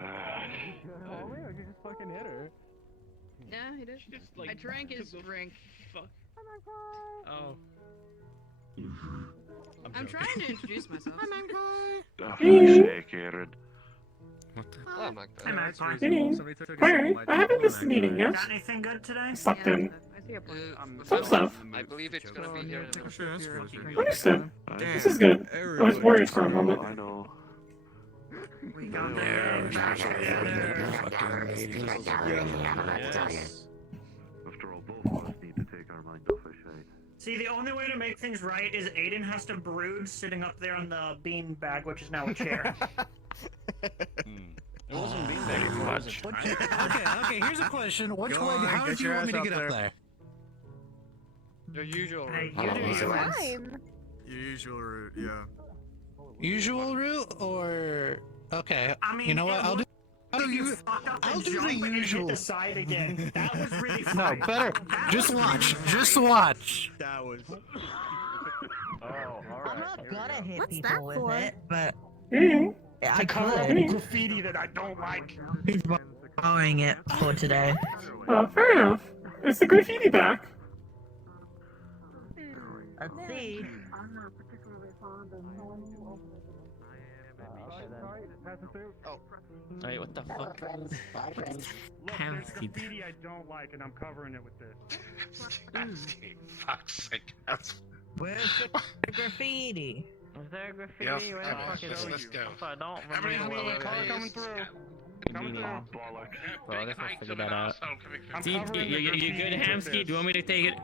Oh, yeah, you just fucking hit her. Yeah, he did. I drank his drink. Fuck. Oh. I'm trying to introduce myself. Hi, Magpie. Oh, for fuck's sake, Aaron. What the? Hello, Magpie. Hi, Magpie. Hi, I haven't missed the meeting, yes? Got anything good today? Slept in. I see a point. Some stuff. I believe it's gonna be here in a minute. Understood. This is good. I was worried for a moment. I know. We got After all, both of us need to take our mind off a shite. See, the only way to make things right is Aiden has to brood sitting up there on the bean bag, which is now a chair. It wasn't beanbag anymore, was it? Okay, here's a question. Which way, how did you want me to get up there? Your usual route. Usual route, yeah. Usual route, or... Okay, I mean, you know what, I'll do I'll do the usual. The side again. That was really No, funny. better. Just watch. Just watch. That was. Oh, alright. I'm not gonna hit people with it, but Mm-hmm. I could. Graffiti that I don't like. He's borrowing it for today. Fair enough. Is the graffiti back? Let's see. Oh. Wait, what the fuck? Graffiti I don't like, and I'm covering it with this. Fuck's sake. That's... Where's the graffiti? Is there graffiti? Yes, Where the fuck is it? let's go. I don't Everyone remember. will Car please. coming through. Coming through. Well, I guess I'll figure that out. I'm Do you covering good, the Hamsky? with Do you want me to take it?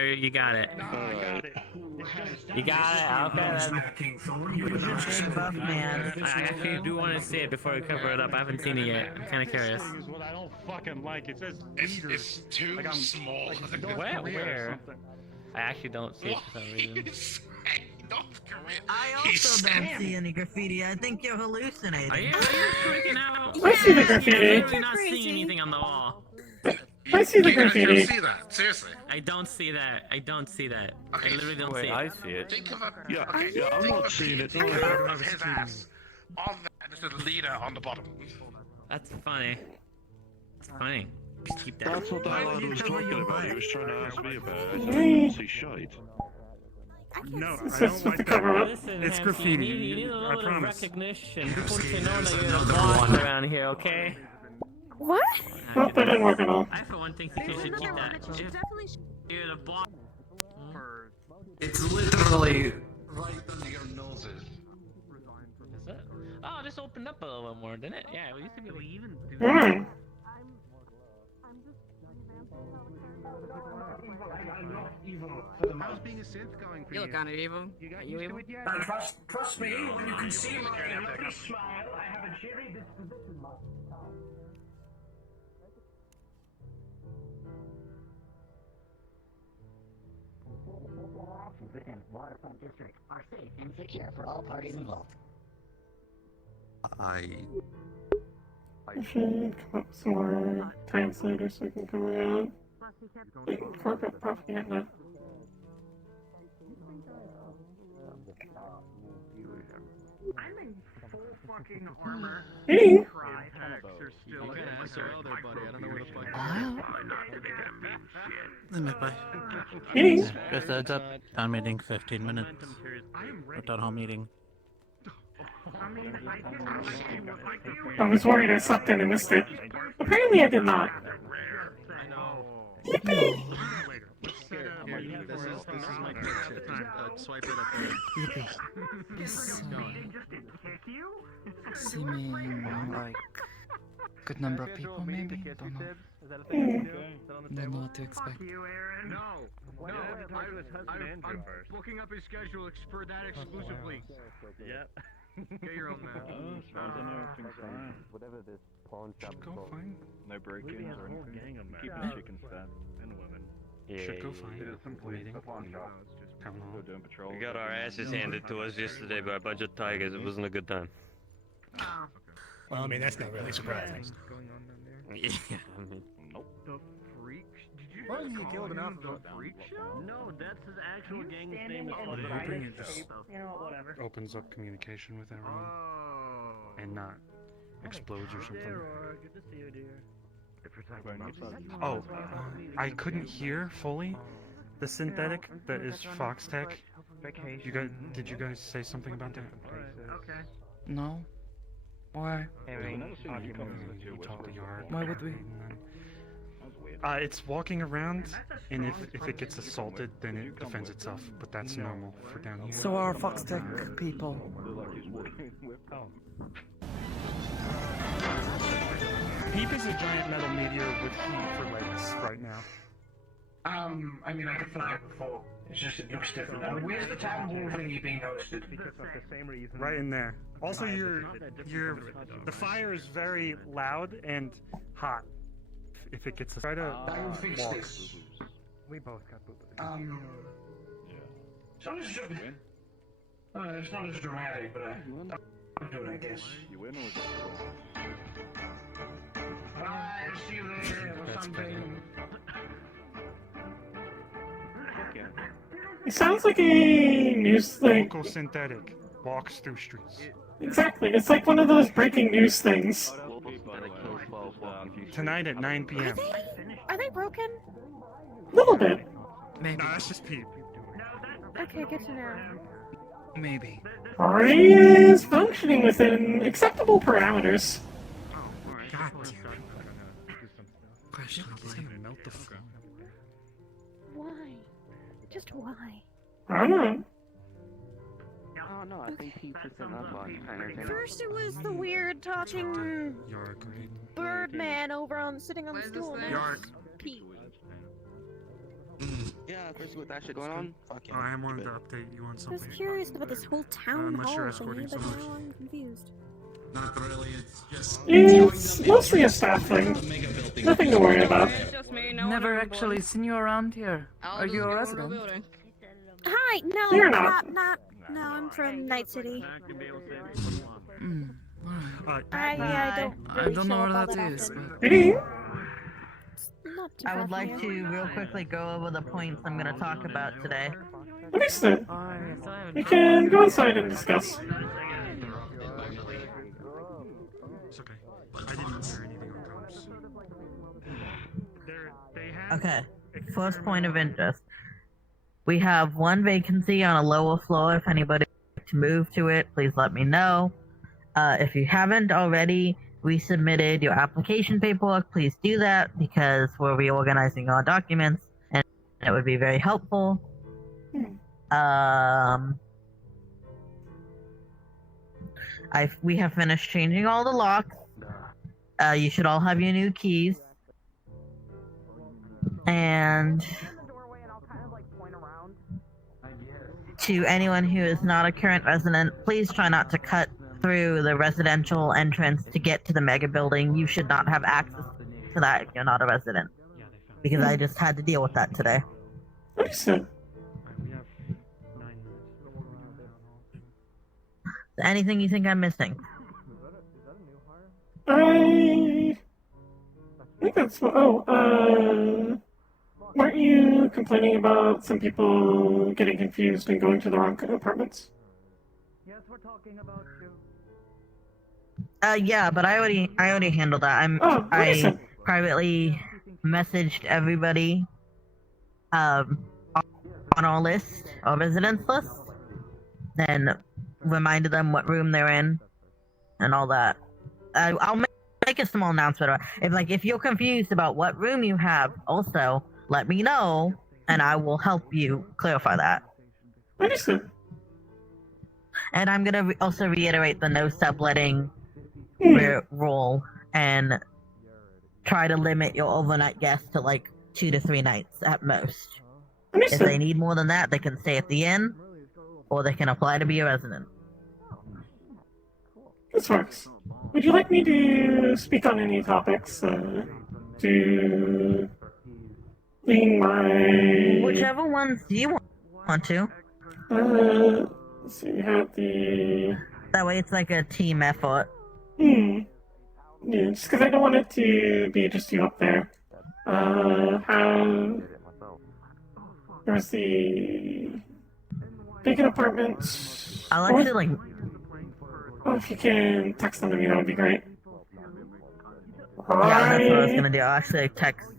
Or you got it? No, I got it. You got it? Okay, Hey, buff man. I actually do want to see it before we cover it up. I haven't seen it yet. I'm kind of curious. This is what I don't fucking like. It says It's, leaders. it's too Like I'm- small. like Where? Korea or Where? something. I actually don't see it for some reason. North Korea. I also don't see any graffiti. I think you're hallucinating. Are you freaking out? I see the I'm graffiti. literally not seeing anything on the wall. I see the You don't graffiti. see that, seriously. I don't see that. I don't see that. Okay. I literally don't Wait, see I it. see it. Think of a... Yeah, okay, yeah, I'm think not of a seeing it. picture of his ass on there, and there's a leader on the bottom. That's funny. That's funny. Just keep that. That's what that lad was talking about. He was trying to ask me about it. I said, I Mm. don't see shite. No, It's I just don't with like the that. cover up. Listen, It's Hamsky, graffiti. You need a I little bit of promise. recognition. People need to know that you're the boss around here, okay? What? Nope, that didn't work at all. I, for one, think you should keep that. If you're the boss. It's literally... Right under your noses. Is it? Oh, this opened up a little bit more, didn't it? Yeah, we used to be able to even do that. Mm. How's being a synth going for You look kind of evil. You got Are you used evil? to it yet? Trust me, when you can see my lovely smile, I have a cheery disposition. Within waterfront district are safe and secure for all parties involved. I Should come up with some more times later so we can come around. Corporate propaganda. I'm in full fucking armor. Hey! You're kind of SOL there, buddy. I don't know where the fuck. Hey, Magpie. Hey! Just heads up. Town meeting, 15 minutes. Or town hall meeting. I mean, I can I was worried I slept in and missed it. Apparently I did not. I know. Yippee! Here, this is my picture. Swipe it up there. Seeming like good number of people, maybe? Don't know. Don't know what to expect. No, I'm booking up his schedule for that exclusively. Yep. Get your own map. Whatever this pawn shop is called. No break-ins or anything. Keeping chicken fat and women. Should go fine. It is simply a pawn shop. Town hall. Go doing patrol. We got our asses handed to us yesterday by a bunch of tigers. It wasn't a good time. Well, I mean, that's not really surprising. Going on down there. Yeah, I mean, The freak? Did you Why just did you call kill him enough the of freak show? No, that's his actual gang's standing name. inside Hoping a it just tape, you know, whatever. opens up communication with everyone. Oh. And not explodes or something. Good to see you, dear. Oh, I couldn't hear fully. The synthetic that is Foxtech. Did you guys say something about that? Okay. No. Why? You talked to Yard. Why would we? It's walking around, and if it gets assaulted, then it defends itself. But that's normal for down here. So are Foxtech people. Peep is a giant metal meteor with heat for legs right now. I mean, I could fly it before. It's just it looks different now. Where's the town hall thingy being hosted? Because of the same reason. Right in there. Also, the fire is very loud and hot. If it gets try to walk. This. We both got boo-boo. It's not as dramatic, but I'll do it, I guess. You win or Bye, see you later, or something. It sounds like a news thing. Local synthetic walks through streets. Exactly. It's like one of those breaking news things. Tonight at 9 p.m. Are they broken? A little bit. Maybe. No, that's just Peep. Okay, good to know. Maybe. Party is functioning within acceptable parameters. God Questionably. melt the phone. Why? Just why? I don't know. Oh no, I think Peep is an unlock. First it was the weird talking bird man over on sitting on the stool. Now it's Pete. Yeah, first with that shit going on. Fuck yeah. I wanted to update you on I was something. curious about this whole town Unless hall you're escorting thingy, but someone. now I'm confused. Not really, it's just... It's mostly a staff thing. Nothing to worry about. It's just me, no one Never on actually board. seen you around here. I'll Are just you go a to the resident? building. Hi, no, You're not. no, I'm from Night City. Hmm. I don't I really don't show know up where all that is, often. but Not too I far would from like here. to real quickly go over the points I'm going to talk about today. Understood. We can go inside and discuss. It's okay. I didn't hear anything on comms. Okay, first point of interest. We have one vacancy on a lower floor. If anybody would like to move to it, please let me know. If you haven't already resubmitted your application paperwork, please do that because we're reorganizing our documents and it would be very helpful. We have finished changing all the locks. You should all have your new keys. And to anyone who is not a current resident, please try not to cut through the residential entrance to get to the mega building. You should not have access to that if you're not a resident. Because I just had to deal with that today. Understood. Anything you think I'm missing? I think that's what. Weren't you complaining about some people getting confused and going to the wrong apartments? Yes, we're talking about you. Yeah, but I already handled that. I privately messaged everybody, on our list, our residence list, and reminded them what room they're in, and all that. I'll make a small announcement. If you're confused about what room you have, also let me know, and I will help you clarify that. Understood. And I'm gonna also reiterate the no subletting rule and try to limit your overnight guests to like 2 to 3 nights at most. Understood. If they need more than that, they can stay at the inn, or they can apply to be a resident. This works. Would you like me to speak on any topics? To lean my... Whichever ones you want to. Let's see, we have the... That way it's like a team effort. Yeah, just because I don't want it to be just you up there. There's the vacant apartments. I'll actually like... Oh, if you can text them to me, that would be great. Yeah, that's what I was gonna do. I'll actually text.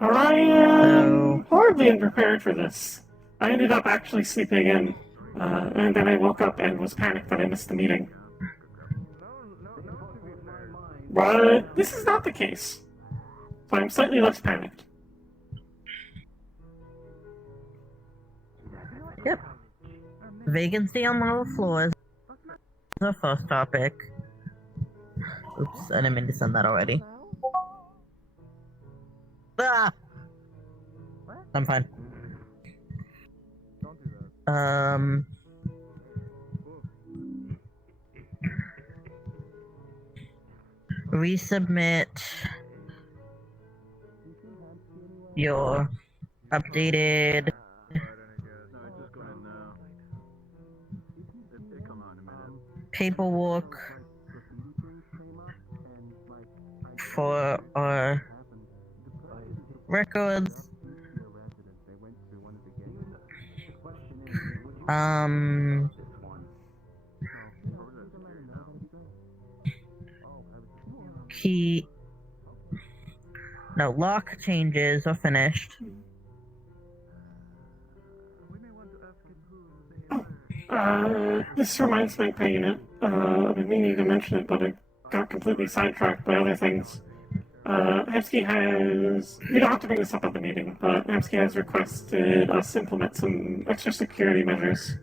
I am horribly unprepared for this. I ended up actually sleeping in, and then I woke up and was panicked that I missed the meeting. But this is not the case. So I'm slightly less panicked. Yep. Vacancy on lower floors. The first topic. Oops, I didn't mean to send that already. Ah! I'm fine. Resubmit your updated paperwork for our records. Lock changes are finished. This reminds Magpie unit. I've been meaning to mention it, but I got completely sidetracked by other things. Hemsky has... We don't have to bring this up at the meeting, but Hemsky has requested us implement some extra security measures.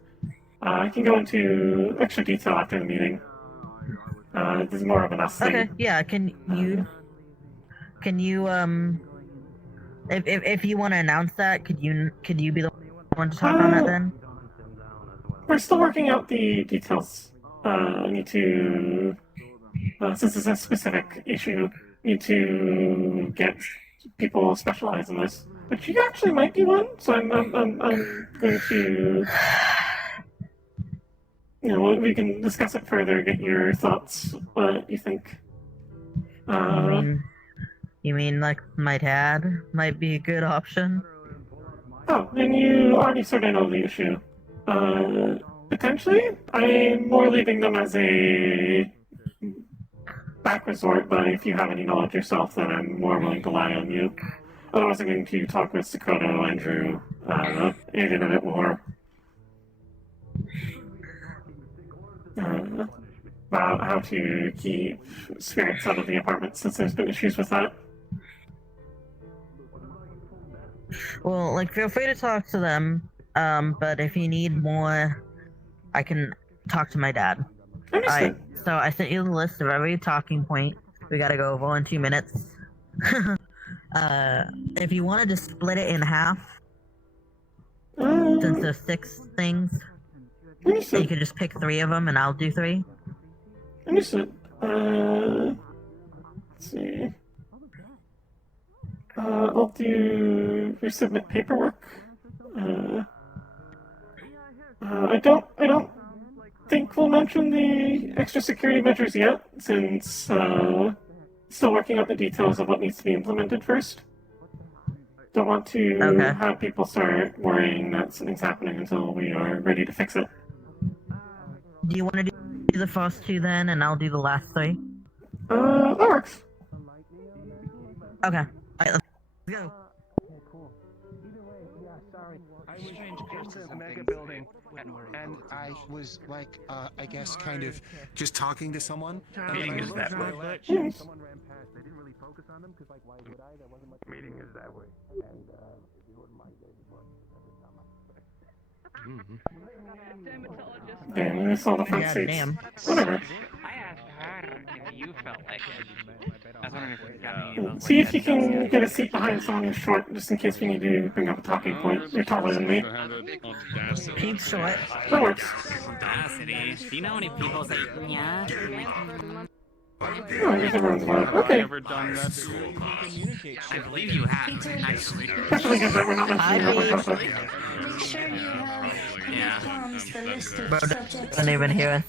I can go into extra detail after the meeting. This is more of an us thing. Okay, yeah, can you, if you want to announce that, could you be the one to talk on that then? We're still working out the details. I need to, since it's a specific issue, need to get people specialized in this. But you actually might be one, so I'm going to, we can discuss it further, get your thoughts, what you think. You mean like my dad might be a good option? Oh, then you already sort of know the issue. Potentially, I'm more leaving them as a back resort, but if you have any knowledge yourself, then I'm more willing to rely on you. Otherwise, I'm going to talk with Dakota, Andrew, Aiden a bit more. About how to keep spirits out of the apartment since there's been issues with that. Well, feel free to talk to them, but if you need more, I can talk to my dad. So I sent you the list of every talking point we gotta go over in 2 minutes. If you wanted to split it in half, since there's 6 things, you could just pick 3 of them and I'll do 3. Understood. Let's see. I'll do resubmit paperwork. I don't think we'll mention the extra security measures yet, since still working out the details of what needs to be implemented first. Don't want to have people start worrying that something's happening until we are ready to fix it. Do you want to do the first 2 then, and I'll do the last 3? That works. Okay. Alright, let's go. I was in the mega building, and I was I guess kind of just talking to someone. Meeting is that way. Someone ran past. They didn't really focus on them because, why would I? There wasn't much. Meeting is that way. And if you wouldn't mind, David, Damn, we saw the front seats. Whatever. I asked her if you felt like it. I was wondering if we got any of those. See if you can get a seat behind someone who's short, just in case we need to bring up a talking point. You're taller than me. Pete's short. That works. Audacity. Do you know any people say, yeah? Oh, I guess everyone's loud. Okay. I believe you have, actually. Definitely good that we're not mentioning other stuff. Make sure you have the list of Bro, subjects. don't even hear us.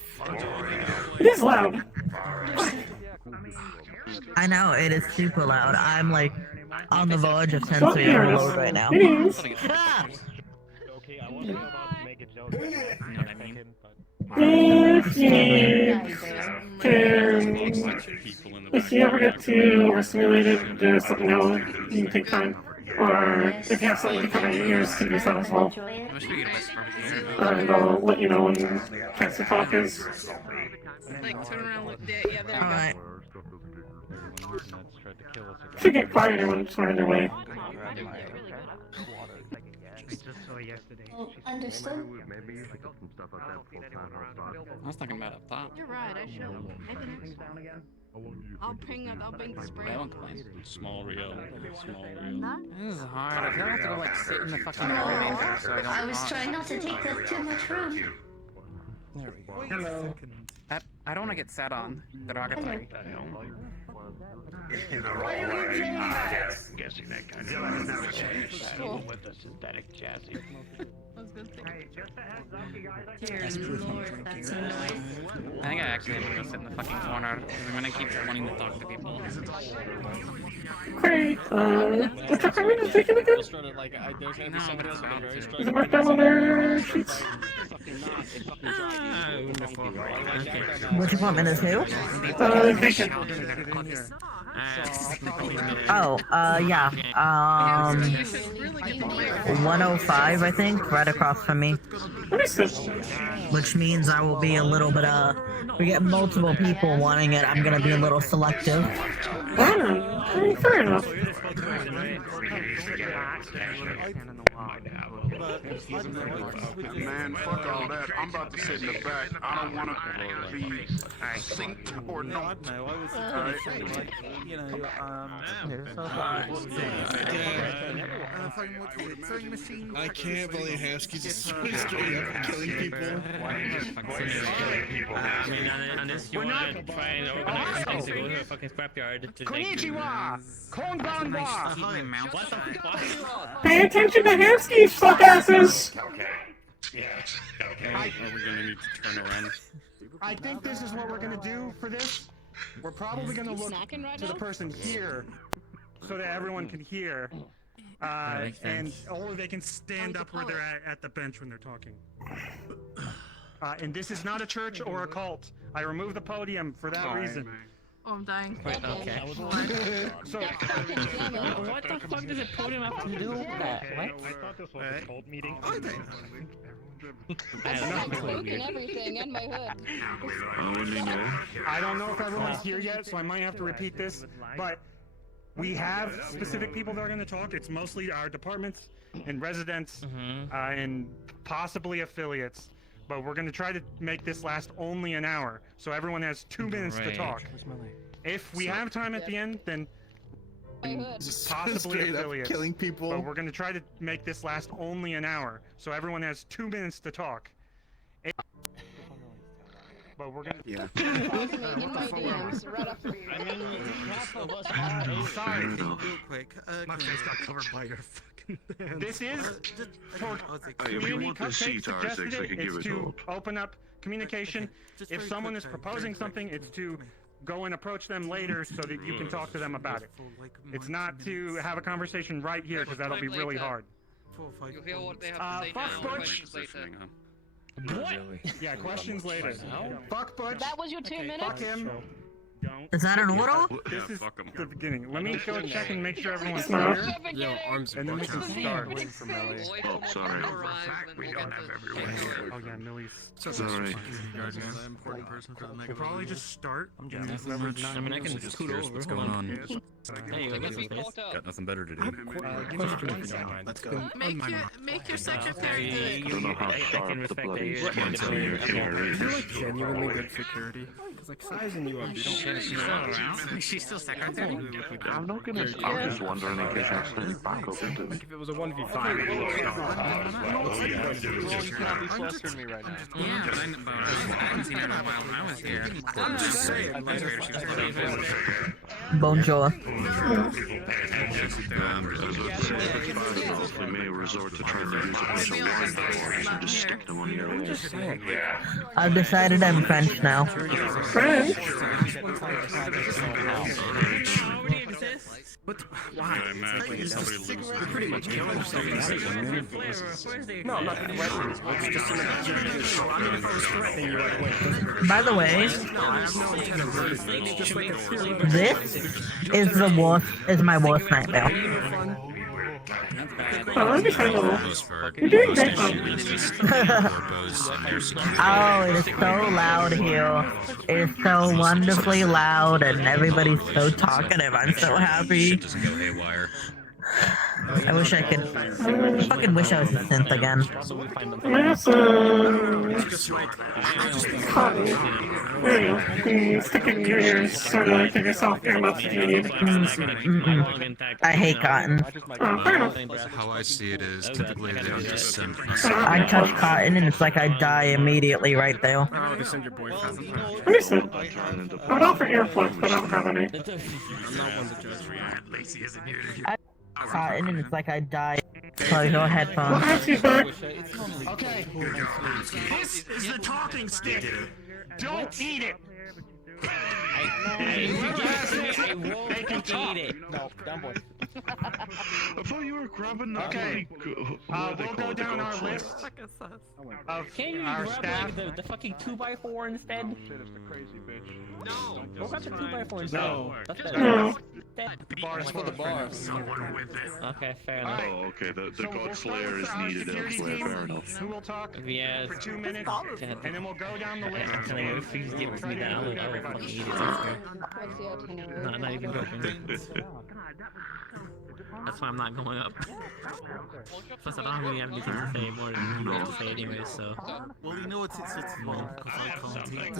It is loud. I know, it is super loud. I'm on the verge of sensory overload right now. It is. If you need, can if you ever get too overstimulated, just let me know. You can take time. Or if you have something to cover your ears, can use that as well. And I'll let you know when chance to talk is. Like, turn around, look there. Yeah, there you go. If you get quieter when it's on your way. Understood. I was talking about up top. You're right, I should. I'll ping the spray. I don't mind. Small Rio. This is hard. I feel like I have to go like sit in the fucking elevator so I don't. I was trying not to take up too much room. There we go. Hello. I don't want to get sat on. Derogatory. Guessing that kind of with a synthetic chassis. I think I actually am gonna go sit in the fucking corner because I'm gonna keep wanting to talk to people. Great, what truck are we gonna take it again? Is it marked down on their sheets? Which department is who? Vacant. Oh, yeah. 105, I think, right across from me. Which means I will be a little bit, we get multiple people wanting it, I'm gonna be a little selective. Fair enough. Man, fuck all that. I'm about to sit in the back. I don't want to be synced or not. I can't believe Husky's just straight up killing people. I mean, on this, you want to try and organize things to go to a fucking scrapyard to Konnichiwa! Konbanwa! What the fuck? Pay attention to Hansky, fuckasses! Okay. Are we gonna need to turn around? I think this is what we're gonna do for this. We're probably gonna look to the person here so that everyone can hear. Or they can stand up where they're at the bench when they're talking. And this is not a church or a cult. I removed the podium for that reason. Oh, I'm dying. Wait, okay. So, what the fuck does a podium have to do with that? What? I thought this was a cult meeting. I've broken everything and my hood. I don't know if everyone's here yet, so I might have to repeat this, but we have specific people that are going to talk. It's mostly our departments and residents and possibly affiliates. But we're going to try to make this last only an hour, so everyone has 2 minutes to talk. If we have time at the end, then possibly affiliates. Killing people. But we're going to try to make this last only an hour, so everyone has 2 minutes to talk. But we're going to... In my DMs, right up for you. I mean, half of us are... Sorry. Real quick. My face got covered by your fucking hands. This is for Community Cupcake suggested it. It's to open up communication. If someone is proposing something, it's to go and approach them later so that you can talk to them about it. It's not to have a conversation right here because that'll be really hard. You'll hear what they have to say now, questions later. What? Yeah, questions later. Fuck Butch. That was your 2 minutes? Fuck him. Is that an order? This is the beginning. Let me go check and make sure everyone's here. And then we can start. Oh, sorry. We don't have everyone here. Oh yeah, Millie's. Sorry. We'll probably just start. I mean, I can just scoot over. What's going on? Hey, you got space? Got nothing better to do. Let's go. Make your secretary do I don't know how sharp the bloody skins on your hair is. You're like genuinely good security. Because like sizing you up, you don't get She's still around. She's still secretary. I'm not gonna. I'm just wondering in case I stand back up into Like if it was a 1v5, maybe we'll start. You cannot be flustering me right now. Yeah, but I haven't seen her in a while when I was here. I'm just saying. Bonjour. They may resort to trying to use a bunch of wine bottles and just stick them on your leg. I've decided I'm French now. French? Already exists. What? Why? It's pretty much killing yourself. No, I'm not threatening. It's just an objective. I mean, if I was threatening you, I'd win. By the way, this is my worst nightmare. You're doing great, Mom. Oh, it is so loud here. It is so wonderfully loud, and everybody's so talkative. I'm so happy. I wish I could. I fucking wish I was a synth again. There you go. Stick it in your ears, sort of like give yourself earmuffs if you need. I hate cotton. Oh, fair enough. How I see it is, typically they would just send I touch cotton and it's like I die immediately right there. Oh, they send your boyfriend. Understood. I would offer earplugs, but I don't have any. Cotton and it's like I die. Plug your headphones. Well, actually, back. Okay. This is the talking stick. Don't eat it. They can talk. No, dumb boy. I thought you were grabbing the Okay. We'll go down our list of Can't you our grab staff. like the fucking 2x4 instead? What about the 2x4 instead? No. That's No. The bars for the bars. Okay, fair enough. Oh, okay. The God Slayer is needed elsewhere. Fair enough. Who will talk Yeah. for 2 minutes, and then we'll go down the list. Can I please give me that? I will fucking eat it. Not even joking. That's why I'm not going up. Plus, I don't really have anything to say more than you have to say anyway, so. Well, you know what it's for, because I can't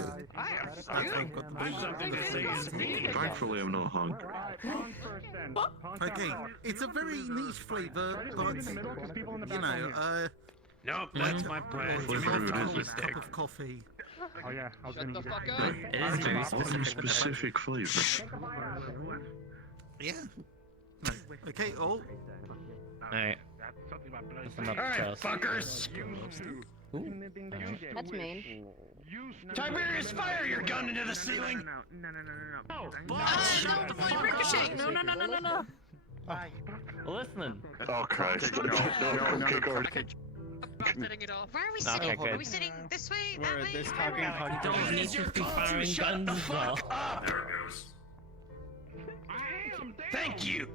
eat it. Thankfully, I'm not hungry. Okay, it's a very niche flavor, but, you know, Nope, that's my plan. cup of coffee. Oh yeah, I was gonna eat It is very Specific flavor. Yeah. Okay, oh. Alright. Alright, fuckers! That's mean. Tiberius, fire your gun into the ceiling! No, the boy ricochet. No. Listen. Oh Christ! No, okay, guard. Setting it off. Where are we Okay, sitting? good. Are we sitting this way? That way? Don't need to be firing guns as well. Thank you!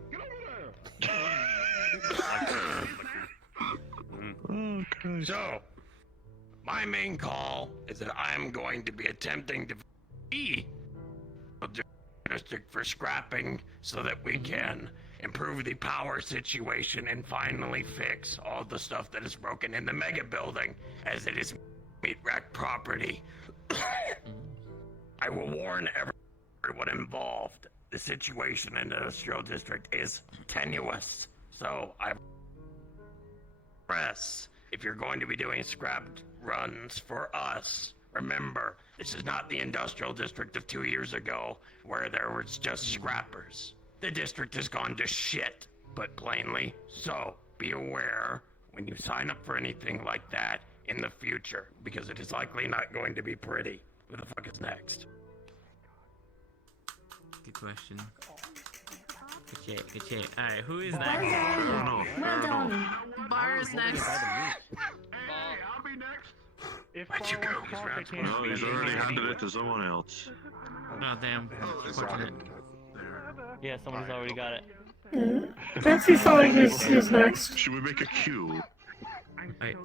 Okay. So, my main call is that I'm going to be attempting to be a district for scrapping so that we can improve the power situation and finally fix all the stuff that is broken in the mega building, as it is meat rack property. I will warn everyone involved. The situation in the industrial district is tenuous, so I press. If you're going to be doing scrap runs for us, remember, this is not the industrial district of 2 years ago, where there was just scrappers. The district has gone to shit, put plainly, so be aware when you sign up for anything like that in the future, because it is likely not going to be pretty. Who the fuck is next? Good question. Good shit. Alright, who is next? Well done. Bar is next. I'll be next. If Where'd you go? No, he's already handed it to someone else. Oh, damn. Unfortunate. Yeah, somebody's already got it. Fancy selling is next. Should we make a queue? Wait.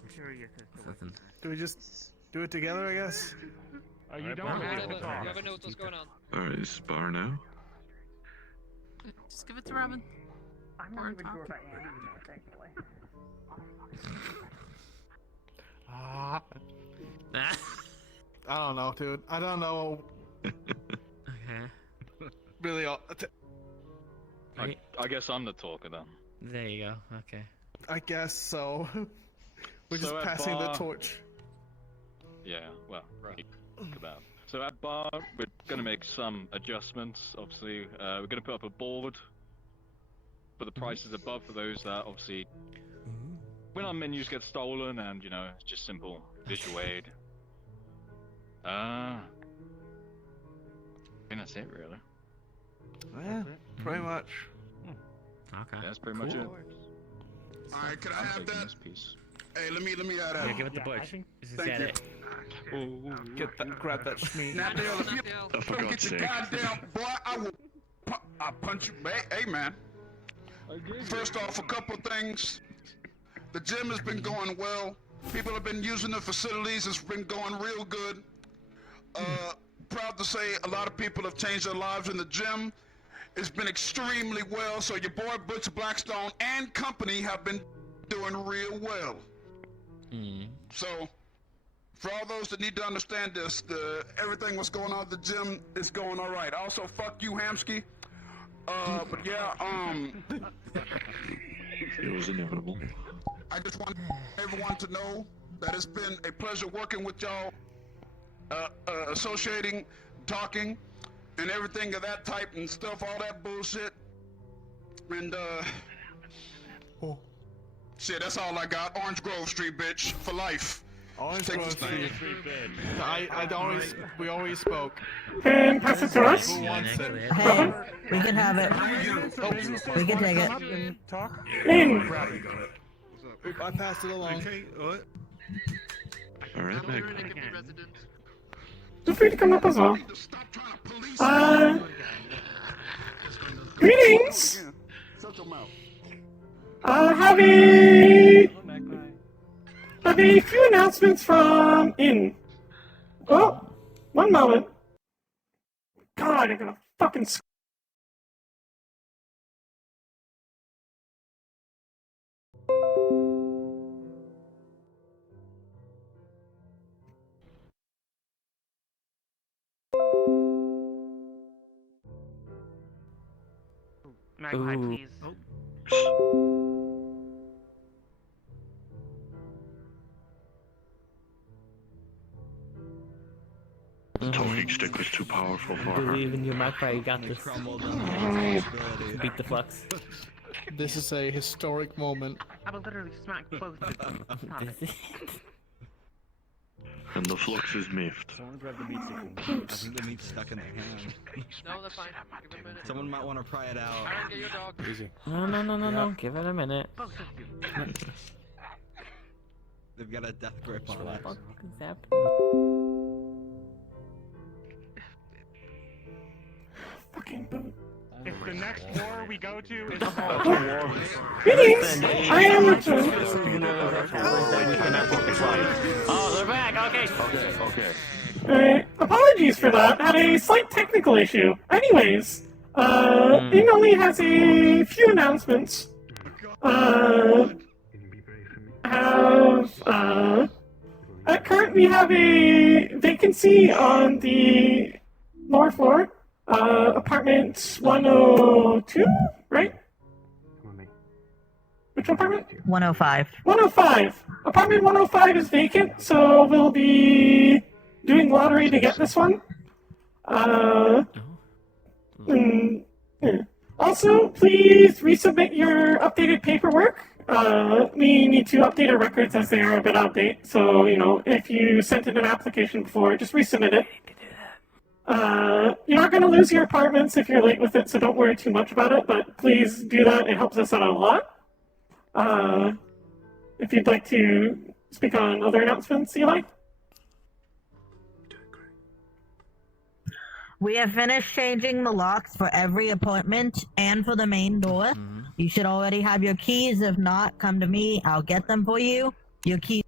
Do we just do it together, I guess? You don't have to talk. Robin knows what's going on. Alright, is bar now? Just give it to Robin. I'm not even sure if I am, actually. I don't know, dude. I don't know. Okay. Really, I guess I'm the talker then. There you go. Okay. I guess so. We're just So at passing the bar- torch. Yeah, well, think about it. So at bar, we're going to make some adjustments. Obviously, we're going to put up a board, put the prices above for those that obviously, when our menus get stolen, and you know, it's just simple visual aid. I think that's it, really. Yeah, pretty much. Okay. That's pretty much it. Alright, can I have that? Hey, let me have that. Yeah, give it the butch. Thank you. Get that, grab that schmeat. Now, Dale, if you don't get your goddamn boy, I'll punch you. Hey, man. First off, a couple things. The gym has been going well. People have been using the facilities. It's been going real good. Proud to say a lot of people have changed their lives in the gym. It's been extremely well. So your boy Butch Blackstone and company have been doing real well. So, for all those that need to understand this, everything what's going on at the gym is going all right. Also, fuck you, Hamsky. But yeah, It was inevitable. I just want everyone to know that it's been a pleasure working with y'all, associating, talking, and everything of that type and stuff, all that bullshit. And, shit, that's all I got. Orange Grove Street, bitch, for life. Orange Take Grove this thing. Street. We always spoke. And pass it to us. Who wants it? Hey, we can have it. We can take it. In. I passed it along. Alright, Meg. Feel free to come up as well. Greetings! Have a few announcements from in. Oh, one moment. God, I'm gonna fucking. Magpie, please. The talking stick was too powerful for her. Believe in you, Magpie. You got this. Beat the flux. This is a historic moment. I will literally smack both of them. And the flux is miffed. Someone grab the meat stick. I think the meat's stuck in their hand. No, that's fine. Give it a minute. Someone might want to pry it out. Aaron, get your dog. Easy. No. Give it a minute. They've got a death grip on it. What is happening? Fucking boot. If the next war we go to is Greetings! I am returned. Oh, they're back. Okay. Apologies for that. Had a slight technical issue. Anyways, it only has a few announcements. Currently we have a vacancy on the lower floor. Apartment 102, right? Which apartment? 105. 105. Apartment 105 is vacant, so we'll be doing lottery to get this one. Also, please resubmit your updated paperwork. We need to update our records as they are a bit out of date. So, if you sent in an application before, just resubmit it. You're not going to lose your apartments if you're late with it, so don't worry too much about it, but please do that. It helps us out a lot. If you'd like to speak on other announcements, Eli? We have finished changing the locks for every appointment and for the main door. You should already have your keys. If not, come to me. I'll get them for you. Your keys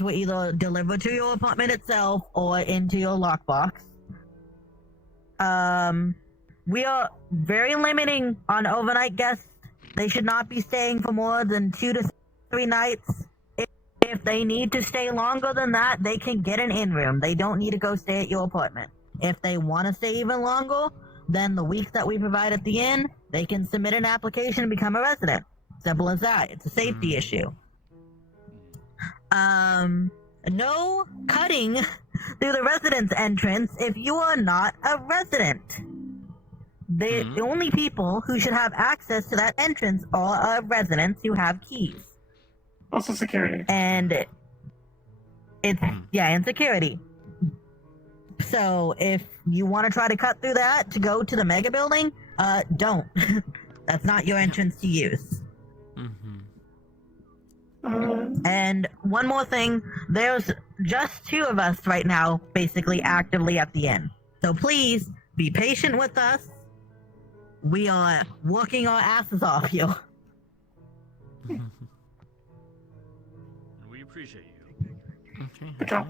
will either deliver to your apartment itself or into your lockbox. We are very limiting on overnight guests. They should not be staying for more than 2 to 3 nights. If they need to stay longer than that, they can get an in-room. They don't need to go stay at your apartment. If they want to stay even longer, then the week that we provide at the inn, they can submit an application and become a resident. Simple as that. It's a safety issue. No cutting through the residence entrance if you are not a resident. The only people who should have access to that entrance are residents who have keys. Also security. And and security. So if you want to try to cut through that to go to the mega building, don't. That's not your entrance to use. And one more thing, there's just 2 of us right now, basically actively at the inn. So please, be patient with us. We are working our asses off here. We appreciate you. Good job.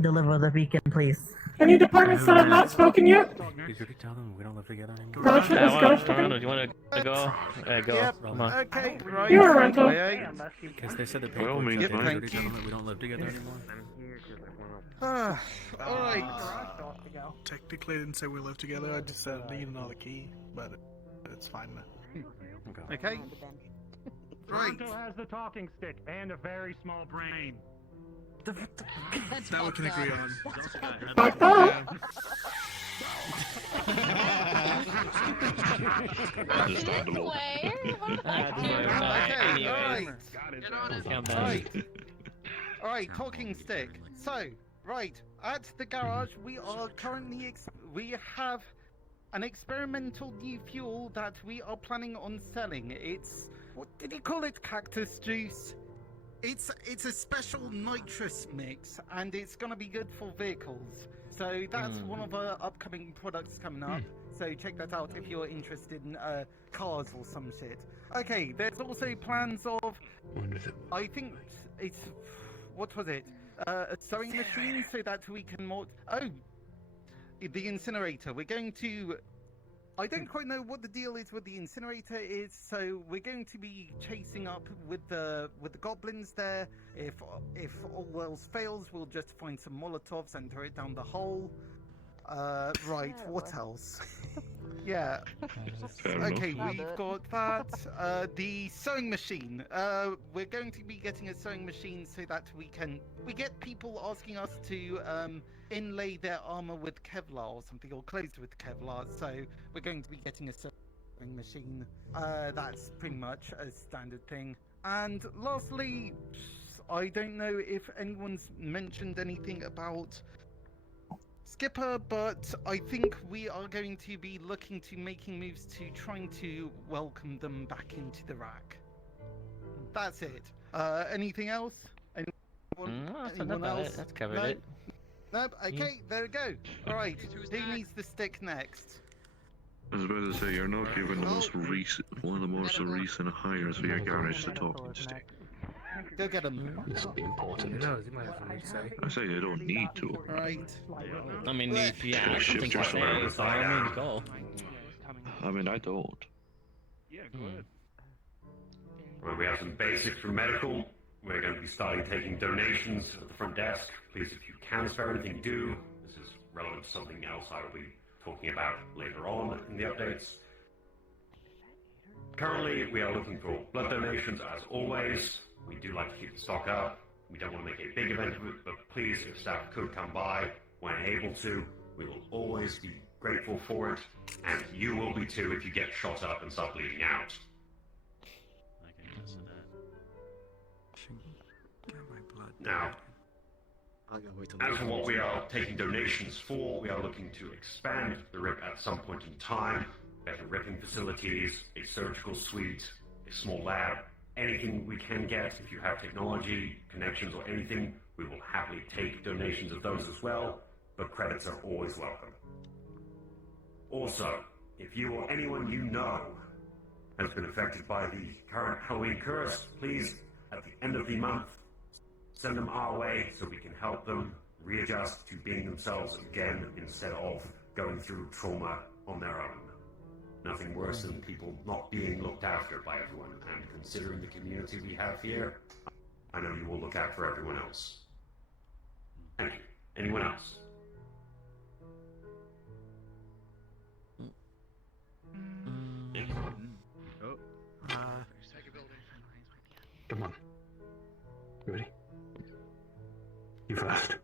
Deliver the beacon, please. Any departments that have not spoken yet? You could tell them we don't live together anymore. Roger, let's go. Toronto, do you want to go? Go. Yep. Come on. Okay, right. You're a rental. Because they said the Well, paperwork means said they mine. agreed to tell them that we don't live together anymore. Alright. Technically, I didn't say we live together, I just said I need another key, but it's fine now. Okay. Right. Toronto has the talking stick and a very small brain. That we can agree on. Understandable. Alright, talking stick. So, right, at the garage we are currently we have an experimental new fuel that we are planning on selling. It's, what did he call it? Cactus juice? It's a special nitrous mix, and it's gonna be good for vehicles. So that's one of our upcoming products coming up. So check that out if you're interested in cars or some shit. Okay, there's also plans of, I think it's, what was it? A sewing machine so that we can the incinerator. We're going to, I don't quite know what the deal is with the incinerator is, so we're going to be chasing up with the goblins there. If all else fails, we'll just find some Molotovs and throw it down the hole. Right, what else? Yeah. Okay, we've got that. The sewing machine. We're going to be getting a sewing machine so that we get people asking us to inlay their armor with Kevlar or something, or clothes with Kevlar, so we're going to be getting a sewing machine. That's pretty much a standard thing. And lastly, I don't know if anyone's mentioned anything about Skipper, but I think we are going to be looking to making moves to trying to welcome them back into the rack. That's it. Anything else? Anyone else? That's covered No? it. Nope. Okay, there we go. Alright, who needs the stick next? I was about to say, you're not giving one of the most recent hires for your garage the talking stick. Go get him. This will be important. I say you don't need to. Right. I mean, if you Gotta have shift something to yourself. say, so I mean, go. I mean, I don't. Yeah, go ahead. Well, we have some basics for medical. We're going to be starting taking donations at the front desk. Please, if you can spare anything, do. This is relevant to something else I will be talking about later on in the updates. Currently, we are looking for blood donations as always. We do like to keep the stock up. We don't want to make a big event of it, but please, if staff could come by when able to, we will always be grateful for it. And you will be too if you get shot up and start bleeding out. Now, as for what we are taking donations for, we are looking to expand the RIP at some point in time. Better ripping facilities, a surgical suite, a small lab, anything we can get. If you have technology, connections, or anything, we will happily take donations of those as well, but credits are always welcome. Also, if you or anyone you know has been affected by the current Halloween curse, please, at the end of the month, send them our way so we can help them readjust to being themselves again instead of going through trauma on their own. Nothing worse than people not being looked after by everyone, and considering the community we have here, I know you will look out for everyone else. Thank you. Anyone else? Come on. You ready? You first.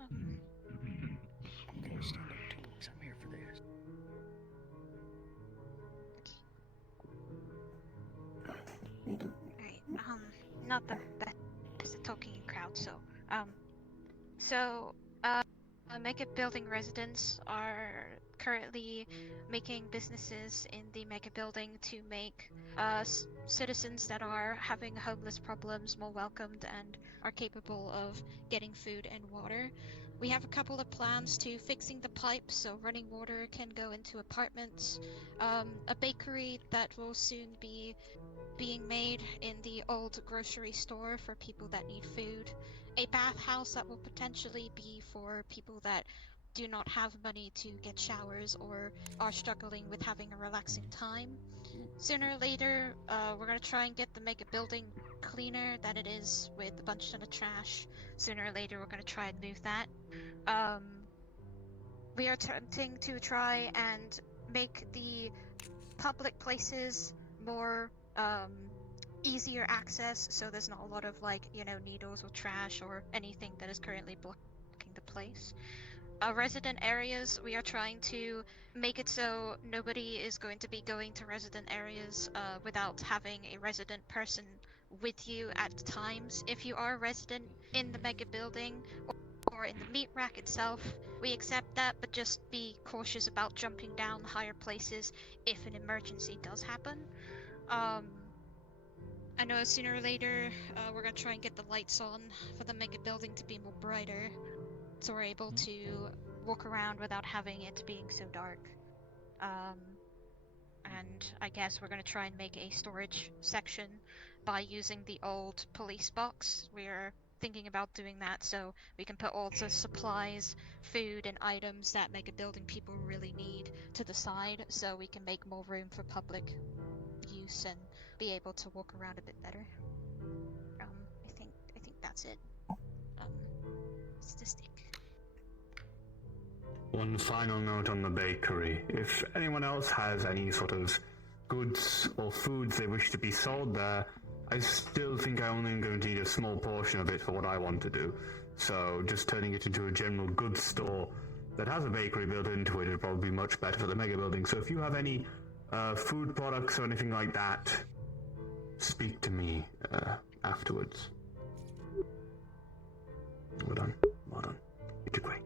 I'm here for this. Alright, not the best at talking in crowd, so, Mega Building residents are currently making businesses in the Mega Building to make citizens that are having homeless problems more welcomed and are capable of getting food and water. We have a couple of plans to fixing the pipes so running water can go into apartments, a bakery that will soon be being made in the old grocery store for people that need food, a bathhouse that will potentially be for people that do not have money to get showers or are struggling with having a relaxing time. Sooner or later, we're gonna try and get the Mega Building cleaner than it is with a bunch of trash. Sooner or later, we're gonna try and move that. We are attempting to try and make the public places more easier access, so there's not a lot of needles or trash or anything that is currently blocking the place. Resident areas, we are trying to make it so nobody is going to be going to resident areas without having a resident person with you at times. If you are a resident in the Mega Building or in the meat rack itself, we accept that, but just be cautious about jumping down higher places if an emergency does happen. I know sooner or later we're gonna try and get the lights on for the Mega Building to be more brighter, so we're able to walk around without having it being so dark. And I guess we're gonna try and make a storage section by using the old police box. We're thinking about doing that so we can put all the supplies, food, and items that Mega Building people really need to the side, so we can make more room for public use and be able to walk around a bit better. I think that's it. It's the stick. One final note on the bakery. If anyone else has any sort of goods or foods they wish to be sold there, I still think I only am going to need a small portion of it for what I want to do. So just turning it into a general goods store that has a bakery built into it would probably be much better for the Mega Building. So if you have any food products or anything like that, speak to me afterwards. Well done. Well done. You did great.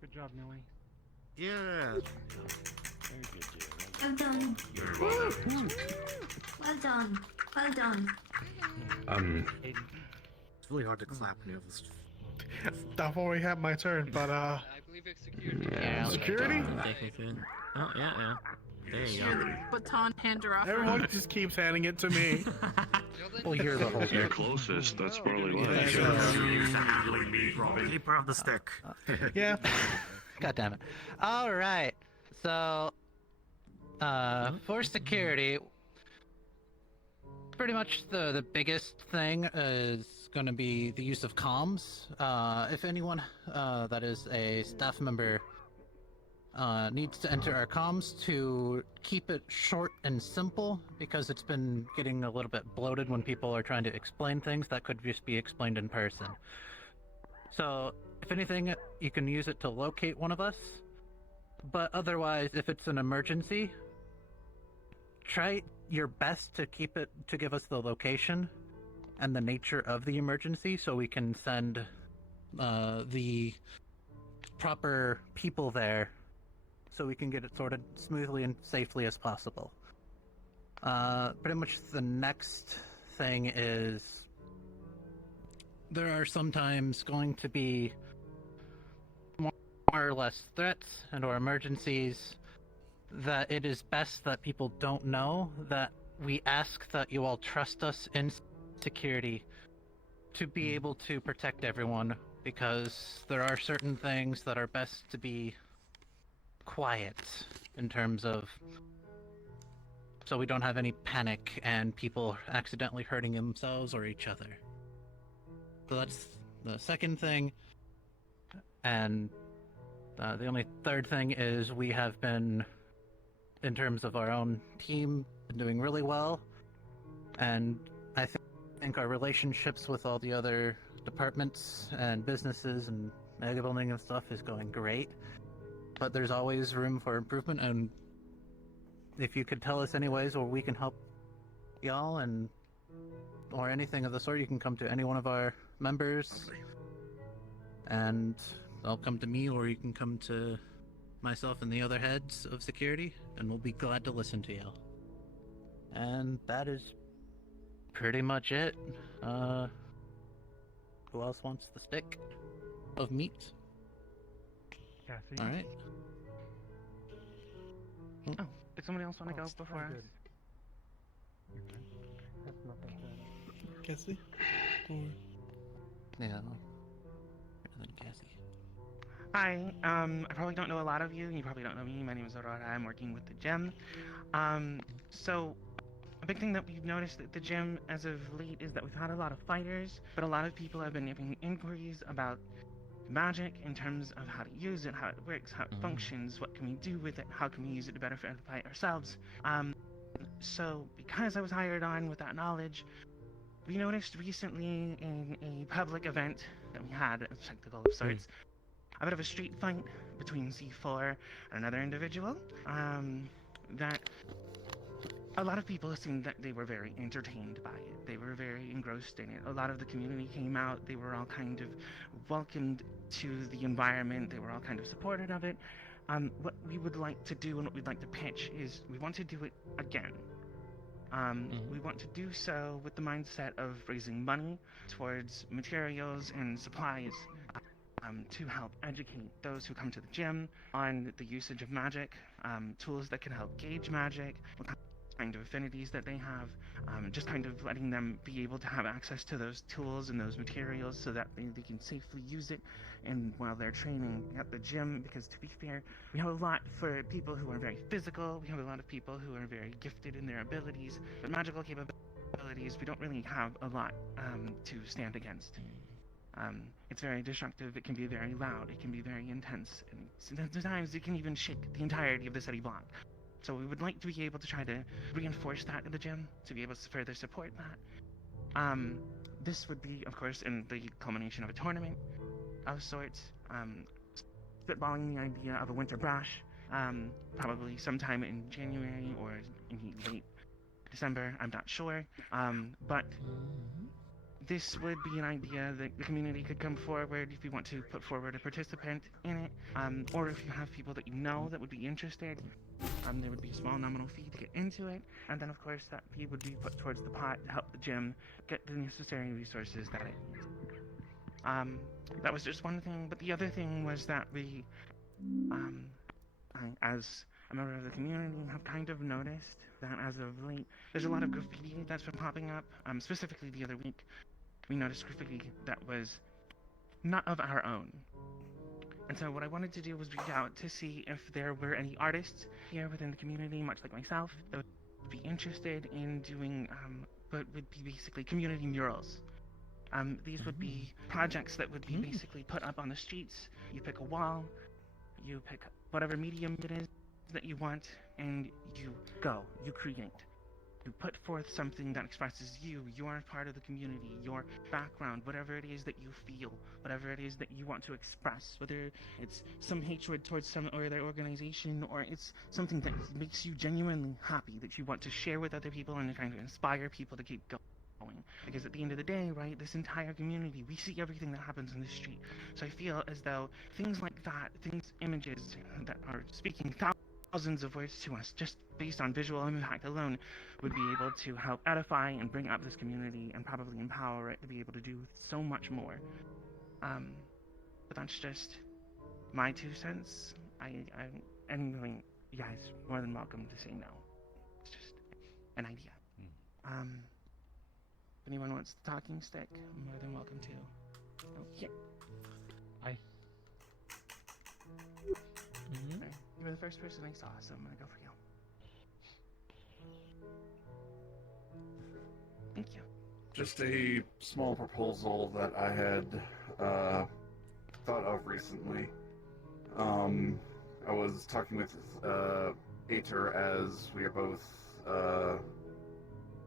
Good job, Millie. Yeah. Well done. Well done. Well done. It's really hard to clap when you have this. I've already had my turn, but I believe it's security. Yeah, security? Oh, yeah. There you go. Baton hander off. Everyone just keeps handing it to me. Well, you're the whole You're closest, that's probably why. handling me, Robin. Keeper of the stick. Yeah. God damn it. Alright. So, for security, pretty much the biggest thing is going to be the use of comms. If anyone that is a staff member needs to enter our comms, to keep it short and simple, because it's been getting a little bit bloated when people are trying to explain things that could just be explained in person. So, if anything, you can use it to locate one of us, but otherwise, if it's an emergency, try your best to give us the location and the nature of the emergency so we can send the proper people there so we can get it sorted smoothly and safely as possible. Pretty much the next thing is there are sometimes going to be more or less threats and or emergencies that it is best that people don't know, that we ask that you all trust us in security to be able to protect everyone, because there are certain things that are best to be quiet in terms of, so we don't have any panic and people accidentally hurting themselves or each other. So that's the second thing. And the only third thing is we have been, in terms of our own team, been doing really well, and I think our relationships with all the other departments and businesses and mega building and stuff is going great. But there's always room for improvement, and if you could tell us any ways where we can help y'all and or anything of the sort, you can come to any one of our members and They'll come to me, or you can come to myself and the other heads of security, and we'll be glad to listen to you. And that is pretty much it. Who else wants the stick of meat? Cassie. Alright. Oh, did somebody else want to go before us? Cassie? Or... Yeah. Then Cassie. Hi, I probably don't know a lot of you. You probably don't know me. My name is Aurora. I'm working with the gym. So a big thing that we've noticed at the gym as of late is that we've had a lot of fighters, but a lot of people have been making inquiries about magic in terms of how to use it, how it works, how it functions, what can we do with it, how can we use it to better fight ourselves. So because I was hired on with that knowledge, we noticed recently in a public event that we had, a spectacle of sorts, a bit of a street fight between C4 and another individual, that a lot of people seemed that they were very entertained by it. They were very engrossed in it. A lot of the community came out. They were all kind of welcomed to the environment. They were all kind of supportive of it. What we would like to do and what we'd like to pitch is we want to do it again. We want to do so with the mindset of raising money towards materials and supplies to help educate those who come to the gym on the usage of magic, tools that can help gauge magic, what kind of affinities that they have, just kind of letting them be able to have access to those tools and those materials so that they can safely use it and while they're training at the gym, because to be fair, we have a lot for people who are very physical, we have a lot of people who are very gifted in their abilities, but magical capabilities, we don't really have a lot to stand against. It's very destructive, it can be very loud, it can be very intense, and sometimes it can even shake the entirety of the city block. So we would like to be able to try to reinforce that in the gym, to be able to further support that. This would be, of course, in the culmination of a tournament of sorts, spitballing the idea of a winter bash, probably sometime in January or in late December, I'm not sure, but this would be an idea that the community could come forward if you want to put forward a participant in it, or if you have people that you know that would be interested. There would be a small nominal fee to get into it, and then of course that fee would be put towards the pot to help the gym get the necessary resources that it needs. That was just one thing, but the other thing was that we, as a member of the community, have kind of noticed that as of late, there's a lot of graffiti that's been popping up, specifically the other week. We noticed graffiti that was not of our own. And so what I wanted to do was reach out to see if there were any artists here within the community, much like myself, that would be interested in doing what would be basically community murals. These would be projects that would be basically put up on the streets. You pick a wall, you pick whatever medium it is that you want, and you create. You put forth something that expresses you, your part of the community, your background, whatever it is that you feel, whatever it is that you want to express, whether it's some hatred towards some or other organization, or it's something that makes you genuinely happy, that you want to share with other people and trying to inspire people to keep going. Because at the end of the day, right, this entire community, we see everything that happens in the street. So I feel as though things like that, images that are speaking thousands of words to us, just based on visual impact alone, would be able to help edify and bring up this community and probably empower it to be able to do so much more. But that's just my 2 cents. Anyway, you guys more than welcome to say no. It's just an idea. If anyone wants the talking stick, I'm more than welcome to. Oh, yeah. Right. You were the first person I saw, so I'm gonna go for you. Thank you. Just a small proposal that I had thought of recently. I was talking with Ater, as we are both,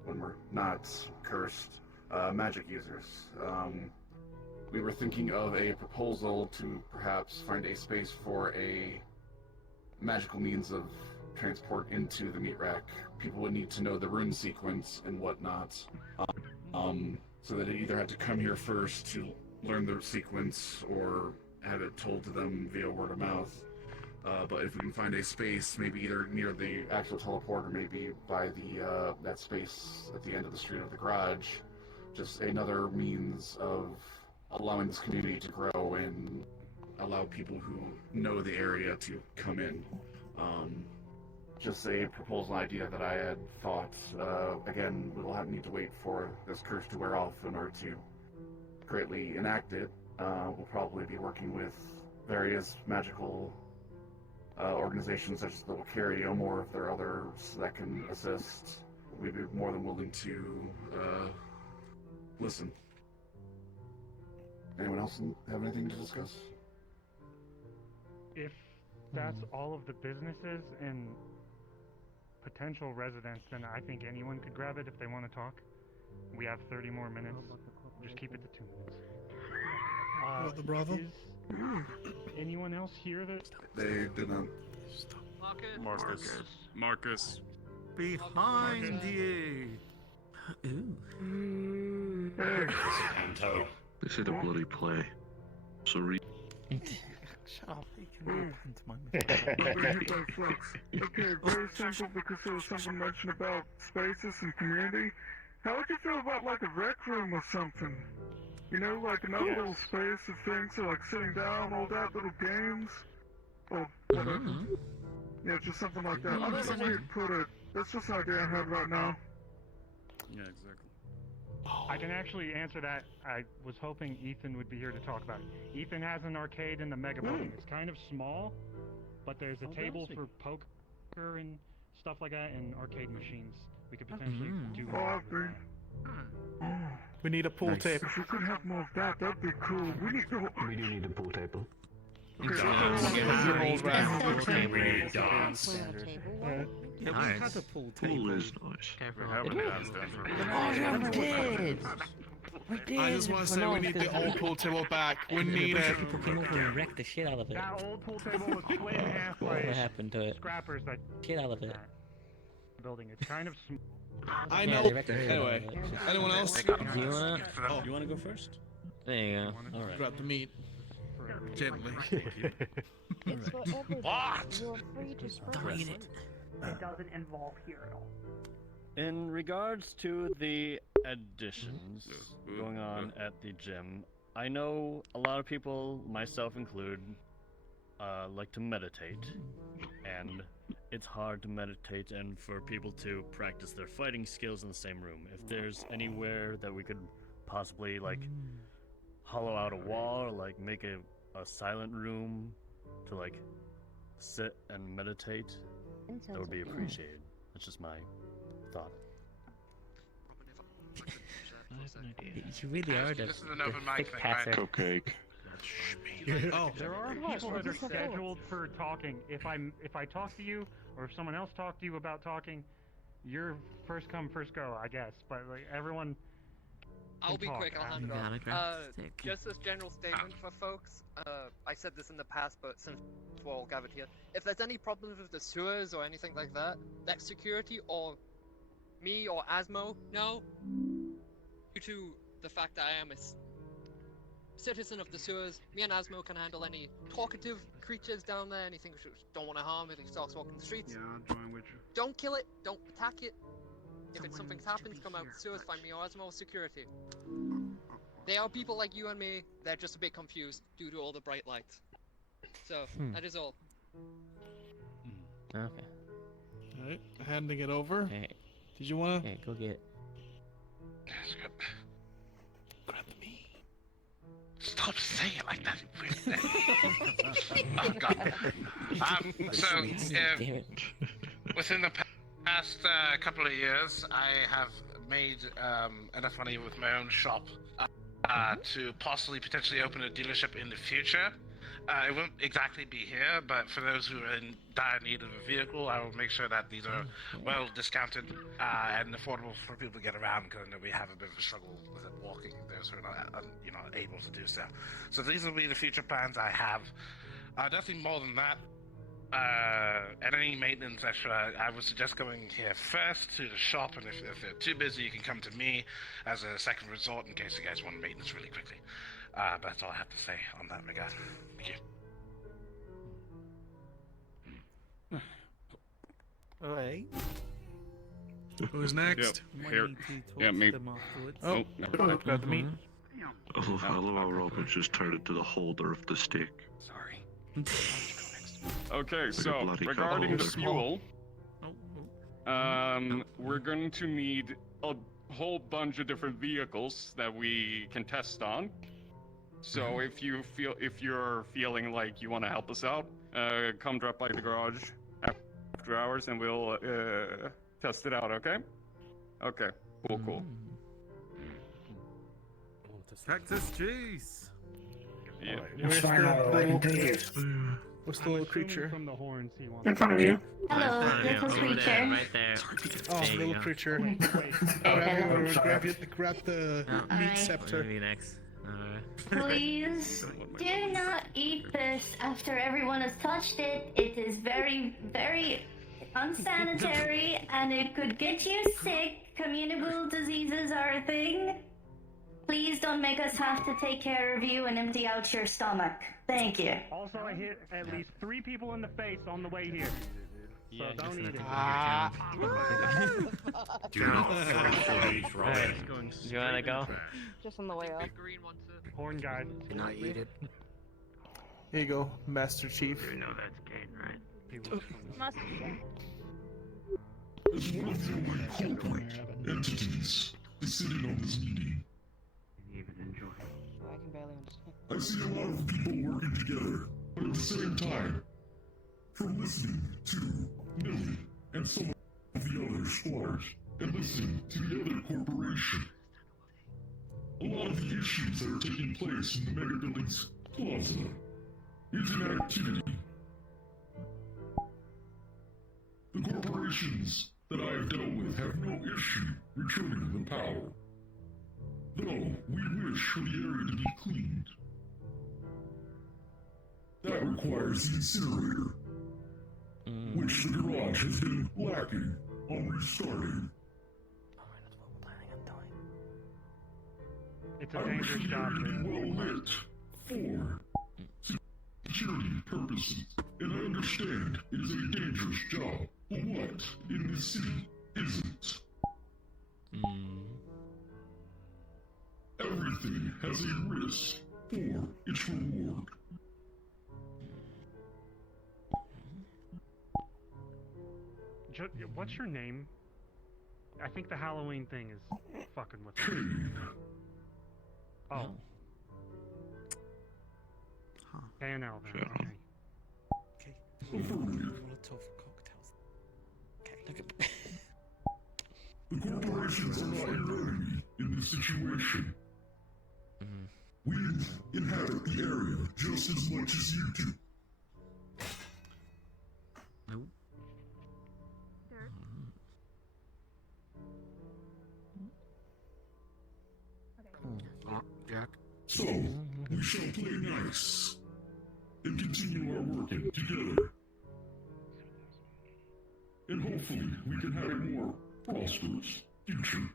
when we're not cursed, magic users. We were thinking of a proposal to perhaps find a space for a magical means of transport into the meat rack. People would need to know the rune sequence and whatnot, so that it either had to come here first to learn the sequence, or have it told to them via word of mouth. But if we can find a space, maybe either near the actual teleport or maybe by the that space at the end of the street of the garage, just another means of allowing this community to grow and allow people who know the area to come in. Just a proposal idea that I had thought. Again, we'll need to wait for this curse to wear off in order to greatly enact it. We'll probably be working with various magical organizations such as the Vicario, or if there are others that can assist. We'd be more than willing to listen. Anyone else have anything to discuss? If that's all of the businesses and potential residents, then I think anyone could grab it if they want to talk. We have 30 more minutes. Just keep it to 2 minutes. The brothel? Is anyone else here that... They didn't. Marcus. Behind you! This is a bloody play. So Shut up, he can pantomime. Okay, very simple because there was something mentioned about spaces and community. How would you feel about like a rec room or something? You know, like another little space of things for like sitting down, all that, little games, or whatever. Yeah, just something like that. I don't know where you'd put it. That's just an idea I have right now. Yeah, exactly. I can actually answer that. I was hoping Ethan would be here to talk about it. Ethan has an arcade in the mega building. It's kind of small, but there's a table for poker and stuff like that, and arcade machines. We could potentially do more with that. We need a pool table. If we could have more of that, that'd be cool. We do need a pool table. We need dance. Yeah, we had a pool table. pool is nice. We did. I just want to say we need the old pool table back. We need it. People came over and wrecked the shit out of it. That old pool table was split in half by What happened to it? scrappers that Shit out of it. building. It's kind of small. I Yeah, know. they wrecked the shit out Anyway, of it. anyone else? Do you wanna? You wanna go first? There you go. All right. Grab the meat. Gently. What? You're free to spread it. It doesn't involve here at all. In regards to the additions going on at the gym, I know a lot of people, myself included, like to meditate, and it's hard to meditate and for people to practice their fighting skills in the same room. If there's anywhere that we could possibly, like, hollow out a wall or, like, make a silent room to, like, sit and meditate, that would be appreciated. That's just my thought. You really are the thick passer. Cupcake. Oh, there are people that are scheduled for talking. If I talk to you, or if someone else talks to you about talking, you're first come, first go, I guess. But like everyone. I'll be talk quick, I'll hand it Gotta off. grab the stick. Just this general statement for folks. I said this in the past, but since we're all gathered here, if there's any problems with the sewers or anything like that, let security or me or Asmo know. Due to the fact that I am a citizen of the sewers, me and Asmo can handle any talkative creatures down there, anything which don't want to harm if he starts walking the streets. Yeah, I'll join with you. Don't kill it, don't attack it. If it's something happens, come out the sewers, find me or Asmo or security. They are people like you and me, they're just a bit confused due to all the bright lights. So, that is all. Okay. Alright, handing it over. Okay. Did you wanna? Okay, go get it. Grab the meat. Stop saying it like that, you weird. Oh god. Within the past couple of years, I have made enough money with my own shop to possibly potentially open a dealership in the future. It won't exactly be here, but for those who are in dire need of a vehicle, I will make sure that these are well discounted and affordable for people to get around, because I know we have a bit of a struggle with it walking, those who are not, able to do so. So these will be the future plans I have. Nothing more than that. And any maintenance extra, I would suggest going here first to the shop, and if they're too busy, you can come to me as a second resort in case you guys want maintenance really quickly. But that's all I have to say on that regard. Thank you. Alright. Who's next? Here. Yeah, me. Oh, got the meat. I love how Robin just turned into the holder of the stick. Sorry. Okay, so bloody regarding cow. fuel, we're going to need a whole bunch of different vehicles that we can test on. So if you're feeling like you want to help us out, come drop by the garage after hours and we'll test it out. Okay? Okay. Cool. Cactus juice. Yeah. Where's what's the little creature? From the horns he wants. In front of you. Hello, little creature. Right there. Oh, There you little go. creature. Grab the meat Alright. scepter. Maybe next. Alright. Please do not eat this after everyone has touched it. It is very, very unsanitary and it could get you sick. Communicable diseases are a thing. Please don't make us have to take care of you and empty out your stomach. Thank you. Also, I hit at least 3 people in the face on the way here. So don't eat it. Do not please, Robin. Alright. Do you wanna go? Just on the way up. Horn guy. Do not eat it. Here you go, Master Chief. You know that's Kate, right? As one of the only corporate entities sitting on this meeting, I can barely understand. I see a lot of people working together, but at the same time, from listening to Millie and some of the other squatters, and listening to the other corporation, a lot of the issues that are taking place in the Mega Building's plaza is an activity. The corporations that I have dealt with have no issue returning the power, though we wish for the area to be cleaned. That requires the incinerator, which the garage has been lacking on restarting. It's a I wish dangerous the job. area to be well lit for security purposes, and I understand it is a dangerous job, but what in this city isn't? Everything has a risk for its reward. What's your name? I think the Halloween thing is fucking with me. Kane. Oh. KNL then. Okay. Affirmative. Okay, The corporations are not your enemy in this situation. We inhabit the area just as much as you do. Jack. So, we shall play nice and continue our working together. And hopefully we can have a more prosperous future.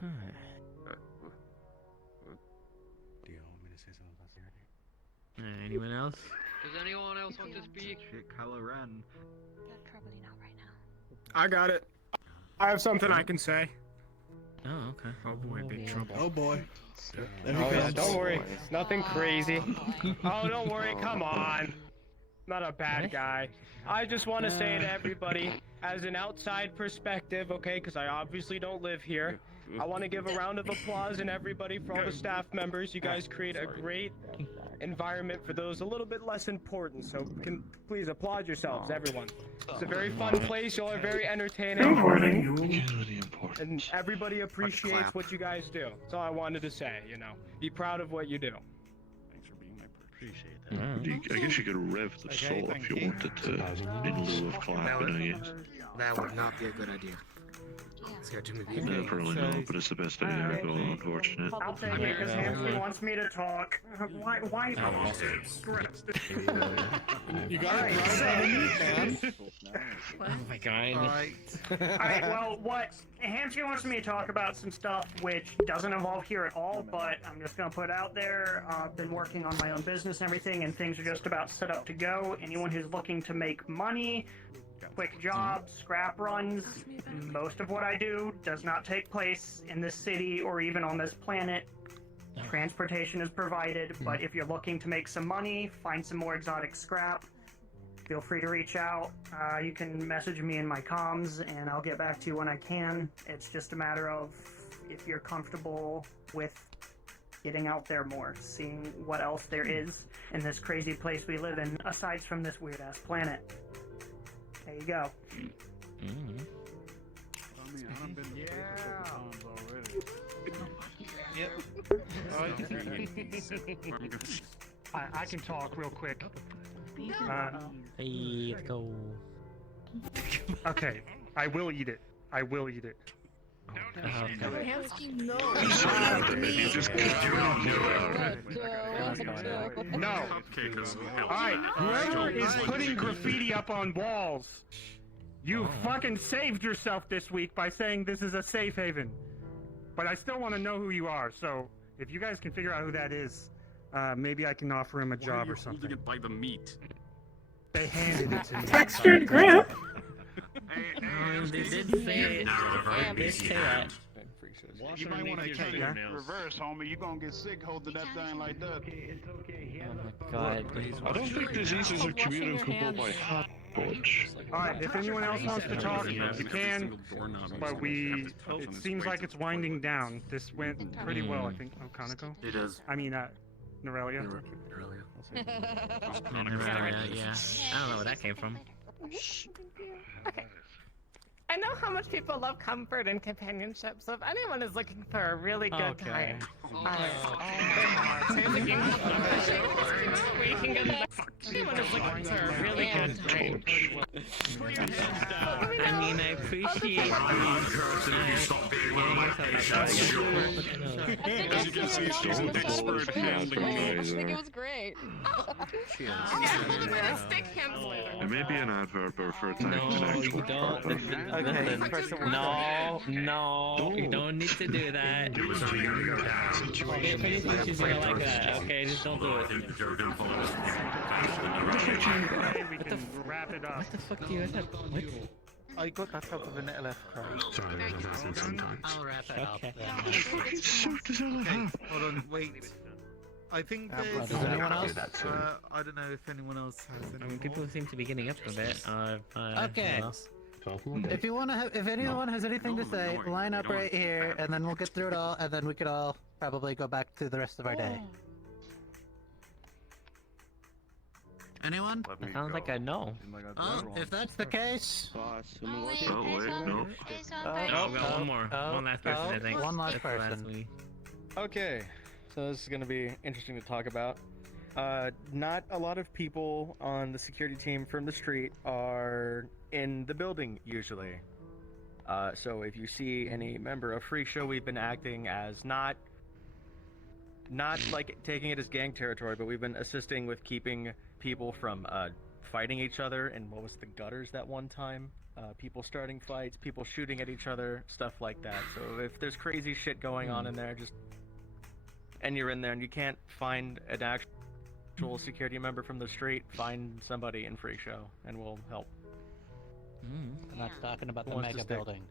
Do you want me to say something about the Anyone else? Does anyone else want to speak? Shit, Kylo Ren. Probably not right now. I got it. I have something I can say. Oh, okay. Oh boy, big trouble. Oh boy. Oh yeah, don't worry. Nothing crazy. Oh, don't worry. Come on. Not a bad guy. I just want to say to everybody, as an outside perspective, okay, because I obviously don't live here, I want to give a round of applause and everybody for all the staff members. You guys create a great environment for those a little bit less important. So please applaud yourselves, everyone. It's a very fun place. Y'all are very entertaining. And everybody appreciates what you guys do. That's all I wanted to say, you know. Be proud of what you do. Thanks for being my appreciate that. I guess you could rev the saw if you wanted to, in lieu of clapping, I guess. That would not be a good idea. Yeah, probably not, but it's the best idea ever, unfortunate. I'll take it because Hamsky wants me to talk. Why? You got it Alright, right, Oh my god. Alright, well, what Hamsky wants me to talk about some stuff which doesn't involve here at all, but I'm just gonna put it out there. I've been working on my own business and everything, and things are just about set up to go. Anyone who's looking to make money, quick jobs, scrap runs, most of what I do does not take place in this city or even on this planet. Transportation is provided, but if you're looking to make some money, find some more exotic scrap, feel free to reach out. You can message me in my comms and I'll get back to you when I can. It's just a matter of if you're comfortable with getting out there more, seeing what else there is in this crazy place we live in, aside from this weird ass planet. There you go. I can talk real quick. Hey, go. Okay, I will eat it. I will eat it. No. Alright, whoever is putting graffiti up on walls, you fucking saved yourself this week by saying this is a safe haven. But I still want to know who you are, so if you guys can figure out who that is, maybe I can offer him a job or something. Holding it by the meat. They handed it to me. Textured grip. They did say that. You might want to take it reverse, homie. You gonna get sick holding that thing like that. Oh my god. I don't think diseases are communicable by hand much. Alright, if anyone else wants to talk, you can, but it seems like it's winding down. This went pretty well, I think. Oh, Kaneko? It is. I mean, Norelia? Norelia, yeah. I don't know where that came from. Okay. I know how much people love comfort and companionship, so if anyone is looking for a really good time, we can go to anyone is looking for a really good time. I mean, I appreciate As you can see, she's an expert handling I these. think it was great. It may be an adverb for a type of an actual proper. No, you don't need to do that. If anything, she's gonna like that. Okay, just don't do it. We can wrap it up. What the fuck do you have? What? I got that out of an LF crowd. Sorry, that happens sometimes. I'll wrap it up. Okay. Hold on, wait. I think there's anyone else? I don't know if anyone else has any. I mean, people seem to be getting up a bit. Okay. If you wanna if anyone has anything to say, line up right here, and then we'll get through it all, and then we could all probably go back to the rest of our day. Anyone? That sounds like a no. If that's the case. Oh wait, no. Oh, we got one more. One last person, I think. One last That's the person. one. Okay, so this is going to be interesting to talk about. Not a lot of people on the security team from the street are in the building usually. So if you see any member of Free Show, we've been acting as not like taking it as gang territory, but we've been assisting with keeping people from fighting each other. And what was the gutters that one time? People starting fights, people shooting at each other, stuff like that. So if there's crazy shit going on in there, and you're in there and you can't find an actual security member from the street, find somebody in Free Show and we'll help. I'm not talking about the Who wants mega to stick? building.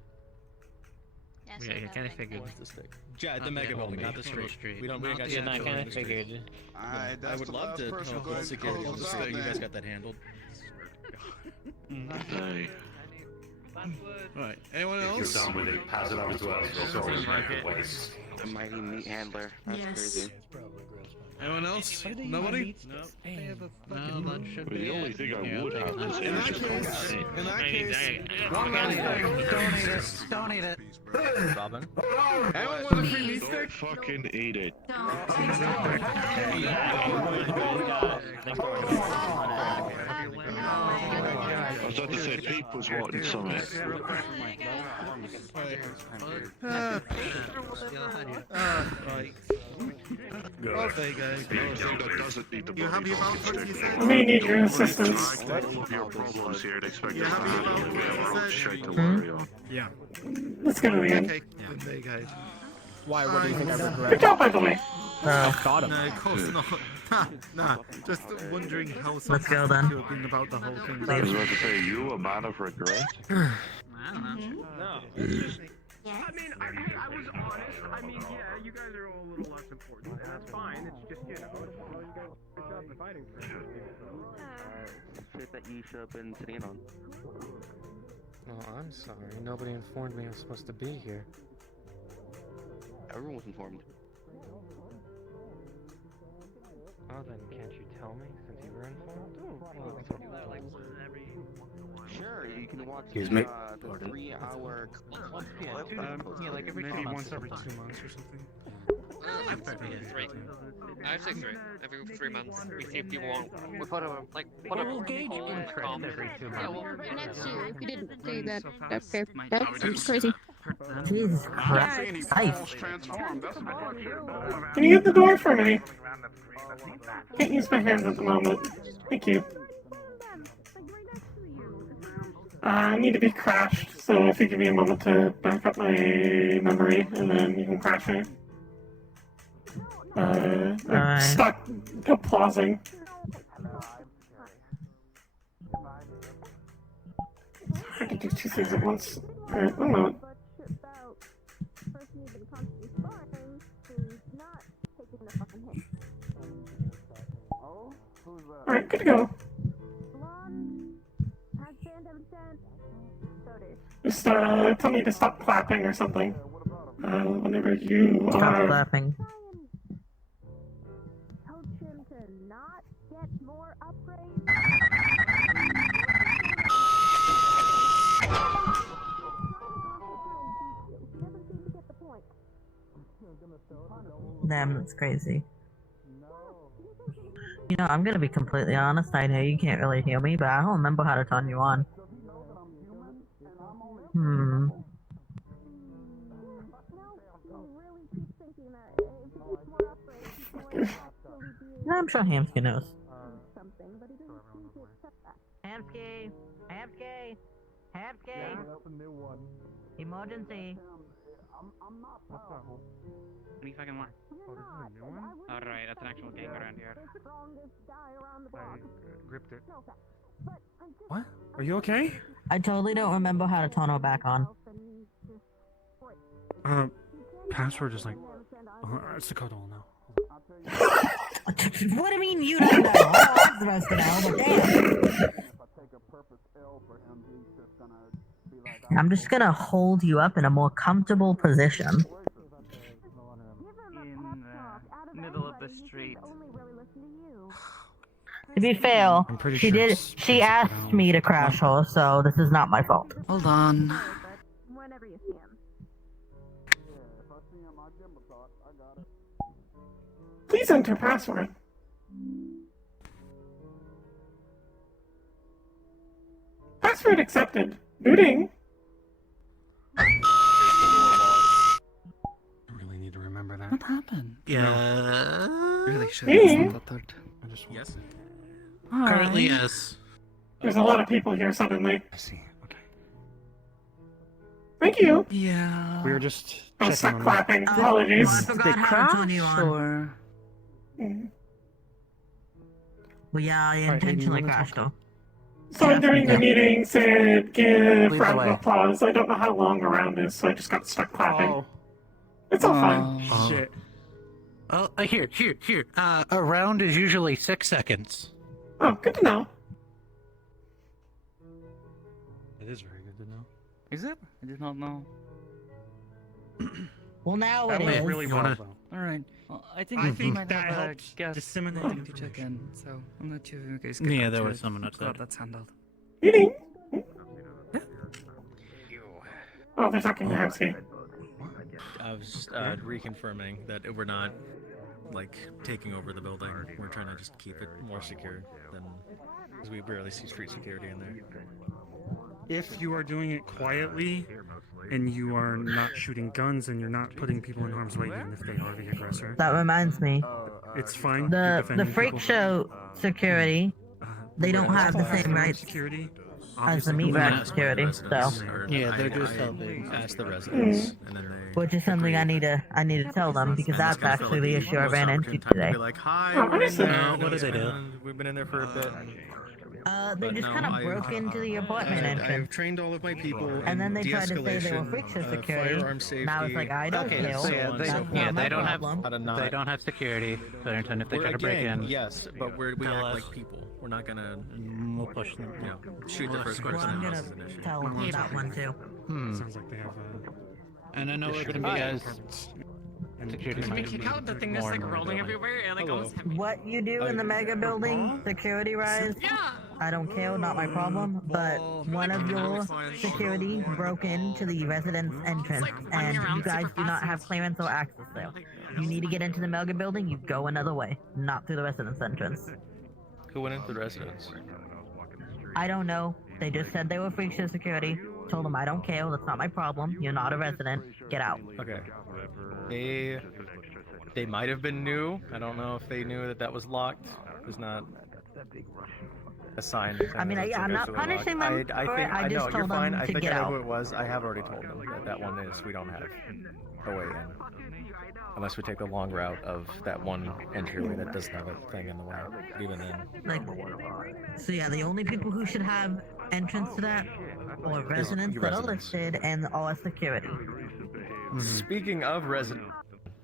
Yeah, you kind of figured. Yeah, the mega building, not the street. We don't. We ain't got shit I to do kind in of the street. figured. I would love to help with security on the street. You guys got that handled. Hey. Alright, anyone If else? you're done with it, pass it over to us. We'll throw it back in place. The mighty meat handler. That's crazy. Anyone else? Nobody? No, that should be The only thing I would have to say In that is case, Donate it. Robin? anyone want a free meat stick? fucking eat it. I was about to say, Pete was wanting something. Right. Well, there you go. The only thing that doesn't need the You happy about what you said? I may need your assistance. All of your problems here and expect You us happy to about give you what you our own said? shit to worry on. Yeah. Let's go to the end. Okay. There you go. Why? What do you think I regret? Good job, by the way. I thought No, of course not. Nah, just wondering how Let's go sarcastic then. you have been about the whole thing. I was about to say, you a man of regret? No. I mean, I was honest. I mean, yeah, you guys are all a little less important, and that's fine. It's just, you know, you guys good job in fighting for it. Shit that you should have been sitting on. Oh, I'm sorry. Nobody informed me I was supposed to be here. Everyone was informed. Oh, then can't you tell me since you were informed? Sure, you can watch Excuse me? the 3-hour clip. Like maybe once every 2 months or something. I'd say 3. Every 3 months, we see if people want. We put a We'll gauge interest every 2 months. Next year, if you didn't do that, okay, that's crazy. Jesus Christ. Can you get the door for me? Can't use my hands at the moment. Thank you. I need to be crashed, so if you give me a moment to back up my memory, and then you can crash me. I'm stuck applauding. It's hard to do 2 things at once. Alright, 1 moment. Alright, good to go. Just tell me to stop clapping or something. Whenever you Stop are. clapping. Damn, that's crazy. You know, I'm gonna be completely honest. I know you can't really hear me, but I don't remember how to turn you on. I'm sure Hamsky knows. Hamsky! Hamsky! Hamsky! Emergency! Any fucking line. Alright, that's an actual gang around here. I gripped it. What? Are you okay? I totally don't remember how to turn her back on. Password is like... it's the code all now. What do you mean you don't know? I'm supposed to know, but damn. I'm just gonna hold you up in a more comfortable position. In the middle of the street. To be fair, I'm pretty she sure did. She asked me to crash her, so this is not my fault. Hold on. Please enter password. Password accepted. Booting. I really need to remember that. What happened? Yeah. Really should Hey. have thought. Yes. Currently, yes. There's a lot of people here suddenly. I see. Okay. Thank you. Yeah. We were just I'm checking stuck on clapping. Apologies. I forgot how to turn you on. Or... Well, yeah, I Alright, intentionally Hayden, you wanna crashed her. So during the meeting said give Lead round the of way. applause. I don't know how long a round is, so I just got stuck clapping. Oh, It's all fine. shit. Oh, here. A round is usually 6 seconds. Oh, good to know. It is very good to know. Is it? I did not know. Well, now That it went is. really well, though. Alright. Well, I think I we think might that have a helps guest disseminate wanting to check in, so I'm not sure if you guys Yeah, got there to was someone outside. how that's handled. Oh, they're talking to Hemsky. I was just reconfirming that we're not like taking over the building. We're trying to just keep it more secure than because we barely see street security in there. If you are doing it quietly, and you are not shooting guns, and you're not putting people in harm's way, even if they are the aggressor, That reminds me. it's fine. The You're defending freak people. show security, they don't have the same rights security as the meat rack security, so. Yeah, they're just helping. Ask the residents, and then they. Which is something I need to tell them because that's actually the issue I ran into today. Be like, hi, Oh, we're in there. No, what did they do? We've been in there for a bit. They But just no, kind of I- broke into the apartment I've entrance. trained all of my people. And then in they tried to say they were de-escalation, freak show security. firearm safety. And I was like, I don't Okay, kill. so yeah, That's not my they don't problem. have they don't have security. Clearington, if they try to break in, Yes, but we tell act us. like people. We're not gonna, we'll push them. you know, shoot the first Well, person I'm that gonna crosses an issue. tell that one too. Sounds like they have And I know we're gonna be as security Did we kick out the thing that's like rolling everywhere and like almost hit me? What you do in the mega building, security rise, I don't care, not my problem, but one of your security broke into the residence entrance, and you guys do not have clearance or access there. You need to get into the mega building, you go another way, not through the residence entrance. Who went into the residence? I don't know. They just said they were freak show security. Told them I don't care, that's not my problem. You're not a resident. Get out. Okay. They might have been new. I don't know if they knew that that was locked. It was not assigned. I mean, I'm not punishing them I for think it. I know, just you're told fine. them I to think get I know out. who it was. I have already told them that that one is we don't have a way in. Unless we take the long route of that one entryway that doesn't have a thing in the way. But even then. Like, so yeah, the only people who should have entrance to that are residents that are listed and are security. Speaking of resident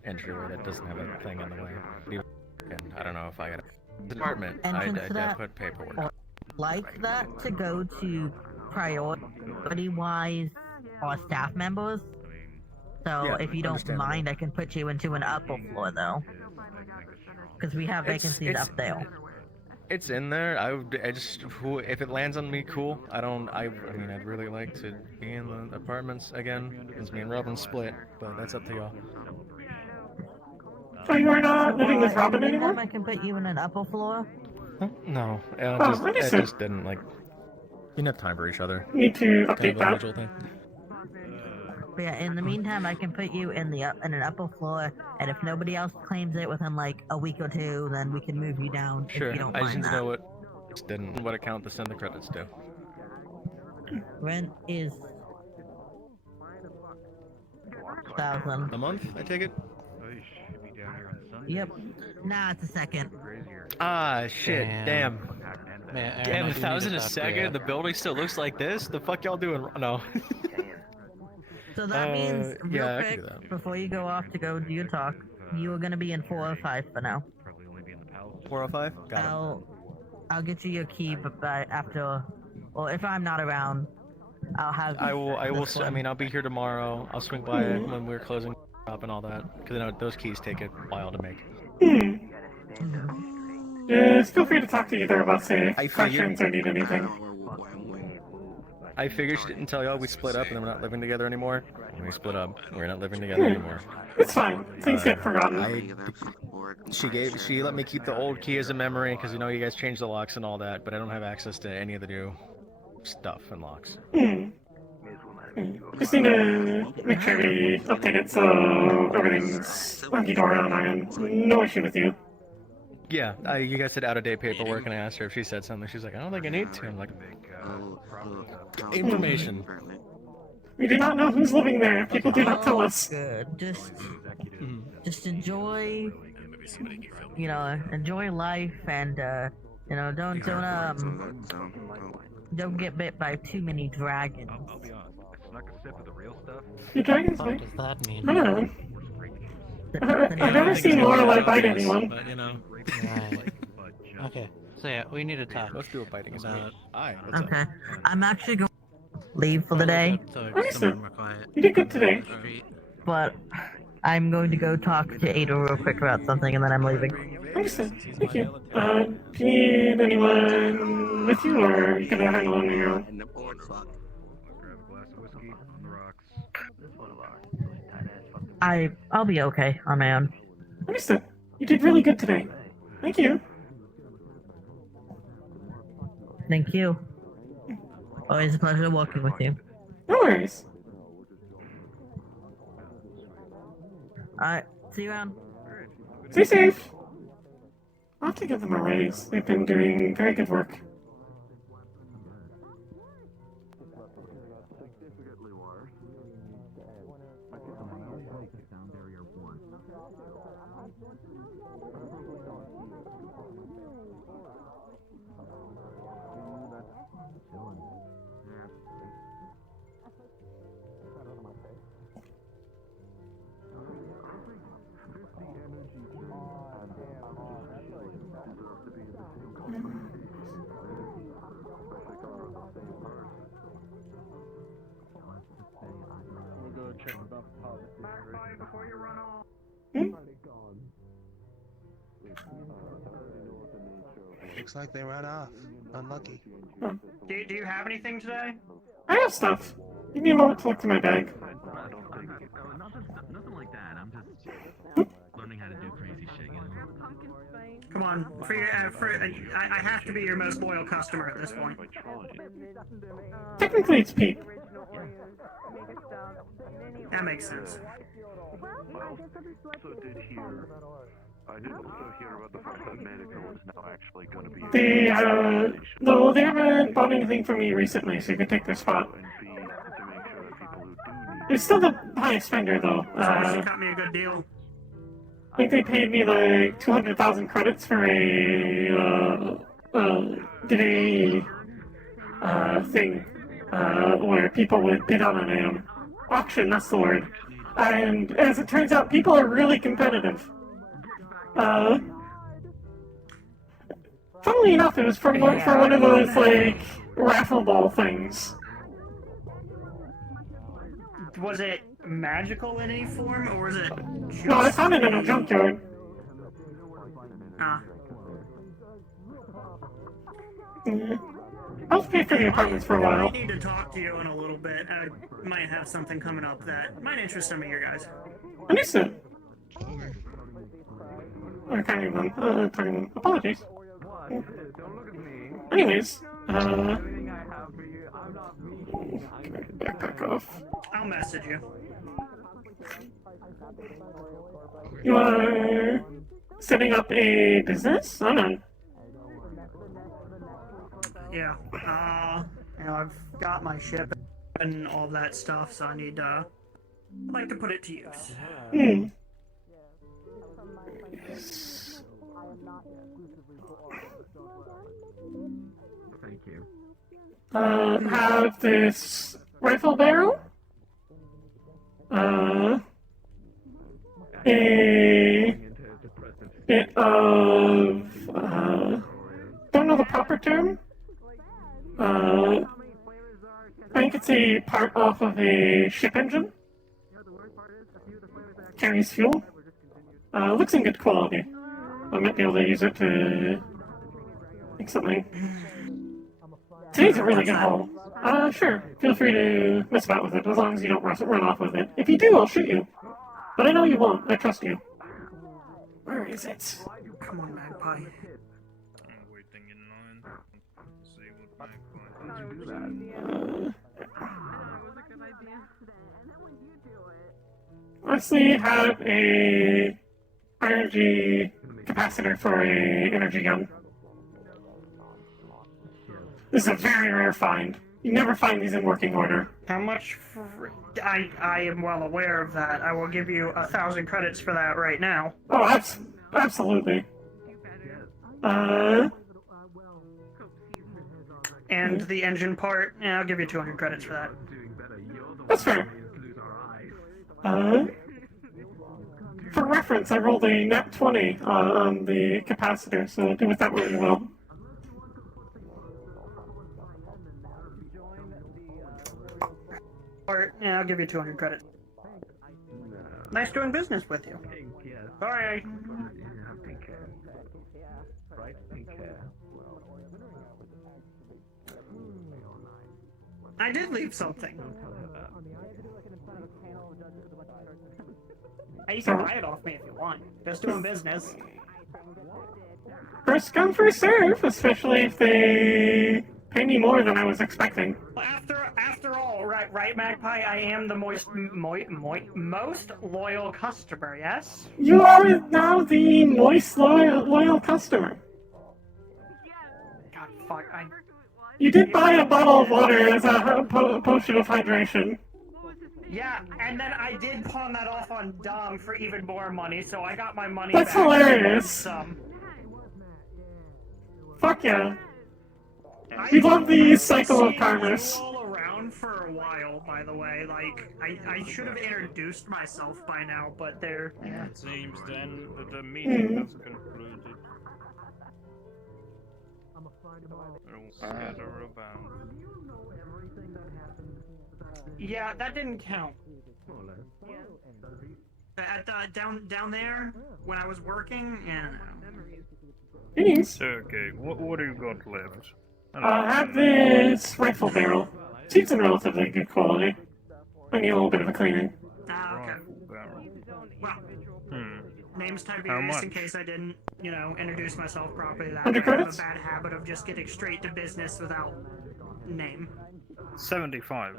entryway that doesn't have a thing in the way. And I don't know if I got a department. Entrance to I that put paperwork. or like that to go to priority-wise or staff members. So Yeah, if you don't understandable. mind, I can put you into an upper floor though, because we have vacancies up there. It's in there. I just if it lands on me, cool. I mean, I'd really like to be in the apartments again, because me and Robin split, but that's up to y'all. So you are not living with Robin Anytime anymore? I can put you in an upper floor. No, Oh, it understood. just didn't like. You didn't have time for each other. Need to Kind update of a that. mutual thing. But yeah, in the meantime, I can put you in in an upper floor, and if nobody else claims it within like a week or two, then we can move you down Sure. if you don't I just mind need to that. know what account to send the credits to. Rent is 1,000 a month. I take it. Yep. Nah, it's a second. Ah, shit. Damn. Man, Damn, I do need to 1,000 a talk to second. you. The building still looks like this. The fuck y'all doing? No. So that means, real yeah, I can quick, do that. before you go off to go do your talk, you are gonna be in 405 for now. 405. Got it. I'll get you your key, but after, or if I'm not around, I'll have. I will. this I one. mean, I'll be here tomorrow. I'll swing by when we're closing up and all that, because I know those keys take a while to make. Feel free to talk to either of us if I questions or need anything. I figured she didn't tell y'all we split up and then we're not living together anymore. When we split up, we're not living together anymore. It's fine. Things get forgotten. She let me keep the old key as a memory because you know you guys changed the locks and all that, but I don't have access to any of the new stuff and locks. Just need to make sure we update it so everything's hunky-dory on our end. No issue with you. Yeah, you guys said out-of-date paperwork, and I asked her if she said something. She's like, I don't think I need to. I'm like, information. We do not know who's living there. People do not tell us. Good. Just enjoy. Enjoy life, and don't get bit by too many dragons. The dragons, What mate. does that mean? I don't know. I've never seen Lorelei bite anyone. But, you know. Right. Okay. So yeah, we need to talk. Let's do a biting as about. Okay. I'm actually going to leave for the day, So Understood. somewhere more quiet. You did good today. Street. but I'm going to go talk to Ada real quick about something, and then I'm leaving. Understood. Thank you. Do you need anyone with you, or are you gonna handle it on your own? I'll be okay on my own. Understood. You did really good today. Thank you. Thank you. Always a pleasure working with you. No worries. Alright, see you around. Stay safe. I'll have to give them a raise. They've been doing very good work. Looks like they ran off. Unlucky. Do you have anything today? I have stuff. Give me a moment to look through my bag. Nothing like that. I'm just learning how to do crazy shit, you know? Come on, I have to be your most loyal customer at this point. Technically, it's Pete. That makes sense. I did also hear about the fact that medical is now actually going to be... No, they haven't bought anything from me recently, so you can take their spot. It's still the highest spender, though. You got me a good deal. I think they paid me like 200,000 credits for a thing where people would bid on an auction. That's the word. And as it turns out, people are really competitive. Funnily enough, it was for one of those like raffle ball things. Was it magical in any form, or was it just... No, I found it in a junkyard. Ah. Yeah. I'll pay for the apartments for a while. I need to talk to you in a little bit. I might have something coming up that might interest some of you guys. Understood. I can't even apologies. Anyways, back off. I'll message you. You are setting up a business? Oh no. Yeah. I've got my ship and all that stuff, so I need I'd like to put it to use. Thank you. Have this rifle barrel, a bit of, don't know the proper term, I think it's a part off of a ship engine, carries fuel, looks in good quality. I might be able to use it to make something. Today's a really good haul. Sure, feel free to mess about with it, as long as you don't run off with it. If you do, I'll shoot you. But I know you won't, I trust you. Where is it? Come on, Magpie. Honestly, have a energy capacitor for a energy gun. This is a very rare find. You never find these in working order. How much? I am well aware of that. I will give you 1,000 credits for that right now. Oh, absolutely. And the engine part, yeah, I'll give you 200 credits for that. That's fair. For reference, I rolled a nat 20 on the capacitor, so do with that what you will. Or, yeah, I'll give you 200 credits. Nice doing business with you. Sorry. I did leave something. Hey, you can buy it off me if you want. Just doing business. First come, first serve, especially if they pay me more than I was expecting. Well, after all, right, Magpie, I am the most loyal customer, yes? You are now the moist loyal customer. God, fuck, You did buy a bottle of water as a potion of hydration. Yeah, and then I did pawn that off on Dom for even more money, so I got my money That's back. hilarious. Fuck yeah. We love the cycle of karmas. You all around for a while, by the way. Like, I should have introduced myself by now, but they're... Yeah. It seems then that the meeting has concluded. We'll scatter about. Yeah, that didn't count. Down there, when I was working, and... Thanks. Okay, what do you got left? I have this rifle barrel. Seems in relatively good quality. I need a little bit of a cleaning. Okay. Well, name's Tiberius, in case I didn't, introduce myself properly. That I have a bad habit of just getting straight to business without name. 75.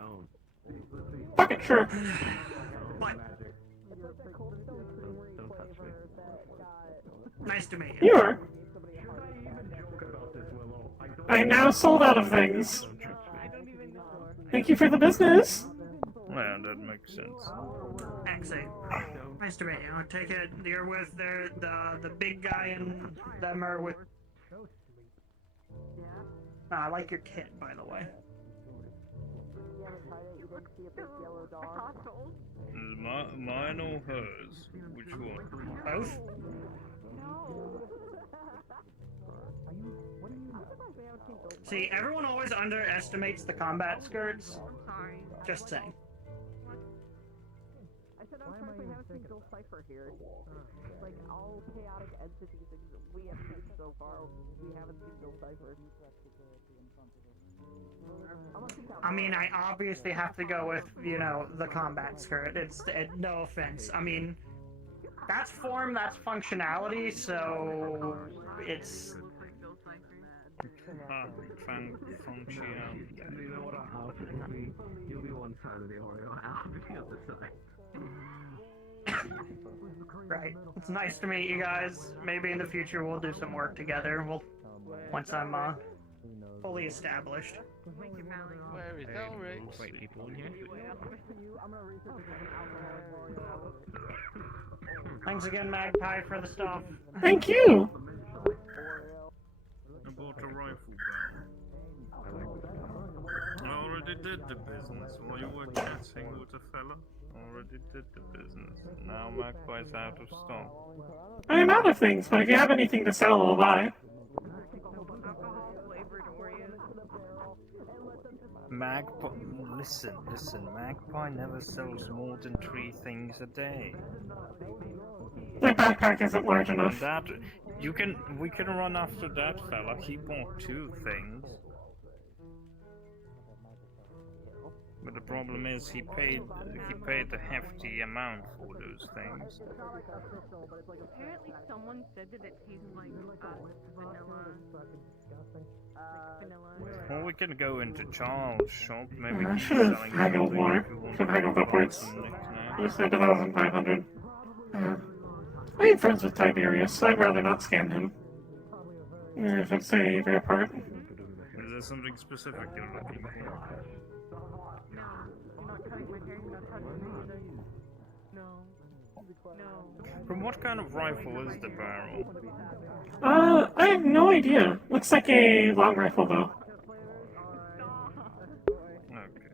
Fuck it, sure. What? Nice to meet you. You are. I am now sold out of things. Thank you for the business. Yeah, that makes sense. Excellent. Nice to meet you. I take it you're with the big guy and them are with... I like your kit, by the way. Mine or hers? Which one? Both? See, everyone always underestimates the combat skirts. Just saying. I said I'm sorry we haven't seen Bill Cipher here. Like all chaotic entities we have seen so far, we haven't seen Bill Cipher. I mean, I obviously have to go with, the combat skirt. No offense. I mean, that's form, that's functionality, so it's... You'll be one side of the Oreo, I'll be the other side. Right. It's nice to meet you guys. Maybe in the future we'll do some work together. Once I'm fully established. Where is Elric? Wait, people in here? Thanks again, Magpie, for the stuff. Thank you. I bought a rifle barrel. I already did the business while you were chatting with the fella. Already did the business. Now Magpie's out of stock. I am out of things, but if you have anything to sell, I'll buy. Magpie, listen, Magpie never sells more than 3 things a day. My backpack isn't large enough. And we can run after that fella. He bought 2 things. But the problem is he paid a hefty amount for those things. Apparently someone said that it tastes like vanilla. Well, we can go into Charles' shop. Maybe I he's should have selling haggled something more. if you want Should have haggled to upwards. buy some knickknacks. You said 1,500. I am friends with Tiberius, so I'd rather not scam him. If it's a fair part. Is there something specific you're looking for? From what kind of rifle is the barrel? I have no idea. Looks like a long rifle, though. Okay.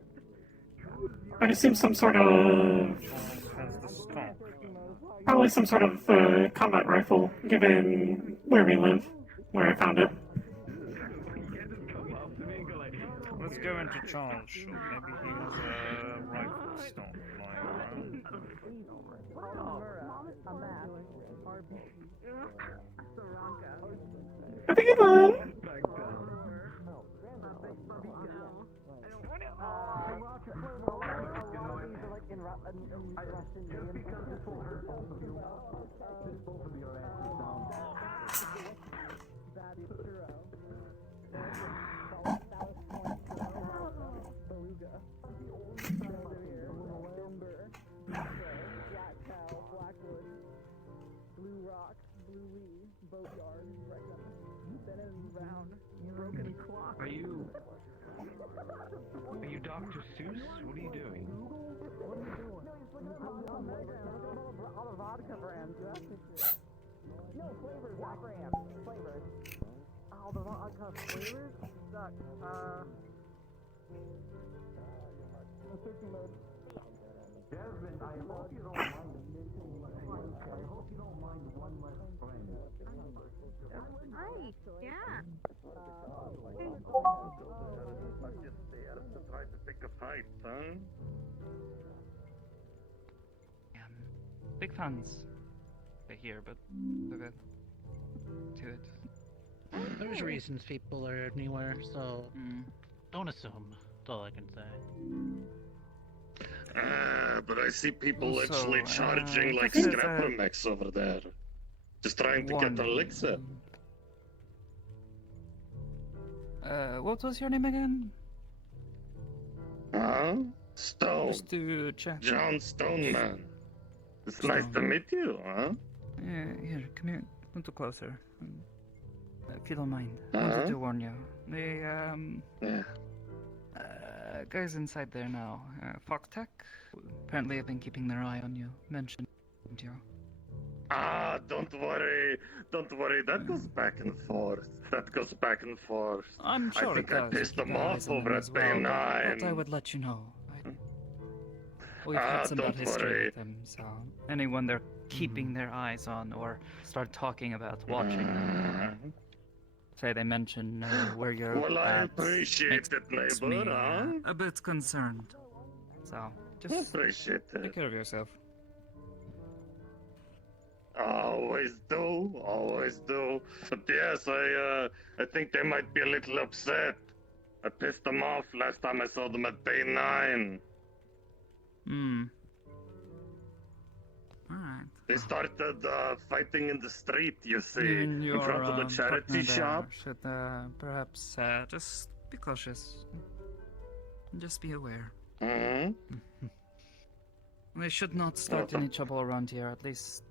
I'd assume some sort of... Has the stock? Probably some sort of combat rifle, given where we live, where I found it. Let's go into Charles' shop. Maybe he has a rifle stock lying around. I think it's on. Are you Dr. Seuss? What are you doing? All the vodka brands, no flavors, not brands, flavors. All the vodka flavors suck. Desmond, I hope you don't mind I hope you don't mind one less friend. Hi, yeah. Try to pick a fight, huh? Big fans. They're here, but okay. Do it. There's reasons people are anywhere, so don't assume. That's all I can say. But I see people Also, actually charging like this is, scrapper mechs over there. Just trying to get elixir. What was your name again? Huh? Stone. Just to check. John Stoneman. It's nice to meet you, huh? Yeah, here, come here. A little closer. If you don't mind. I wanted to warn you. The, guys inside there now. Fuck Tech. Apparently have been keeping their eye on you. Mentioned you. Ah, don't worry. That goes back and forth. I'm sure I think it I does. pissed Keep them your off eyes on over them at as well, Bay9. but I would let you know. We've had some bad don't history worry. with them, so anyone they're keeping their eyes on or start talking about watching them, say they mention where you're Well, I at, appreciate it, makes neighbor, me, huh? a bit concerned. So, just Appreciate it. take care of yourself. Always do. But yes, I think they might be a little upset. I pissed them off last time I saw them at Bay9. Alright. They started fighting in the street, you see, in Your, front of the charity partner there shop. should perhaps just be cautious. Just be aware. We should not start any trouble around here, at least.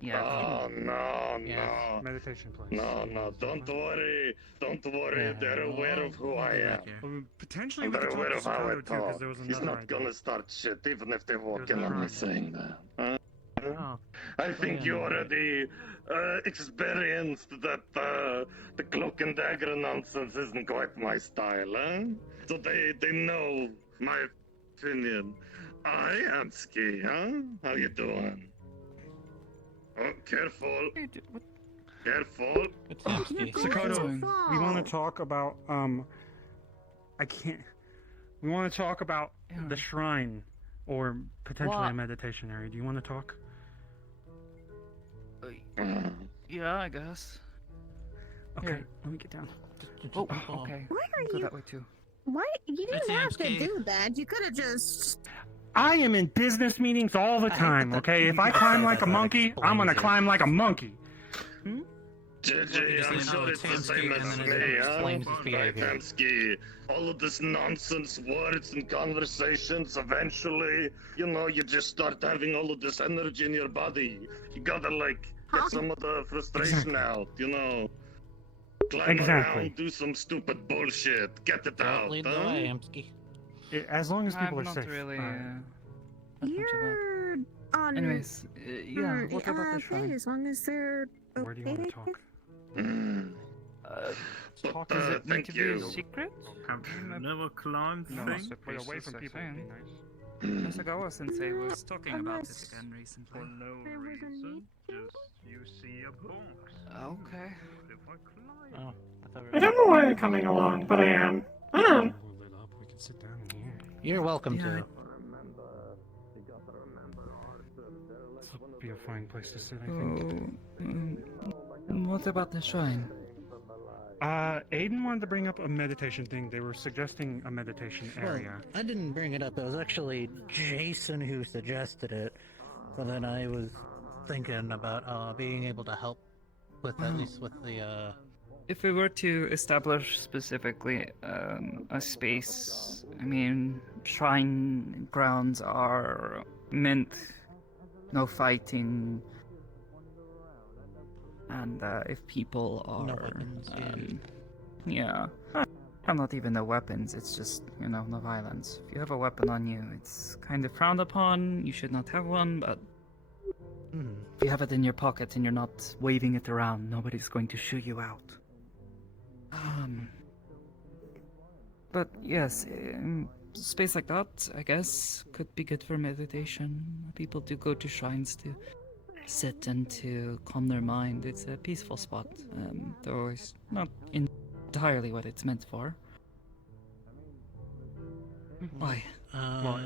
Yeah. Oh, no. Meditation place. No, don't worry. They're aware of who I am. Well, potentially we They're could aware talk of to how I Chicago too, because talk. there was He's another not idea. gonna start shit, even if they walk in another on me idea. saying that. Huh? Oh. I think you already experienced that the cloak and dagger nonsense isn't quite my style, huh? So they know my opinion. I am Ski, huh? How you doing? Oh, careful. Careful. Sakato, we want to talk about we want to talk about the shrine or potentially What? a meditation area. Do you want to talk? Yeah, I guess. Okay, Here. let me get down. Oh, okay. Why are Go you? that way too. Why? You That's didn't have to AFK. do that. You could have just. I am in business meetings all the time, okay? If I climb like a monkey, I'm gonna climb like a monkey. JJ, I'm sure it's the same as me, huh? Right, Tamsky. All of this nonsense, words and conversations, eventually, you just start having all of this energy in your body. You gotta, get some of the frustration out, Climb around, do some stupid bullshit, get it out, Lead huh? the way, Amsky. As long as people I'm are not safe. really. You're on. Anyways, yeah. What about the okay, shrine? as long as they're okay. Where do you want to talk? Does it need to be a secret? I've never climbed No, things. Stay away from people would be nice. Yasagawa-sensei was talking about it again recently. For no reason, just you see a box. Okay. If I climb. I don't know why I'm coming along, but I am. We can sit down in here. You're welcome to. be a fine place to sit, I think. What about the shrine? Aiden wanted to bring up a meditation thing. They were suggesting a meditation area. Well, I didn't bring it up. It was actually Jason who suggested it. But then I was thinking about being able to help with at least with the. If we were to establish specifically a space, I mean, shrine grounds are meant no fighting, and if people are, No weapons, yeah, not even no weapons. It's just no violence. If you have a weapon on you, it's kind of frowned upon. You should not have one, but if you have it in your pocket and you're not waving it around, nobody's going to shoo you out. But yes, space like that, I guess, could be good for meditation. People do go to shrines to sit and to calm their mind. It's a peaceful spot, though it's not entirely what it's meant for. Why? Well,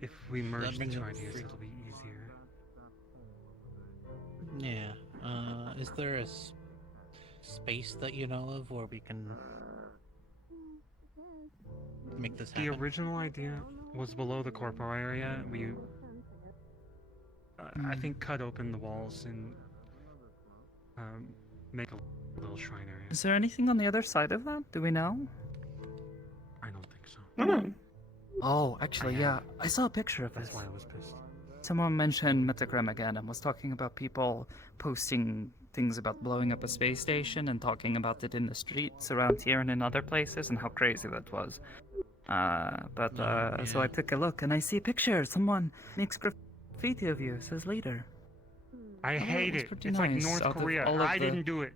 if we merge the two ideas, it'll be easier. Yeah. Is there a space that you know of where we can make this happen? The original idea was below the corporal area. We, I think, cut open the walls and make a little shrine area. Is there anything on the other side of that? Do we know? I don't think so. Oh, actually, yeah. I saw a picture of That's this. why I was pissed. Someone mentioned Metagram again and was talking about people posting things about blowing up a space station and talking about it in the streets around here and in other places and how crazy that was. So I took a look and I see a picture. Someone makes graffiti of you. It says leader. I hate it. It's like North Korea. I didn't do it.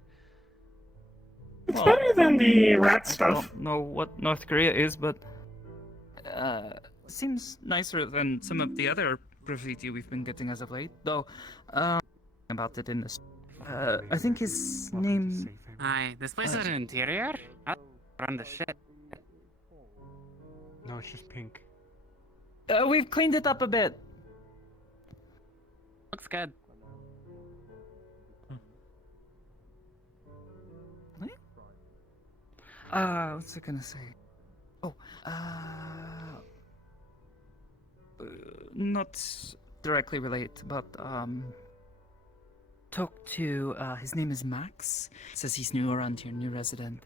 It's better than the rat stuff. I don't know what North Korea is, but seems nicer than some of the other graffiti we've been getting as of late. Though, about it in this. I think his name. Hi, this place has an interior? I run the shit. No, it's just pink. We've cleaned it up a bit. Looks good. What's I gonna say? Oh, not directly related, but talked to his name is Max. Says he's new around here, new resident.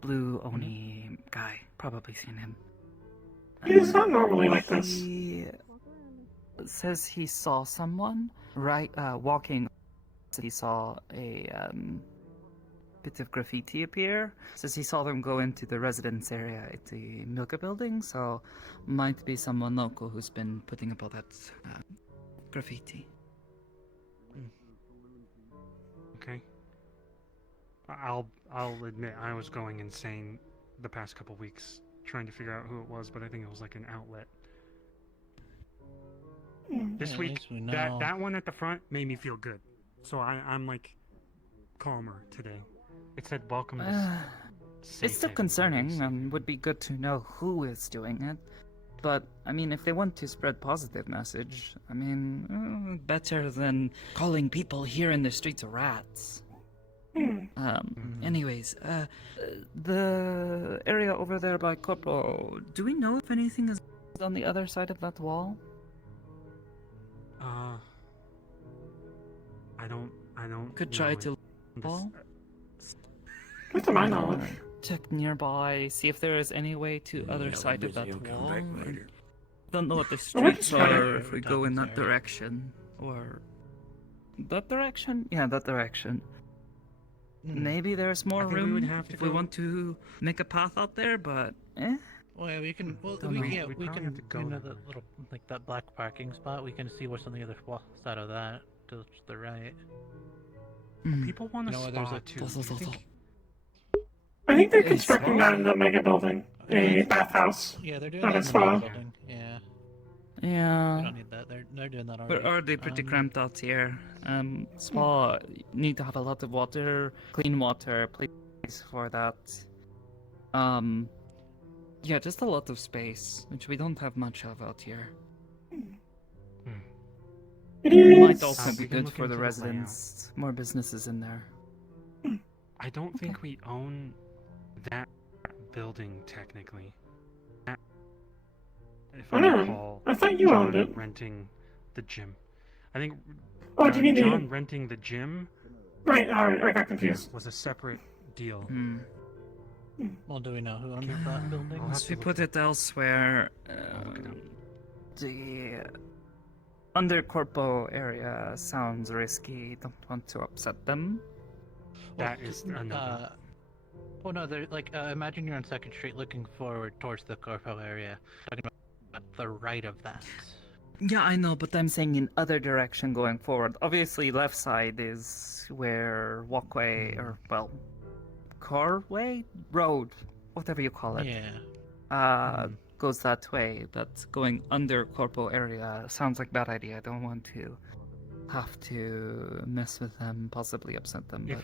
Blue Oni guy, probably seen him. He's not normally like this. He says he saw someone walking. He saw a bit of graffiti appear. Says he saw them go into the residence area at the Milka building, so might be someone local who's been putting up all that graffiti. Okay. I'll admit I was going insane the past couple weeks trying to figure out who it was, but I think it was like an outlet. This week, that one at the front made me feel good, so I'm like calmer today. It said welcome. It's still concerning, and would be good to know who is doing it. But I mean, if they want to spread positive message, I mean, better than calling people here in the streets rats. Anyways, the area over there by Corporal, do we know if anything is on the other side of that wall? I don't. Could try to wall. To my knowledge. Check nearby, see if there is any way to other side of that wall. Don't know what the streets are if we go in that direction. Or that direction? Yeah, that direction. Maybe there's more room if we want to make a path out there, but Well, yeah, we can. Well, Don't we, know. yeah, We we probably can. have to go You know, there. that little, like that black parking spot. We can see what's on the other side of that to the right. People want to You know, there's spot a- too. Do you think- I think they're constructing that in the mega building. A bathhouse. Yeah, they're doing Not that a in the spa. building. Yeah. yeah. We don't need that. They're doing that We're already. already pretty cramped out here. Spa need to have a lot of water, clean water, place for that. Yeah, just a lot of space, which we don't have much of out here. It Might is. also be we can good look for the into the residents. More businesses in there. I don't think we own that building technically. If I recall, I thought you John owned it. renting the gym. I think Oh, do you mean John the... renting the gym Right, alright, I got confused. was a separate deal. Well, do we know who owns that building? Once we put it elsewhere, the Undercorpo area sounds risky. Don't want to upset them. That is another. Oh no, they're like, imagine you're on 2nd Street looking forward towards the Corpo area. Talking about the right of that. Yeah, I know, but I'm saying in other direction going forward. Obviously, left side is where walkway, or, well, carway? Road, whatever you call it. Yeah. Goes that way, but going under Corpo area sounds like a bad idea. I don't want to have to mess with them, possibly upset them. But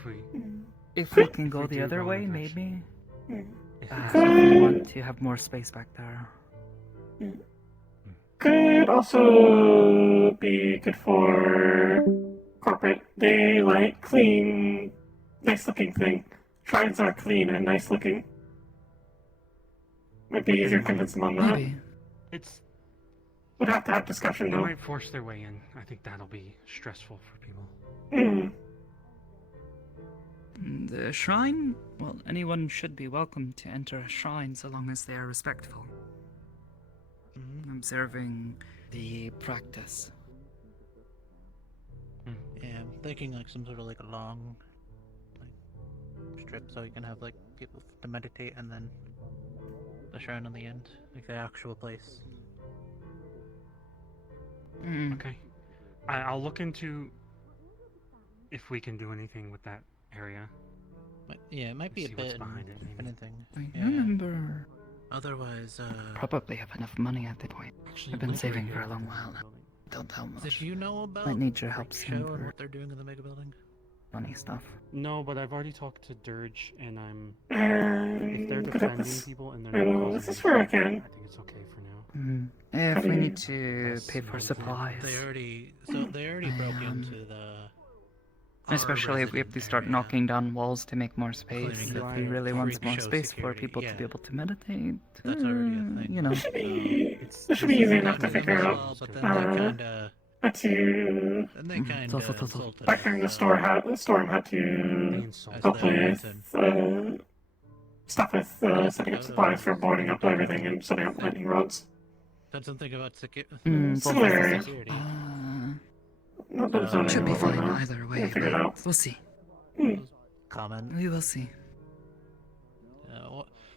if we can go the other way, maybe. If we want to have more space back there. Could also be good for corporate. They like clean, nice looking thing. Shrines are clean and nice looking. Might be easier to convince them on that. Maybe. It's. Would have to have discussion They though. might force their way in. I think that'll be stressful for people. The shrine? Well, anyone should be welcome to enter a shrine so long as they are respectful. Observing the practice. Yeah, I'm thinking like some sort of like a long like strip so you can have like people to meditate and then the shrine on the end, like the actual place. Okay. I'll look into if we can do anything with that area. Yeah, it might be a See what's bit behind it, maybe. anything. I Yeah. remember. Otherwise, Probably have enough money at the point. I've been saving for a long while now. Don't tell Did much. you know about Might need your help the soon show and for what they're doing in the mega building? money stuff. No, but I've already talked to Dirge, and I'm. If they're defending people and they're not causing this is where I can. I think it's okay for now. If we need to pay for supplies. They already broke into the. Especially if we have to start knocking down walls to make more space. Cleaning If up we really freak want more show space for security, people to yeah. be able to meditate. That's already a thing. You know. This should be easy enough to figure out. But then they kinda. Had to. Then they kinda insulted Back during the storm had to help with stuff with setting up supplies for boarding up everything and setting up lightning rods. Said something about Similar area. security. Not that it's on Should be anymore, fine but either way. we'll figure it out. We'll see. Comment. We will see.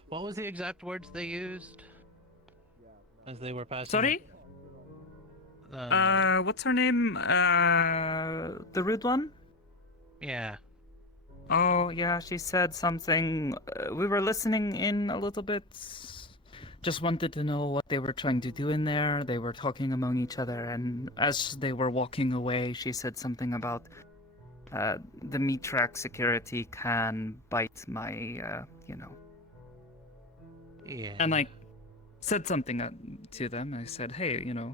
What was the exact words they used as they were passing? Sorry? What's her name? The rude one? Yeah. Oh, yeah, she said something. We were listening in a little bit. Just wanted to know what they were trying to do in there. They were talking among each other, and as they were walking away, she said something about the meat track security can bite my, Yeah. And I said something to them. I said, hey, do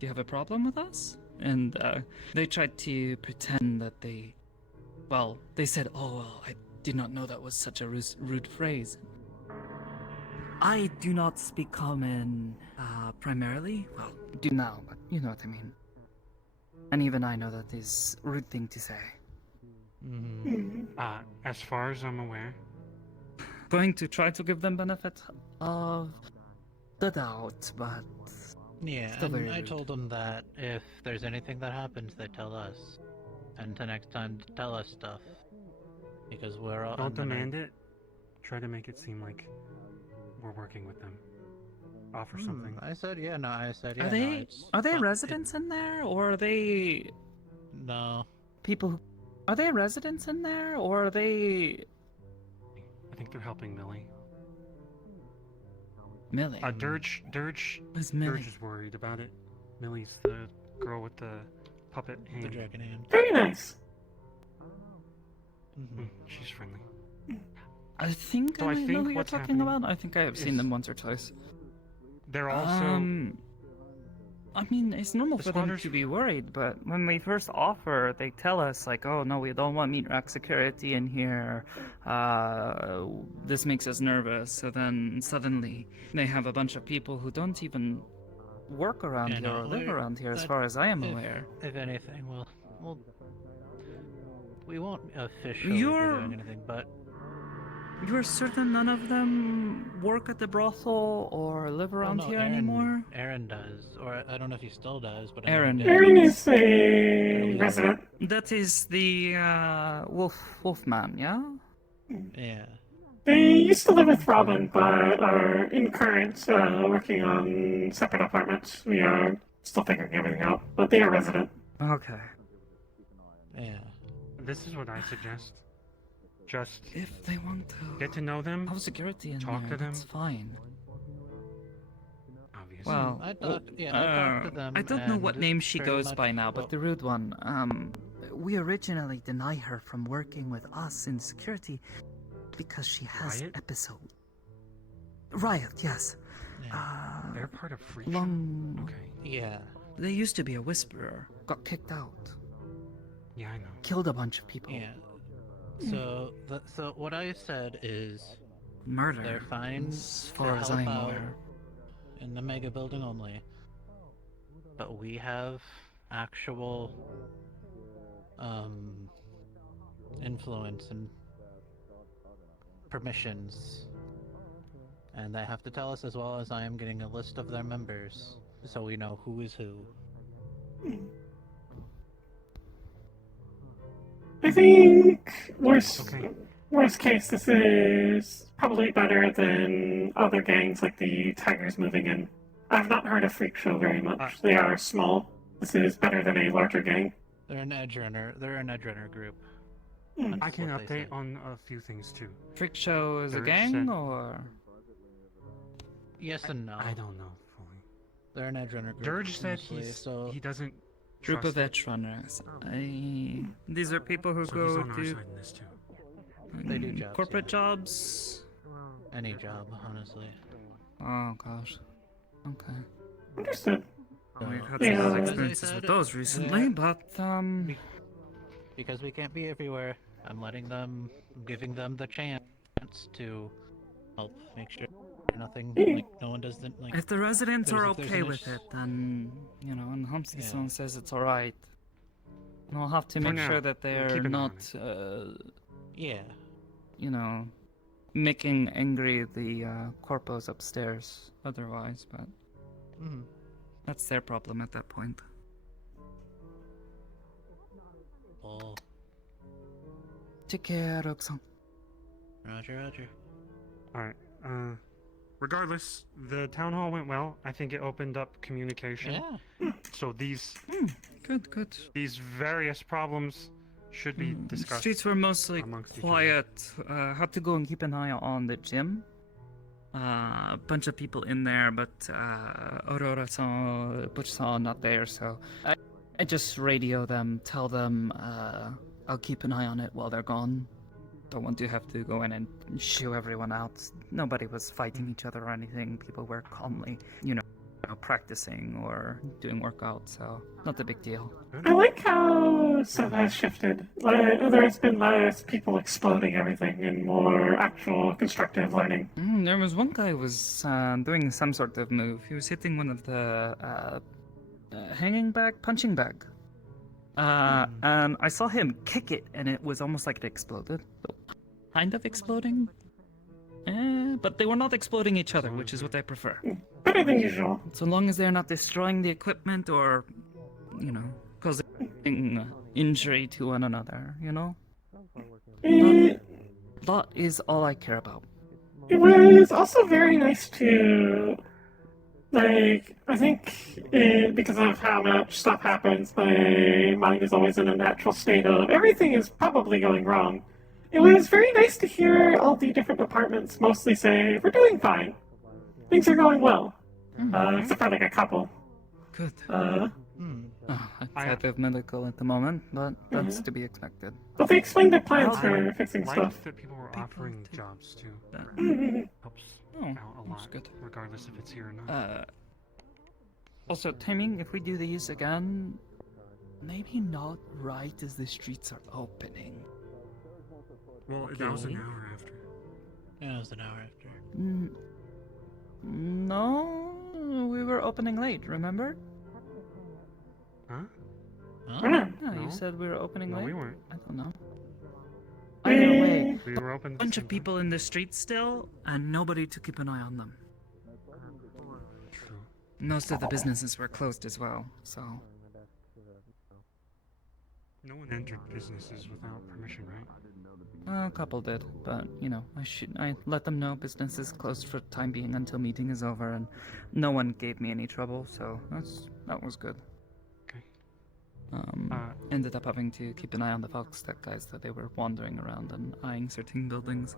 you have a problem with us? And they tried to pretend that they said, oh, well, I did not know that was such a rude phrase. I do not speak common primarily. Well, do now, but you know what I mean. And even I know that is a rude thing to say. As far as I'm aware. Going to try to give them benefit of the doubt, but Yeah, still very and I rude. told them that if there's anything that happens, they tell us. And to next time, tell us stuff. Because we're all... Don't demand it. Try to make it seem like we're working with them. Offer something. I said, yeah, no, Are they residents in there, or are they... No. People who... Are they residents in there, or are they... I think they're helping Millie. Millie? Dirge Who's Millie? is worried about it. Millie's the girl with the puppet hand. The dragon hand. Very nice. She's friendly. I think So I I know think who you're what's talking happening about. I think I have seen is- them once or twice. They're also I mean, it's normal The for them squatters- to be worried, but when we first offer, they tell us, like, oh, no, we don't want meat rack security in here. This makes us nervous. So then suddenly they have a bunch of people who don't even work around Yeah, here no, or live we're- around here, as that- far as I am if- aware. If anything, we won't officially You're- be doing anything, but You're certain none of them work at the brothel or live around no, here Aaron, anymore? Aaron does, or I don't know if he still does, but Aaron. I know he Aaron did. is a resident. That is the Wolfman, yeah? Yeah. They used to live with Robin, but are in current working on separate apartments. We are still figuring everything out, but they are resident. Okay. Yeah. This is what I suggest. Just if they want to get to know them, have security in talk there, to them. that's fine. Obviously. Well, I talked to them. I don't know what and name she pretty goes much- by now, but the rude one. We originally denied her from working with us in security because she has Riot? episode. Riot, yes. They're part of Free Long. Okay. Yeah. They used to be a whisperer. Got kicked out. Yeah, I know. Killed a bunch of people. Yeah. So what I said is Murder. they're fine as far to as help I'm out aware. in the mega building only, but we have actual influence and permissions, and they have to tell us as well as I am getting a list of their members so we know who is who. I think worst case, this is probably better than other gangs like the Tigers moving in. I've not heard of Freak Show very much. They are small. This is better than a larger gang. They're an edge runner. They're an edge runner group. I can what they update said. on a few things too. Freak Show is a Dirge gang, said- or Yes and no. I don't know fully. They're an edge runner group. Dirge said mostly, he doesn't. group trust of edge runners? These are people who So he's go on our to side in this too. They do jobs, corporate jobs. any job, honestly. Oh gosh. Okay. Understood. We've had Yeah. some As I experiences said, with those recently, but because we can't be everywhere, I'm giving them the chance to help make sure nothing, like no one does the, like. if the residents are there's okay an with issue- it, then and Humsky-san says it's alright. And I'll have to For make now, sure that we'll they're keep an eye on not, Yeah. making angry the corpos upstairs. Otherwise, but that's their problem at that point. Oh, Take care, Roxanne. Roger, Roger. Alright. Regardless, the town hall went well. I think it opened up communication. Yeah. So these Good. these various problems should be discussed. Streets were mostly amongst each quiet. Had to go and keep an eye on the gym. A bunch of people in there, but Aurora-san, Butch-san not there, so I just radio them, tell them I'll keep an eye on it while they're gone. Don't want to have to go in and shoo everyone out. Nobody was fighting each other or anything. People were calmly, practicing or doing workouts, so not a big deal. I like how stuff has shifted. There's been less people exploding everything and more actual constructive learning. There was one guy who was doing some sort of move. He was hitting one of the punching bag. And I saw him kick it, and it was almost like it exploded. Kind of exploding. But they were not exploding each other, which is what I prefer. Better than usual. So long as they're not destroying the equipment or, causing injury to one another, That is all I care about. It was also very nice to, I think because of how much stuff happens, my mind is always in a natural state of everything is probably going wrong. It was very nice to hear all the different departments mostly say, we're doing fine. Things are going well. Except for a couple. Good. Mm. Type of medical at the moment, but that's to be expected. But they explained their plans for fixing liked stuff. that people were offering jobs too. Mhm. Helps Oh, out a lot, that's good. regardless if it's here or not. Also, timing, if we do these again, maybe not right as the streets are opening. Well, that was an hour after. Yeah, it was an hour after. No, we were opening late, remember? Huh? Yeah, No. you said we were opening No, late? we weren't. I don't know. Either way, We were open. a bunch of people in the street still, and nobody to keep an eye on them. True. Most of the businesses were closed as well, so... No one entered businesses without permission, right? A couple did, but, you know, I let them know business is closed for the time being until meeting is over, and no one gave me any trouble, so that was good. Okay. Ended up having to keep an eye on the Foxtech guys that they were wandering around and eyeing certain buildings.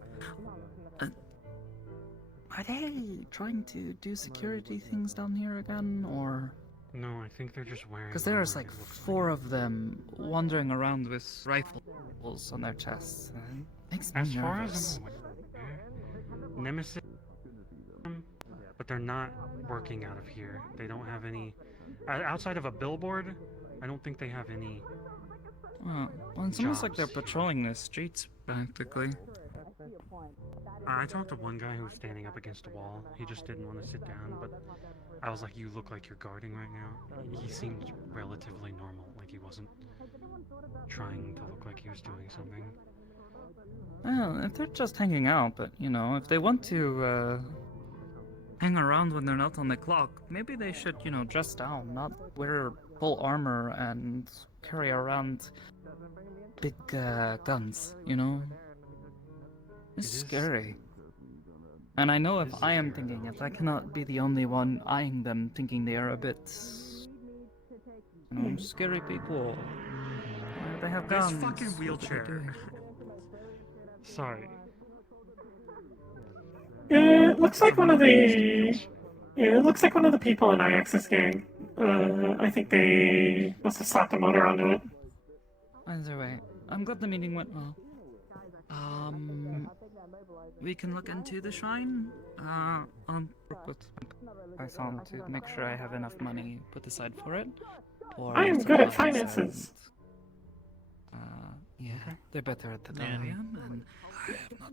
Are they trying to do security things down here again, or...? No, I think they're just wearing. Because there's like 4 of them wandering around with rifles on their chests. Makes me As far nervous. as I'm aware, Nemesis, but they're not working out of here. They don't have any outside of a billboard. I don't think they have any. Well, it's almost like they're patrolling the streets practically. I talked to one guy who was standing up against a wall. He just didn't want to sit down, but I was like, "You look like you're guarding right now." He seemed relatively normal, like he wasn't trying to look like he was doing something. Well, if they're just hanging out, but you know, if they want to hang around when they're not on the clock, maybe they should, you know, dress down, not wear full armor and carry around big guns, you know? It's scary. And I know if I am thinking it, I cannot be the only one eyeing them thinking they are a bit, you know, scary people. They have guns. This fucking What are they wheelchair. doing? Sorry. Yeah, it looks like one of the. Yeah, it looks like one of the people in IX's gang. I think they must have slapped a motor onto it. Either way, I'm glad the meeting went well. We can look into the shrine. I'll work with Python to make sure I have enough money put aside for it. Or I am good at supplies finances. Yeah, they're better at that than I am,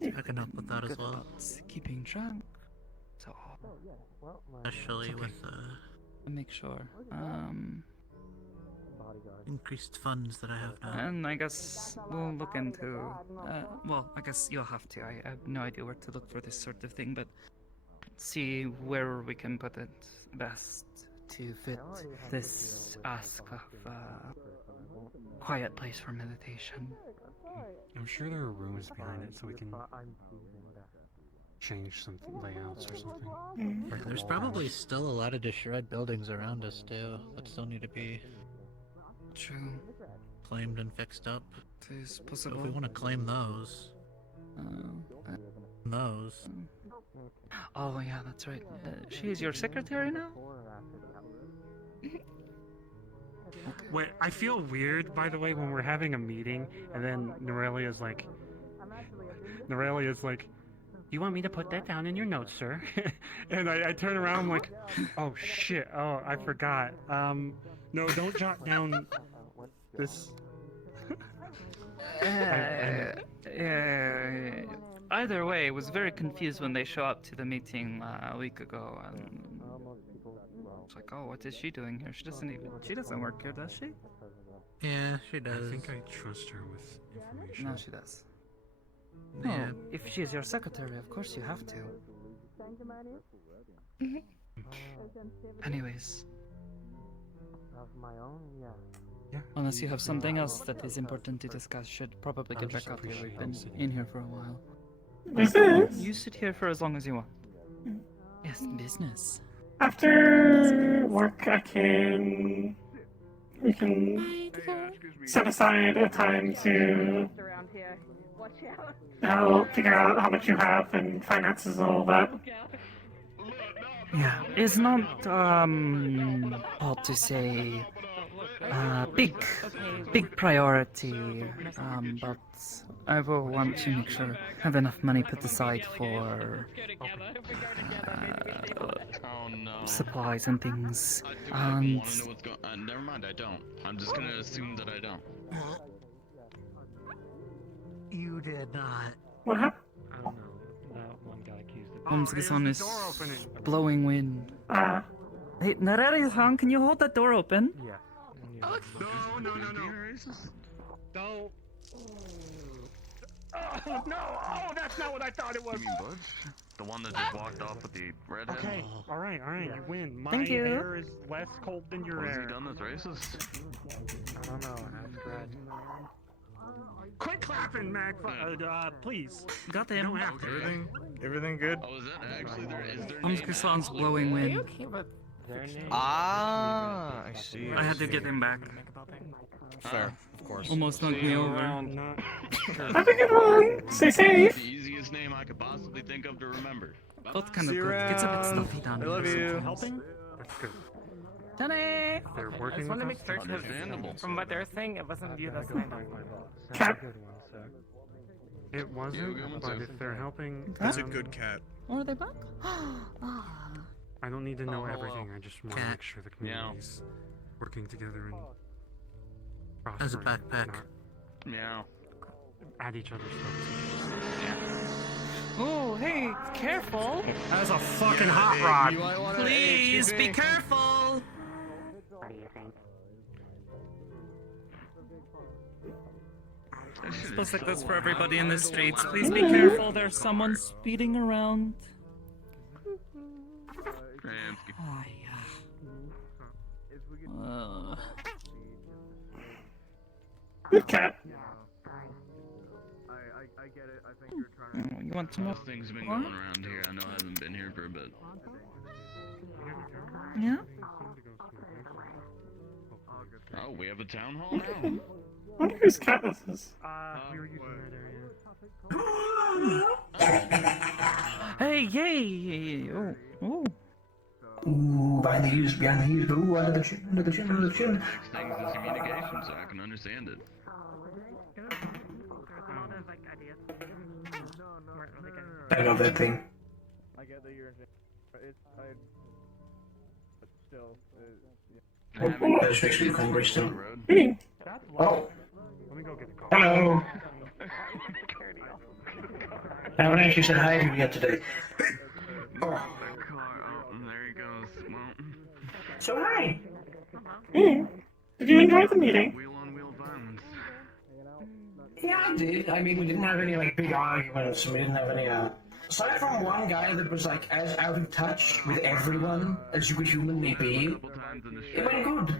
and I can help with that as good well. about keeping track. So, Especially with make sure. increased funds that I have now. And I guess we'll look into. Well, I guess you'll have to. I have no idea where to look for this sort of thing, but see where we can put it best to fit this ask of quiet place for meditation. I'm sure there are rooms behind it, so we can change some layouts or something. Yeah, there's probably still a lot of destroyed buildings around us too that still need to be claimed and fixed up. It is So possible. if we want to claim those, Oh yeah, that's right. She is your secretary now? Wait, I feel weird, by the way, when we're having a meeting, and then Norelia's like, "You want me to put that down in your notes, sir?" And I turn around, I'm like, "Oh shit! Oh, I forgot. No, don't jot down this." Either way, I was very confused when they showed up to the meeting a week ago, and it's like, oh, what is she doing here? She doesn't work here, does she? Yeah, she does. I think I trust her with information. No, she does. Yeah. Oh, if she is your secretary, of course you have to. Anyways. Yeah. Unless you have something else that is important to discuss, should probably get back out here. We've been in here for a while. Business? You sit here for as long as you want. Yes, business. After work, we can set aside a time to figure out how much you have and finances and all that. Yeah, it's not, how to say, big priority. But I will want to make sure I have enough money put aside for supplies and things. And Want to know what's going on? Never mind, I don't. I'm just gonna assume that I don't. You did not. What happened? I don't know. That one guy accused of. Homesky-san is blowing wind. Ah. Hey, Narari-san, can you hold that door open? Yeah. No. Don't. Oh no! Oh, that's not what I thought it was. You mean Butch? The one that just walked off with the redhead? Okay, all right, you win. My Thank you. hair is less cold than your Has hair. he done this racist? I don't know. Ask Brad. Quit clapping, Magpie. Please. Got him. Don't have to. Everything good? Oh, is that actually there? Is there? Homesky-san's blowing wind. Ah, I see. I had to get him back. Fair, of course. Almost knocked me over. Have a good one. Stay safe. The easiest name I could possibly think of to remember. Both kind of good. Gets a bit stuffy down I here. love you. Helping? That's good. Johnny! They're I working just want to with make sure us. because from what they're saying, it wasn't viewed as kind of. That's Cat. a good one, sir. It wasn't, but if they're helping, That's a good cat. Oh, are they back? I don't need to know everything. I just want to Cat. make sure the community's working together and As a prospering, backpack. not Meow. at each other's throats. Oh, hey, careful! That's a fucking hot rod. Please be careful. What do you think? It's supposed like this for everybody in the streets. Please be careful. There's someone speeding around. Oh, yeah. Good cat. I get it. I think you're trying to. You want some more? Things been going around here. I know I haven't been here for a bit. Yeah? Oh, we have a town hall now. I wonder whose cat this is. We were using that area. Hey, yay! Oh. Ooh, behind the ears, ooh, under the chin, under the chin, under the chin. Next thing is communication, so I can understand it. I love that thing. I get that you're. It's. But still. That makes me hungry still. Hey. Oh. Let me go get the car. Hello. I haven't actually said hi to you yet today. Oh. There he goes. Well, So hi. Hey. Did you enjoy the meeting? wheel on wheel violence. Yeah, I did. I mean, we didn't have any like big arguments. We didn't have any. Aside from one guy that was like as out of touch with everyone as you could humanly be, it went good.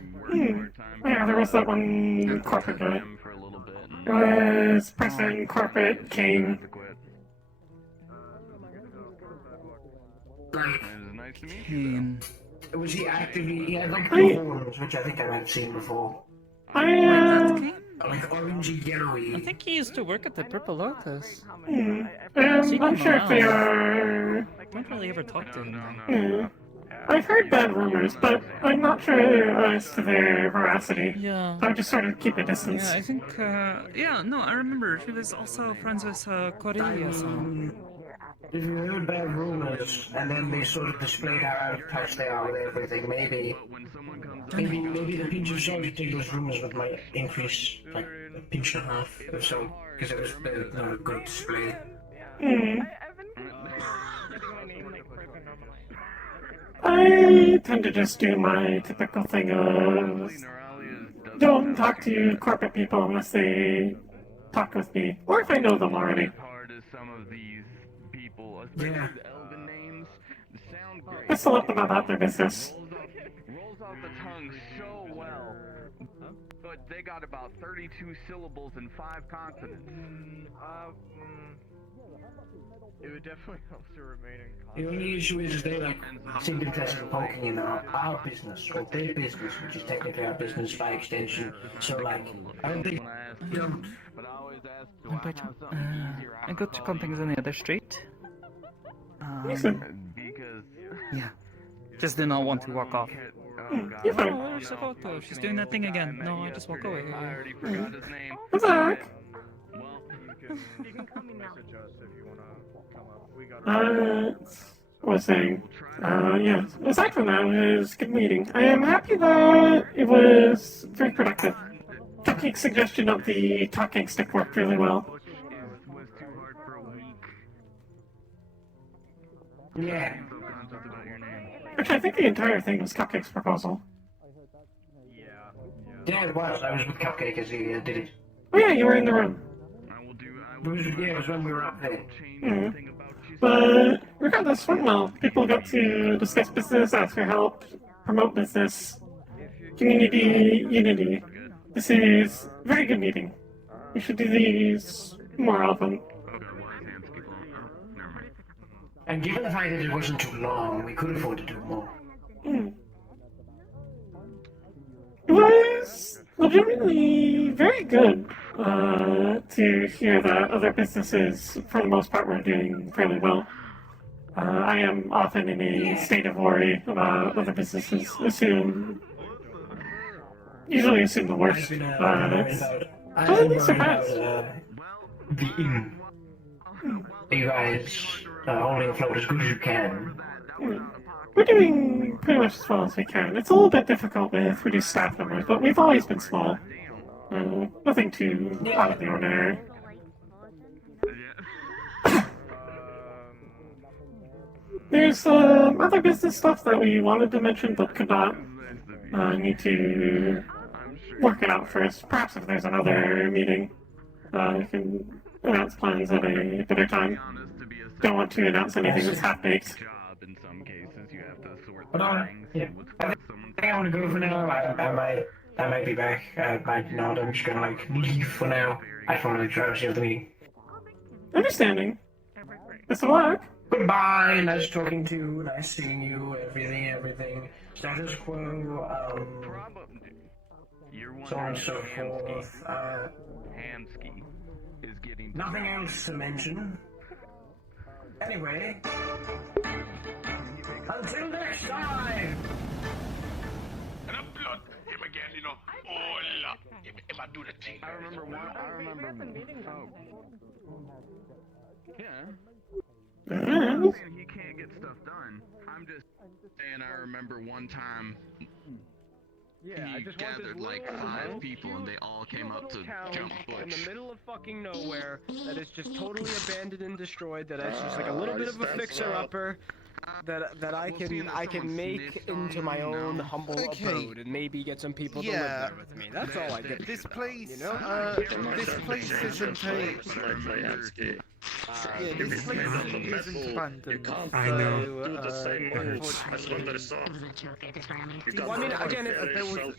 Yeah, there was that one corporate guy. It was person, corporate, Kane. Nice to meet Kane. Was he actively? He had like horns, which I think I might have seen before. That's Kane? Like orangey yellowy. I think he used to work at the Purple Lotus. I'm not sure if they are. I don't really ever talk to him. Yeah. I've heard bad rumors, but I'm not sure as to their veracity. Yeah. I would just sort of keep a distance. Yeah, I think, I remember. He was also friends with, Cordelia-san. If you heard bad rumors, and then they sort of displayed how out of touch they are with everything, maybe the pinch of salt you take those rumors with might increase, like a pinch and a half or so, because it was not a good display. I tend to just do my typical thing of don't talk to corporate people unless they talk with me, or if I know them already. Yeah. Just to let them about their business. Rolls off the tongue so well. But they got about 32 syllables and 5 consonants. It would definitely help to remain in contact. The only issue is they like seem interested in poking in our business, or their business, which is technically our business by extension. So like, I don't think. I got to companies on the other street. Because Yeah. Just did not want to walk off. You're fine. Oh, where's Sakoto? She's doing that thing again. No, I just walk away. I already forgot his name. What's Zach? Well, You can call me message us if you wanna come up. We got What was saying? Yeah. Aside from that, it was a good meeting. I am happy that it was very productive. Cupcake's suggestion of the talking stick worked really well. Yeah. Actually, I think the entire thing was Cupcake's proposal. Yeah, it was. I was with Cupcake as he did it. Oh yeah, you were in the room. It was when we were up there. Mm-hmm. But regardless, went well. People got to discuss business, ask for help, promote business, community unity. This is a very good meeting. We should do these more often. And given the fact that it wasn't too long, we could afford to do more. It was legitimately very good to hear that other businesses, for the most part, were doing fairly well. I am often in a state of worry about other businesses. Usually assume the worst, but it's pleasantly surprised. The inn. You guys holding afloat as good as you can. We're doing pretty much as well as we can. It's a little bit difficult with reduced staff numbers, but we've always been small. Nothing too out of the ordinary. There's other business stuff that we wanted to mention but could not. Need to work it out first. Perhaps if there's another meeting, we can announce plans at a better time. Don't want to announce anything that's half-baked. But yeah. I think I want to go for now. I might be back. I might not. I'm just gonna leave for now. I just want to try to see the meeting. Understanding. Best of luck. Goodbye. Nice talking to you. Nice seeing you. Everything. Status quo. So on and so forth. Hamsky is getting Nothing else to mention. Anyway. Until next time. And upload him again, you know. Hola. If I do the thing. I remember one. Oh. Yeah. He can't get stuff done. I'm just saying I remember one time he gathered like 5 people and they all came up to jump in the Butch. middle of fucking nowhere that is just totally abandoned and destroyed. That is just like a little bit of a fixer-upper that I can make into my own humble abode and maybe get some people to live there with me. That's all I get. This place, you know, this place isn't a. Yeah, this place isn't abandoned. I know. Do the same moves as when they're soft. Well, I mean, again, if there was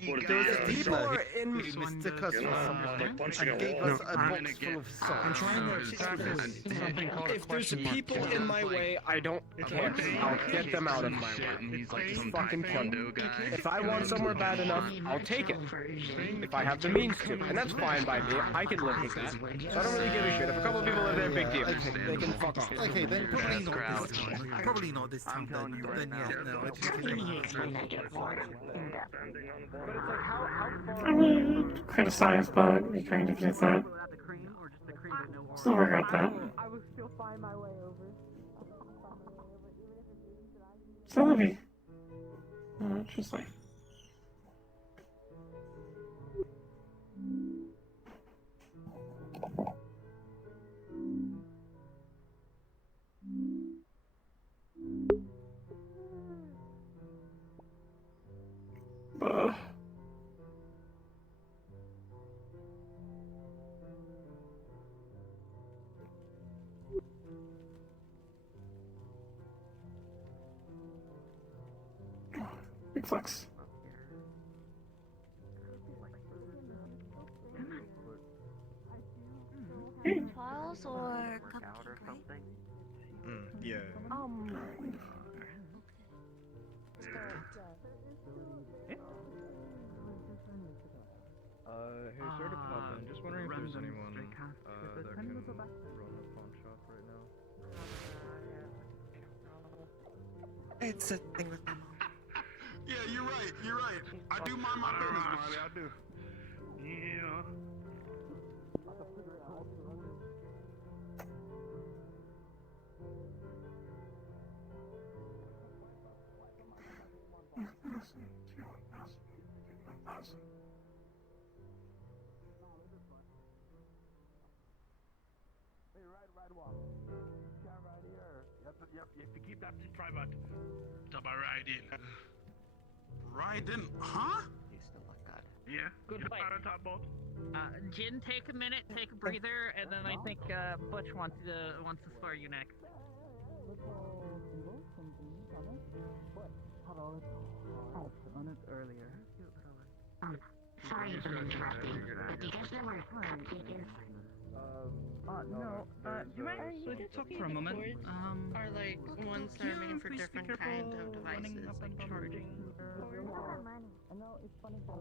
people are in Mr. Cuss or someone and gave us a box full of salt. I'm trying to establish something called a if there's question mark. people in my way, I don't care. I'll get them out of my way. Just fucking kill them. If I want somewhere bad enough, I'll take it. If I have the means to. And that's fine by me. I can live with that. So I don't really give a shit. If a couple of people live there, big deal. They can fuck off. Okay, then probably not this time. Then yeah, no, I I mean, criticize, but we kind of did that. Still regret that. I will still find my way over. So Libby. Just like. Big flex. Files or cupcake, right? Yeah. Hey, sorry to pop in. Just wondering if there's anyone that can run the pawn shop right now. It's a thing with my mom. Yeah, you're right. you're right. I do mind my business, Marley. I do. Yeah. Yep, you have to keep that try button. Talk about riding. Riding, huh? You still look good. Yeah. Good Just fight. out of top bolt. Jin, take a minute, take a breather, and then I think Butch wants to spar you next. On it earlier. Sorry for interrupting, but do you guys know where Cupcake is? No, you might talk for a moment. Are like ones that are made for different kind of devices, like charging. I know it's funny. Oh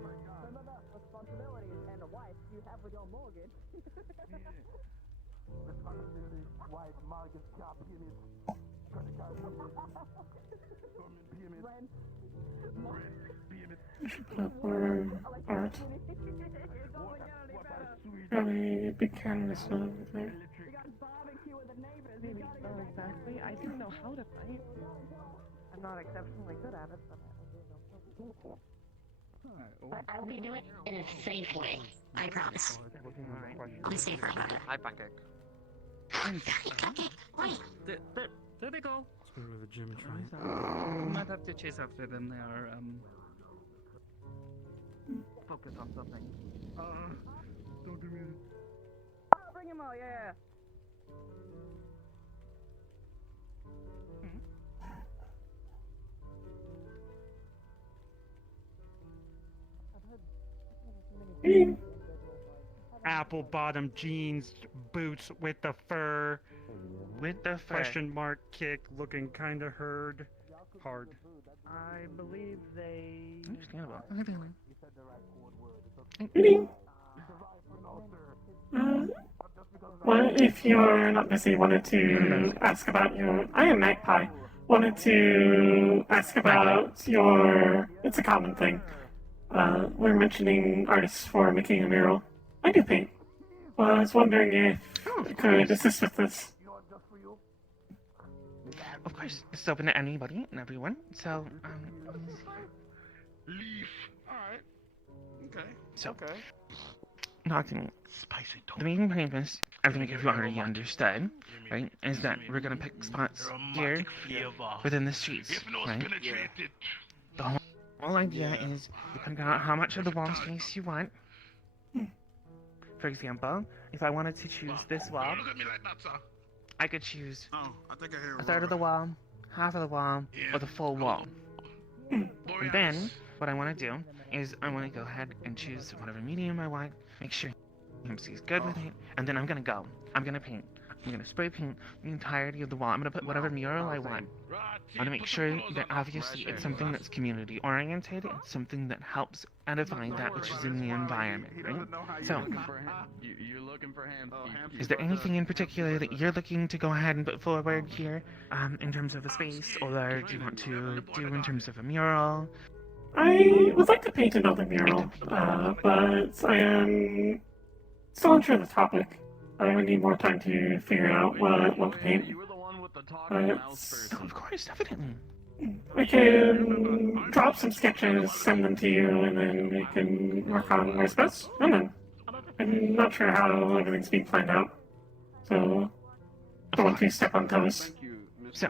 my God! Some of the responsibilities and a wife you have with your mortgage. Responsibility, wife, mortgage, job payment, credit card payment, payment, Rent. Platform art. Really big canvas over there. Exactly. I didn't know how to fight. I'm not exceptionally good at it, but But I'll be doing it in a safe way. I promise. I'll be safer about it. Hi, Pancake. Cupcake, wait! There they go. Let's go to the gym and try. We might have to chase after them. They are focused on something. Don't do me. Oh, bring him out, yeah. Apple bottom jeans, boots with the fur. With the fur. Question mark kick, looking kinda hard. I believe they. Understandable. Well, if you're not busy, wanted to ask about your. I am Magpie. Wanted to ask about your. It's a common thing. We're mentioning artists for making a mural. I do paint. Well, I was wondering if I could assist with this. Of course, it's open to anybody and everyone. So, Leaf. Alright. Okay. So, okay. Talking. The main purpose, I think you've already understood, right, is that we're gonna pick spots here within the streets, right? The whole idea is you pick out how much of the wall space you want. For example, if I wanted to choose this wall, I could choose a third of the wall, half of the wall, or the full wall. And then, what I want to do is I want to go ahead and choose whatever medium I want, make sure MC's good with it, and then I'm going to go. I'm going to paint. I'm going to spray paint the entirety of the wall. I'm going to put whatever mural I want. I want to make sure that obviously it's something that's community oriented, it's something that helps edify that which is in the environment, right? So, You're looking for him. is there anything in particular that you're looking to go ahead and put forward here, in terms of a space, or do you want to do in terms of a mural? I would like to paint another mural, but I am still unsure of the topic. I would need more time to figure out what I want to paint. Of course, definitely. I can drop some sketches, send them to you, and then we can work on where's best. And then I'm not sure how everything's being planned out, so I don't want to step on toes. So,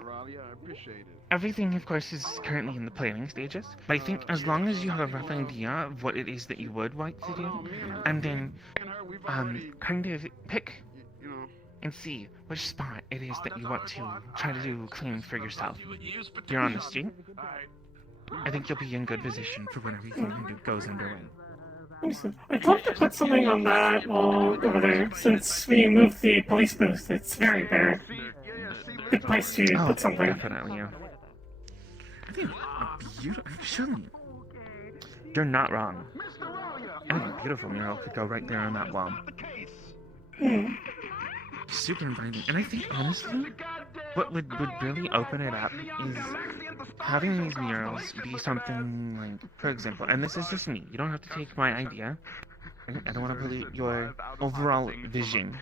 everything, of course, is currently in the planning stages, but I think as long as you have a rough idea of what it is that you would like to do, and then kind of pick and see which spot it is that you want to try to claim for yourself. You're on the street. I think you'll be in good position for when everything goes underway. I'd love to put something on that wall over there. Since we moved the police booth, it's very bare. Good place to put something. Definitely, yeah. I think a beautiful. Actually, you're not wrong. I think a beautiful mural could go right there on that wall. Super inviting, and I think honestly, what would really open it up is having these murals be something like, for example, and this is just me, you don't have to take my idea, right? I don't want to pollute your overall vision,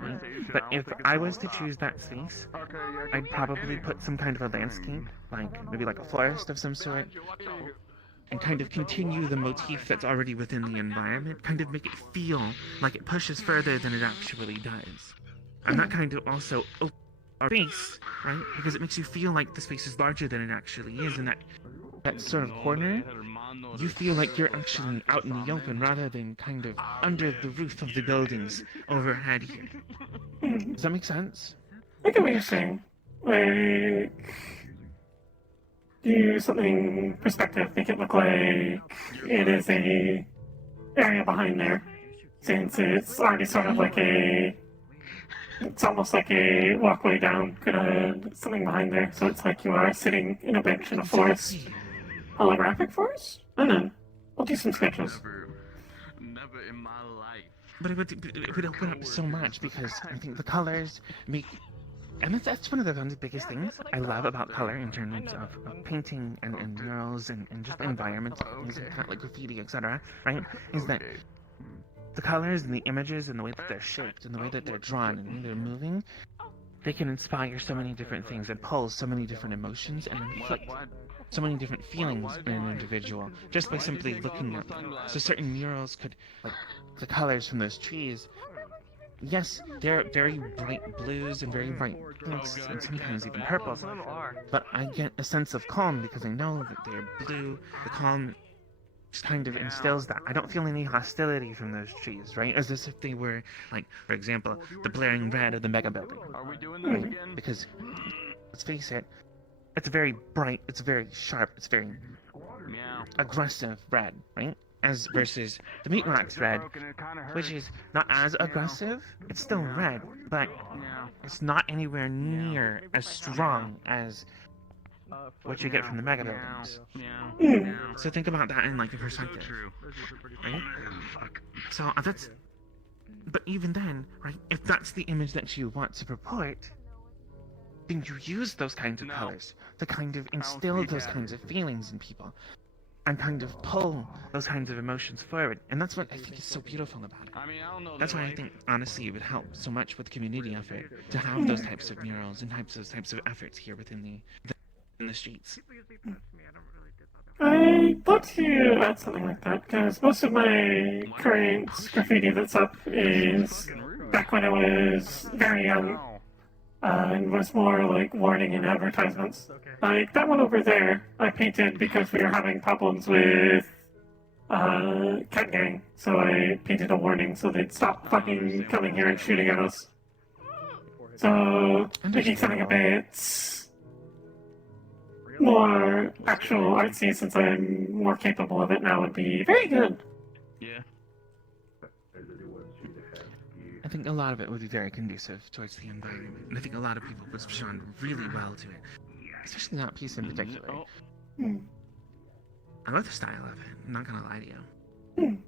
right? But if I was to choose that space, I'd probably put some kind of a landscape, like maybe like a forest of some sort, and kind of continue the motif that's already within the environment, kind of make it feel like it pushes further than it actually does. And that kind of also opens our space, right? Because it makes you feel like the space is larger than it actually is, and that sort of corner, you feel like you're actually out in the open rather than kind of under the roof of the buildings overhead here. Does that make sense? I get what you're saying. Like, do something perspective, make it look like it is a area behind there, since it's already sort of like it's almost like a walkway down, could have something behind there, so it's like you are sitting in a bench in a forest. Holographic forest? And then we'll do some sketches. Never in my life. But it would open up so much, because I think the colors make... And that's one of the biggest things I love about color in terms of painting and murals and just environments, like graffiti, etc., right? Is that the colors and the images and the way that they're shaped and the way that they're drawn and the way they're moving, they can inspire so many different things and pull so many different emotions and inflict so many different feelings in an individual just by simply looking at them. So certain murals could, like the colors from those trees, yes, they're very bright blues and very bright pinks and sometimes even purples, but I get a sense of calm because I know that they're blue. The calm just kind of instills that. I don't feel any hostility from those trees, right? As if they were, like, for example, the blaring red of the mega building. Are we doing this again? Because, let's face it, it's very bright, it's very sharp, it's very aggressive red, right? As versus the Meatbox red, which is not as aggressive. It's still red, but it's not anywhere near as strong as what you get from the mega buildings. So think about that in like a perspective. Right? So that's. But even then, right? If that's the image that you want to purport, then you use those kinds of colors to kind of instill those kinds of feelings in people. And kind of pull those kinds of emotions forward. And that's what I think is so beautiful about it. That's why I think, honestly, it would help so much with community effort to have those types of murals and those types of efforts here within the streets. I'd love to add something like that, because most of my current graffiti that's up is back when I was very young. And was more like warning and advertisements. Like that one over there, I painted because we were having problems with Cat Gang, so I painted a warning so they'd stop fucking coming here and shooting at us. So making something a bit more actual artsy, since I'm more capable of it now, would be very good. Yeah. I think a lot of it would be very conducive towards the environment, and I think a lot of people would respond really well to it, especially that piece in particular. I love the style of it, I'm not gonna lie to you.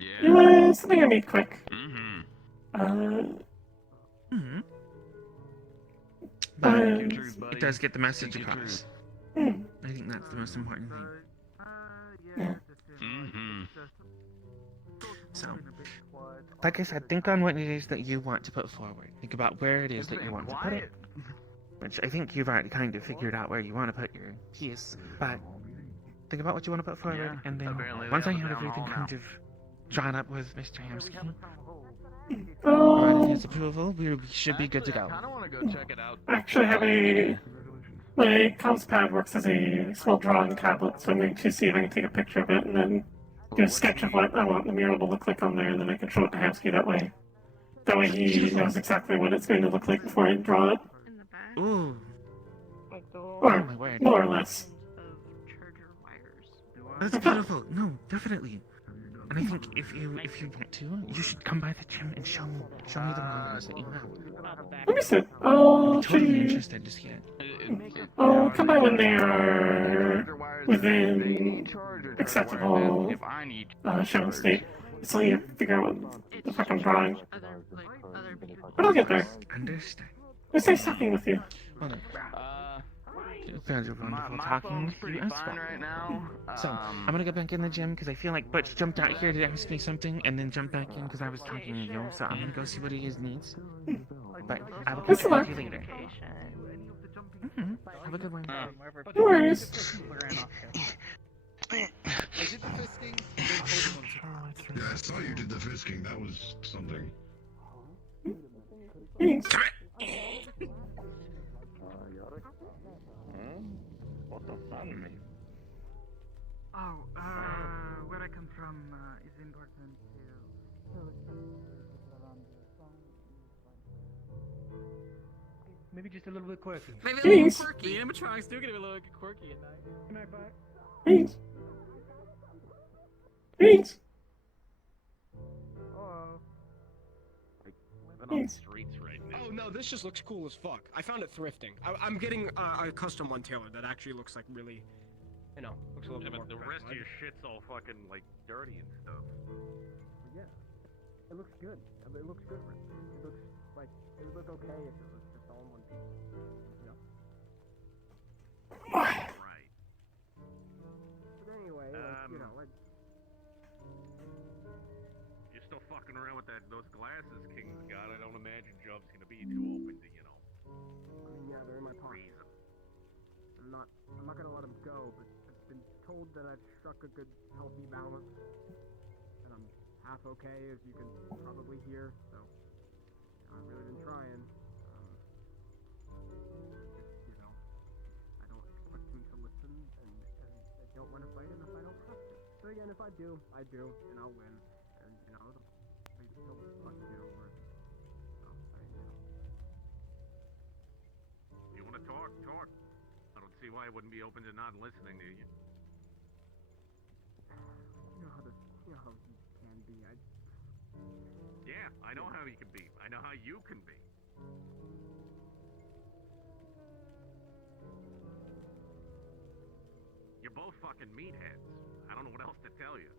Yeah. Something I made quick. But it does get the message across. I think that's the most important thing. So, like I said, think on what it is that you want to put forward. Think about where it is that you want to put it. Which I think you've already kind of figured out where you want to put your piece. But think about what you want to put forward, and then once I have everything kind of drawn up with Mr. Hamsky, or his approval, we should be good to go. Actually, my comms pad works as a small drawing tablet, so I'm going to see if I can take a picture of it and then do a sketch of what I want the mural to look like on there, and then I can show it to Hamsky that way. That way he knows exactly what it's going to look like before I draw it. Ooh. Or more or less. That's beautiful. No, definitely. And I think if you want to, you should come by the gym and show me the models that you have. Let me see. Oh, I'm totally interested to see it. I'll come by when they are within acceptable showing state. So you figure out what the fuck I'm drawing. But I'll get there. Understand. It's nice talking with you. Well, very wonderful talking with you as well. Right now. So, I'm gonna go back in the gym because I feel like Butch jumped out here to ask me something and then jumped back in because I was talking to you. So I'm gonna go see what he needs. But I will catch up with you later. Have a good one. No worries. I did the fisting. Yeah, I saw you did the fisking. That was something. Thanks. What the fun mean? Oh, where I come from is important Maybe just a little bit quirky. Maybe a Thanks. little quirky. The animatronics do get a little quirky at night. Good night, bye. Thanks. Thanks. Hello. Living on the streets right now. Oh no, this just looks cool as fuck. I found it thrifting. I'm getting a custom one tailored that actually looks like really, you know, looks a little bit more. The rest of your shit's all fucking like dirty and stuff. Yeah, it looks good. It looks good. It looks like it would look okay if it was just all in one piece. Yeah. Right. But anyway, like, you know, like. You're still fucking around with those glasses King's got. I don't imagine Job's gonna be too open to, you know. I mean, yeah, they're in my pocket. I'm not gonna let them go, but I've been told that I've struck a good, healthy balance, and I'm half okay, as you can probably hear. So, I've really been trying. Just, you know, I don't expect him to listen, and I don't want to fight him if I don't trust him. But again, if I do, and I'll win. And you know, I still want to get over it. So, you know. You wanna talk? Talk. I don't see why I wouldn't be open to not listening to you. You know how he can be. Yeah, I know how you can be. I know how you can be. You're both fucking meatheads. I don't know what else to tell you.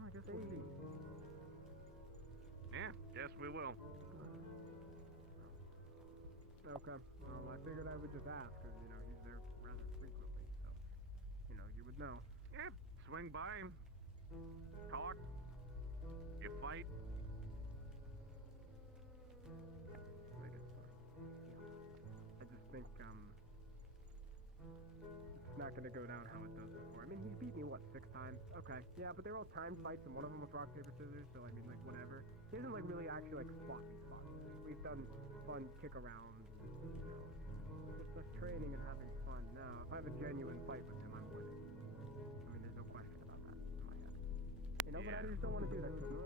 I guess we'll see. Yeah, guess we will. Okay. Well, I figured I would just ask, because, you know, he's there rather frequently, so, you know, you would know. Yeah, swing by him. Talk. You fight. I just think, it's not gonna go down how it does before. I mean, he beat me, what, 6 times? Okay. Yeah, but they were all timed fights, and one of them was rock, paper, scissors, so, I mean, like, whatever. He hasn't, like, really actually, like, fought me. We've done fun kick-arounds, and, you know, just us training and having fun. Now, if I have a genuine fight with him, I'm winning. I mean, there's no question about that in my head. You know, but I just don't want to do that to him.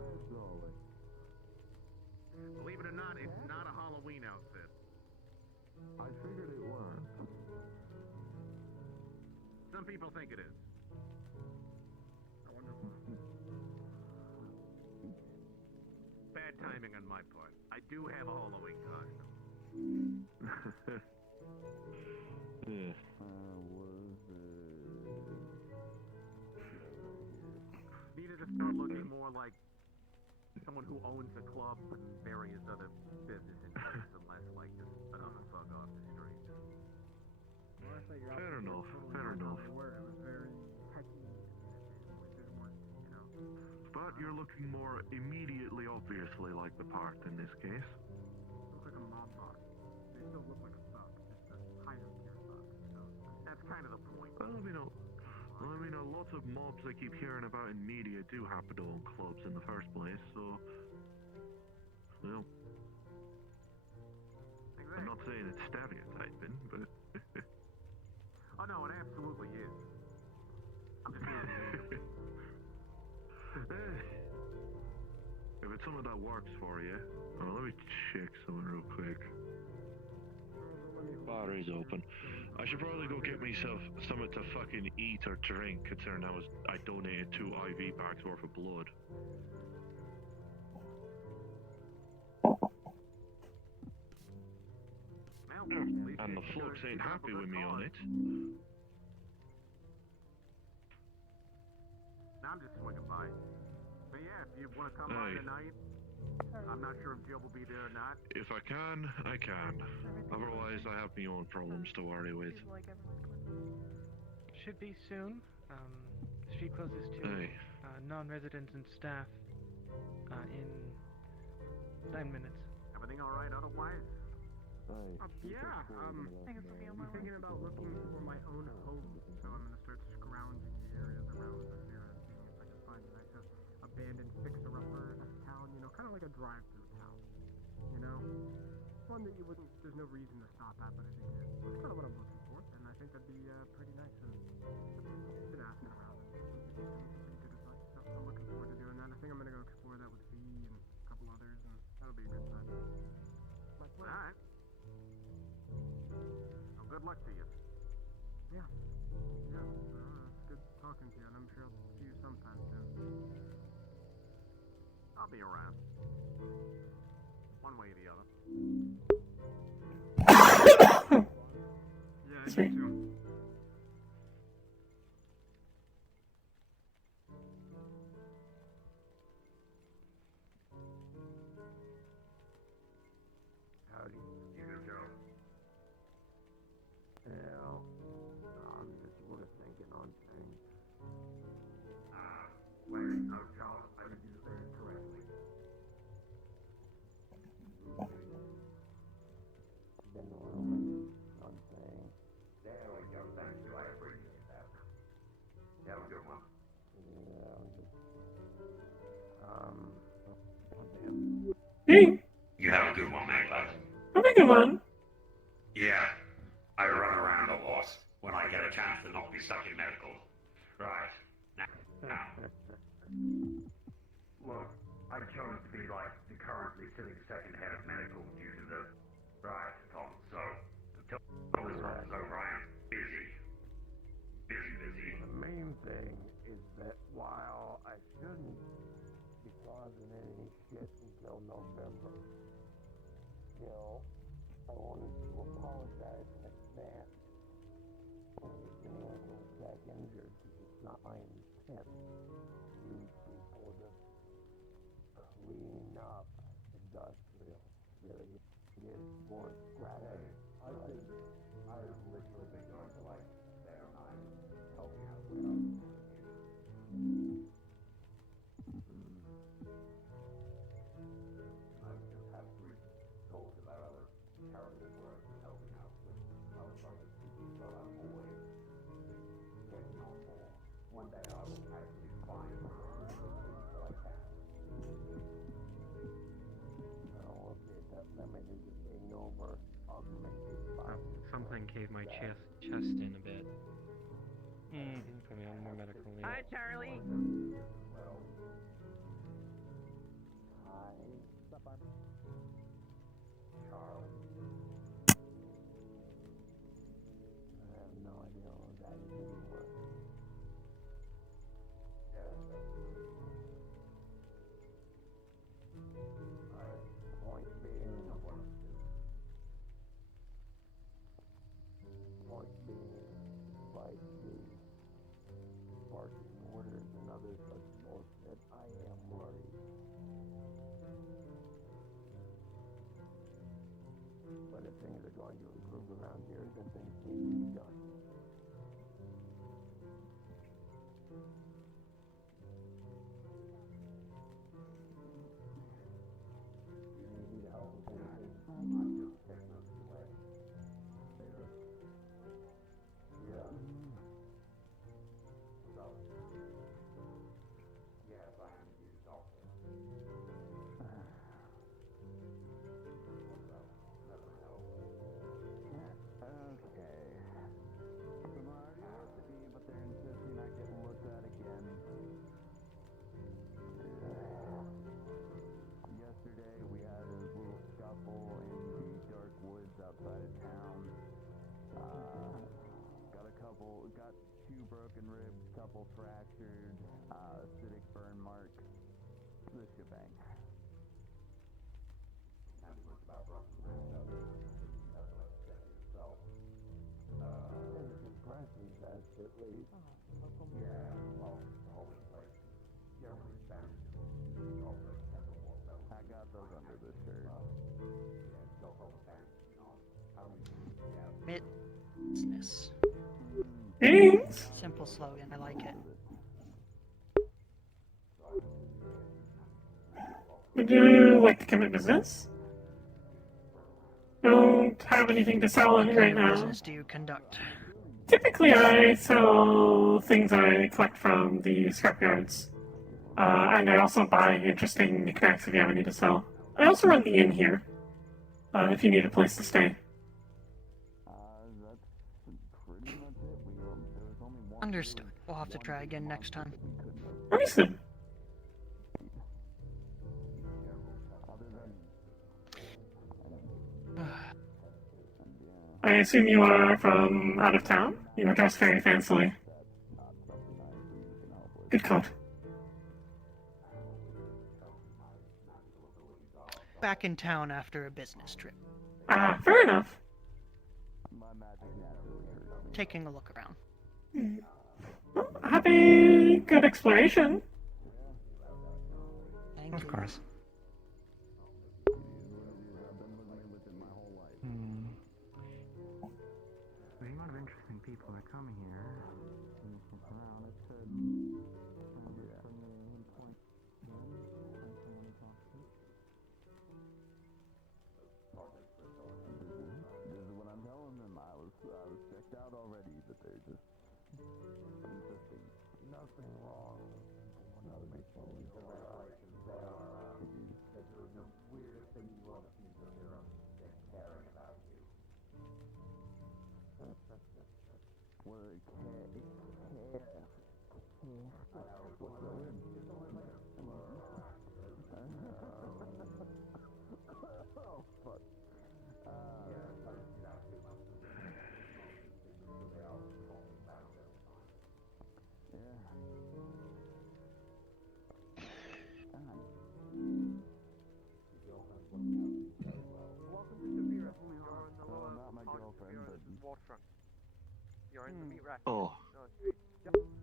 Believe it or not, it's not a Halloween outfit. I figured it was. Some people think it is. I wonder why. Bad timing on my part. I do have a Halloween costume. Needed to start looking more like someone who owns a club and various other business interests and less like just another thug off the street. Fair enough. Fair enough. It was very techy, and it didn't work, you know. But you're looking more immediately obviously like the part in this case. Look like a mob boss. They still look like a thug, just a higher tier thug, you know. That's kind of the point. Well, I mean, a lot of mobs I keep hearing about in media do happen to own clubs in the first place, so... Well... Exactly. I'm not saying it's stereotyping, but... Oh no, it absolutely is. I'm just If it's something that works for you... Oh, let me check something real quick. Bar is open. I should probably go get myself something to fucking eat or drink, considering I donated 2 IV packs worth of blood. And the flux ain't happy with me on it. I'm just swinging by. So yeah, if you want to come by tonight, I'm not sure if Jill will be there or not. If I can, I can. Otherwise, I have my own problems to worry with. Should be soon. Street closes to non-residents and staff in 9 minutes. Everything all right otherwise? Yeah. I'm thinking about looking for my own home, so I'm gonna start scrounging the areas around us here and seeing if I can find a nice abandoned fixer-upper town. You know, kind of like a drive-through town. You know, one that you wouldn't. There's no reason to stop at, but I think that's kind of what I'm looking for, and I think that'd be pretty nice. And been asking around and some good advice. So I'm looking forward to doing that. I think I'm gonna go explore that with V and a couple others, and that'll be a good time. My plan. All right. Well, good luck to you. Yeah. Yeah. It's good talking to you, and I'm sure I'll see you sometime soon. I'll be around. One way or the other. Yeah, you too. Howdy, you Joe. Well, I'm just thinking on things. Wait, no, Charles, I didn't use that correctly. Been around on things. There we go, thank you, I appreciate that. Have a good one. Yeah, Hey, You have a good one, Magpie. have a good one. Yeah, I run around a lot when I get a chance to not be stuck in medical. Right. Now. Look, I chose to be like the currently sitting second head of medical due to the... Right, Tom, so... Until this month is over, I am busy. Busy. The main thing is that while I shouldn't be causing any shit until November, still, I wanted to apologize in advance. And if anyone goes back injured, because it's not my intent, you people to clean up industrial. Really get more scratches. I think I've literally been going to like 7 or 9 helping out with I've just had 3 talks about other charitable work and helping out with other brothers, so I'm always getting on more. One day I will actually find the things that I can. We'll see if that limit is being over. I'll make it fine. Something caved my chest in a bit. Put me on more medical leave. Hi, Charlie. Well, hi. Charles. I have no idea what that is anymore. Point being, like the parking orders and other such bullshit, I am worried. But if things are going to improve around here, then things need to be done. You need help with anything? I'm just taking this away. Yeah. So, yes, I am a huge doctor. Okay. Somebody has to be, but they're insisting I get looked at again. Yesterday we had a little scuffle in the dark woods outside of town. Got 2 broken ribs, couple fractured, acidic burn marks, the shebang. Not much about broken ribs, though. That's what I said yourself. It's impressive, that's at least. Yeah, well, the whole place. Generally, Spanish is also I got business. Thanks. Simple slogan, I like it. Would you like to commit business? Don't have anything to sell What right kind of now. business do you conduct? Typically, I sell things I collect from the scrapyards. And I also buy interesting knickknacks if you have any to sell. I also run the inn here, if you need a place to stay. Understood. We'll have to try again next time. Understood. I assume you are from out of town? You are dressed very fancily. Good coat. Back in town after a business trip. Ah, fair enough. Taking a look around. Well, have a good exploration. Thank Of you. course. The amount of interesting people that come here, and you look around, it could. This is what I'm telling them. I was checked out already, but they're just interesting. Nothing wrong. Another big phone. That there was the weirdest thing you want to see that they're caring about you. Well, oh, fuck. Not my girlfriend, but Waterfront. You're in the meat rack. Oh.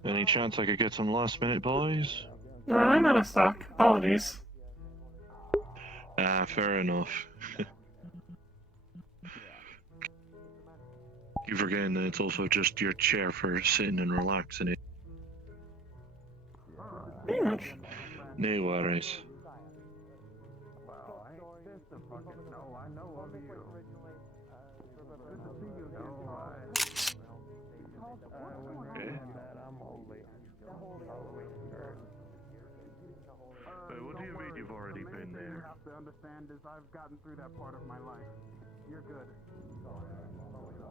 Any chance I could get some last minute boys? No, I'm out of stock. Apologies. Ah, fair enough. You forgetting that it's also just your chair for sitting and relaxing it. Pretty much. No worries. Well, ain't this the fucking no I know of you. Good to see you again. That I'm only Hey, what do you mean you've already been there? You have to understand is I've gotten through that part of my life. You're good. Oh,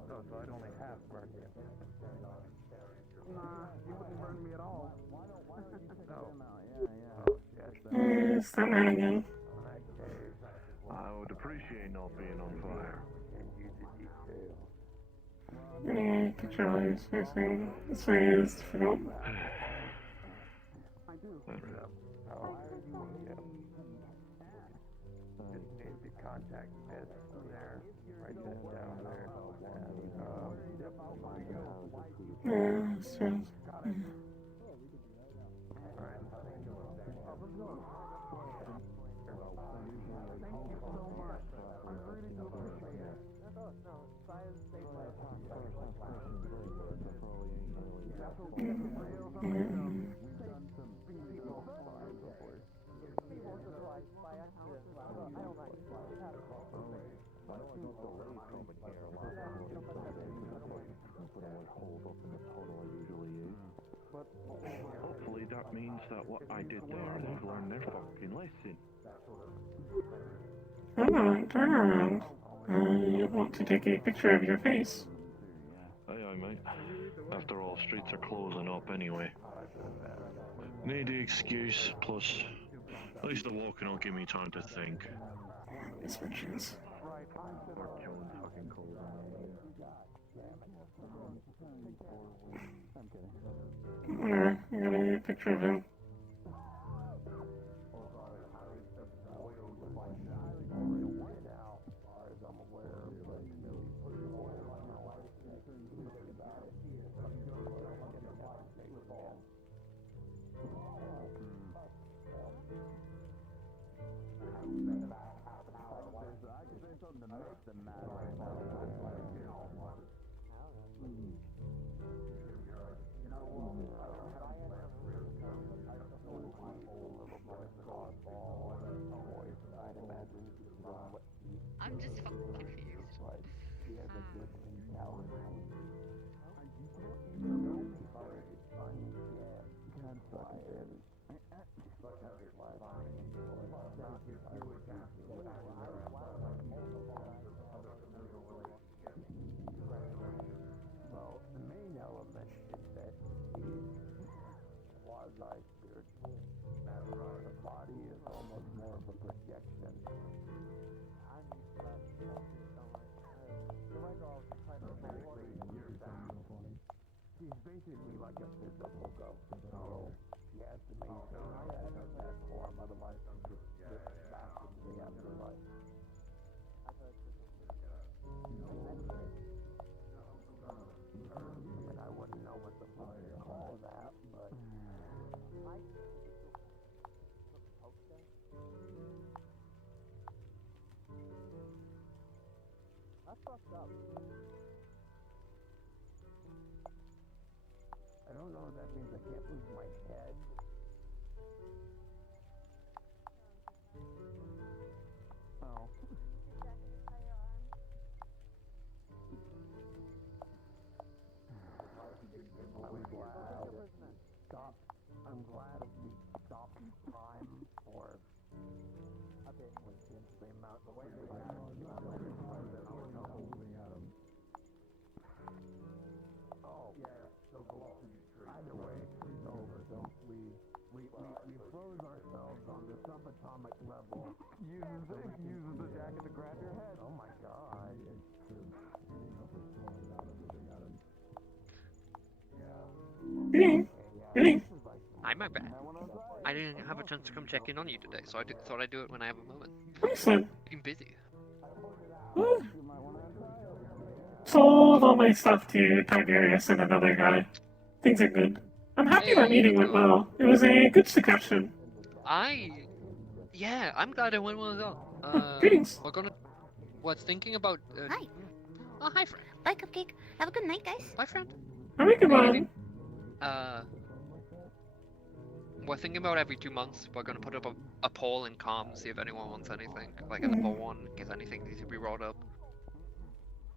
so I'd only half burned you. Nah, you wouldn't burn me at all. It's that man again. I would appreciate not being on fire. Getting a picture of you facing. This way is difficult. I do. Just need the contact bit there. Write that down there. Yeah, it's true. But hopefully that means that what I did there, they've learned their fucking lesson. Hold on, turn around. You want to take a picture of your face. Aye, aye, mate. After all, streets are closing up anyway. Need the excuse, plus at least the walking will give me time to think. Restrictions. Whatever, I got a picture of him. That's fucked up. I don't know if that means I can't lose my head. Oh. I'm glad we stopped time for the amount of Oh, yeah. Either way, it's over. So we froze ourselves on the subatomic level. Uses the jacket to grab your head. Oh my god. Hi, my bad. I didn't have a chance to come check in on you today, so I thought I'd do it when I have a moment. Excellent. Been busy. Sold all my stuff to Tiberius and another guy. Things are good. I'm happy that meeting went well. It was a good suggestion. Yeah, I'm glad it went well as well. Greetings. We're gonna... Was thinking about... Hi. Oh, hi, friend. Bye, Cupcake. Have a good night, guys. Bye, friend. Have a good one. We're thinking about every 2 months, we're gonna put up a poll in comms, see if anyone wants anything. Like in the poll one, in case anything needs to be brought up.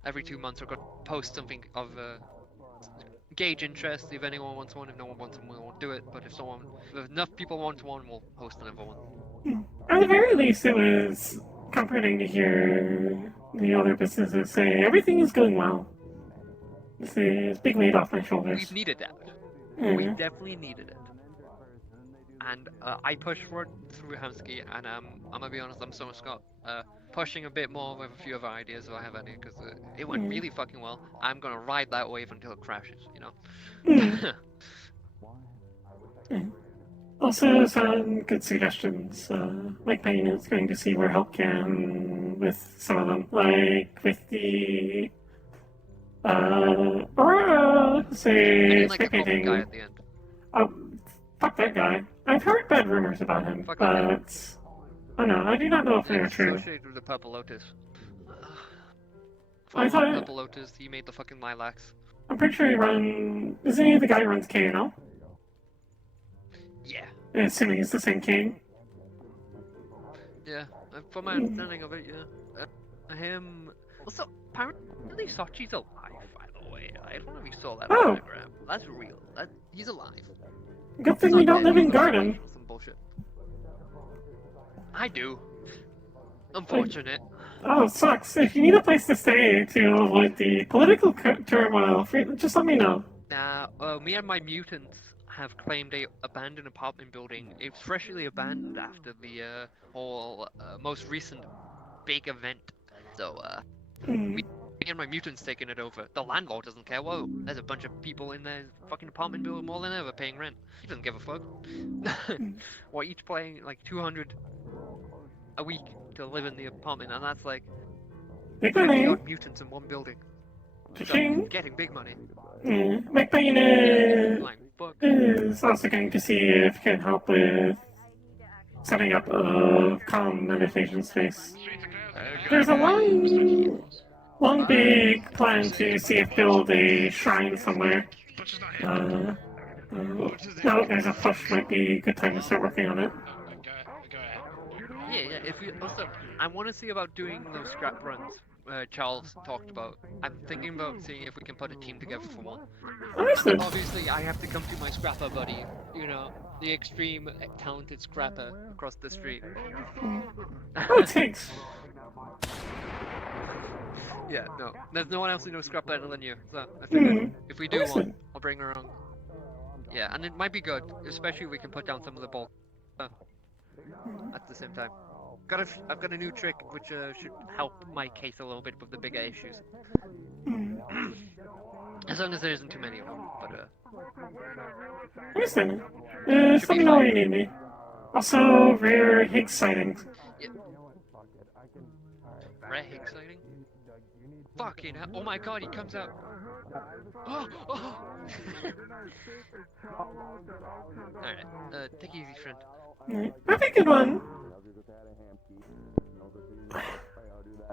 Every 2 months we're gonna post something of gauge interest, see if anyone wants one. If no one wants one, we won't do it. But if enough people want one, we'll host another one. At the very least, it was comforting to hear the other businesses say everything is going well. It's a big weight off my shoulders. We've needed that. We definitely needed it. And I pushed for it through Hamsky, and I'm gonna be honest, I'm so Scott. Pushing a bit more with a few other ideas if I have any, because it went really fucking well. I'm gonna ride that wave until it crashes, you know? Also, some good suggestions. Magpie is going to see where help can with some of them, like with the say spectating. Guy at the end. Fuck that guy. I've heard bad rumors about him, but oh no, I do not know if they are true. Associated with the Purple Lotus. I thought Purple Lotus, he made the fucking lilacs. I'm pretty sure isn't he the guy who runs KNL? Yeah. Assuming it's the same king. Yeah, from my understanding of it, yeah. Him. Also, apparently Sochi's alive, by the way. I don't know if you saw that on Instagram. That's real. He's alive. Good thing we don't live in Garden. Some bullshit. I do. Unfortunate. Oh, it sucks. If you need a place to stay to avoid the political turmoil, just let me know. Me and my mutants have claimed a abandoned apartment building. It's freshly abandoned after the whole most recent big event. So me and my mutants taking it over. The landlord doesn't care. Whoa, there's a bunch of people in their fucking apartment building more than ever paying rent. He doesn't give a fuck. We're each paying like 200 a week to live in the apartment, and that's like 50 odd mutants in one building. So, getting big money. Magpie is also going to see if he can help with setting up a comm meditation space. There's a long big plan to see if build a shrine somewhere. Now that there's a push, might be a good time to start working on it. Yeah. If you also, I want to see about doing those scrap runs. Charles talked about. I'm thinking about seeing if we can put a team together for one. Obviously, I have to come to my scrapper buddy. You know, the extreme talented scrapper across the street. Oh, thanks. Yeah, no. There's no one else who knows scrap better than you. So I figured if we do one, I'll bring her on. Yeah, and it might be good, especially if we can put down some of the bulk at the same time. I've got a new trick which should help my case a little bit with the bigger issues. As long as there isn't too many of them, but Understand. Just let me know when you need me. Also, rare Higgs sightings. yeah. Rare Higgs sighting? Fucking hell. Oh my god, he comes out. Oh, oh. Alright, take it easy, friend. Have a good one.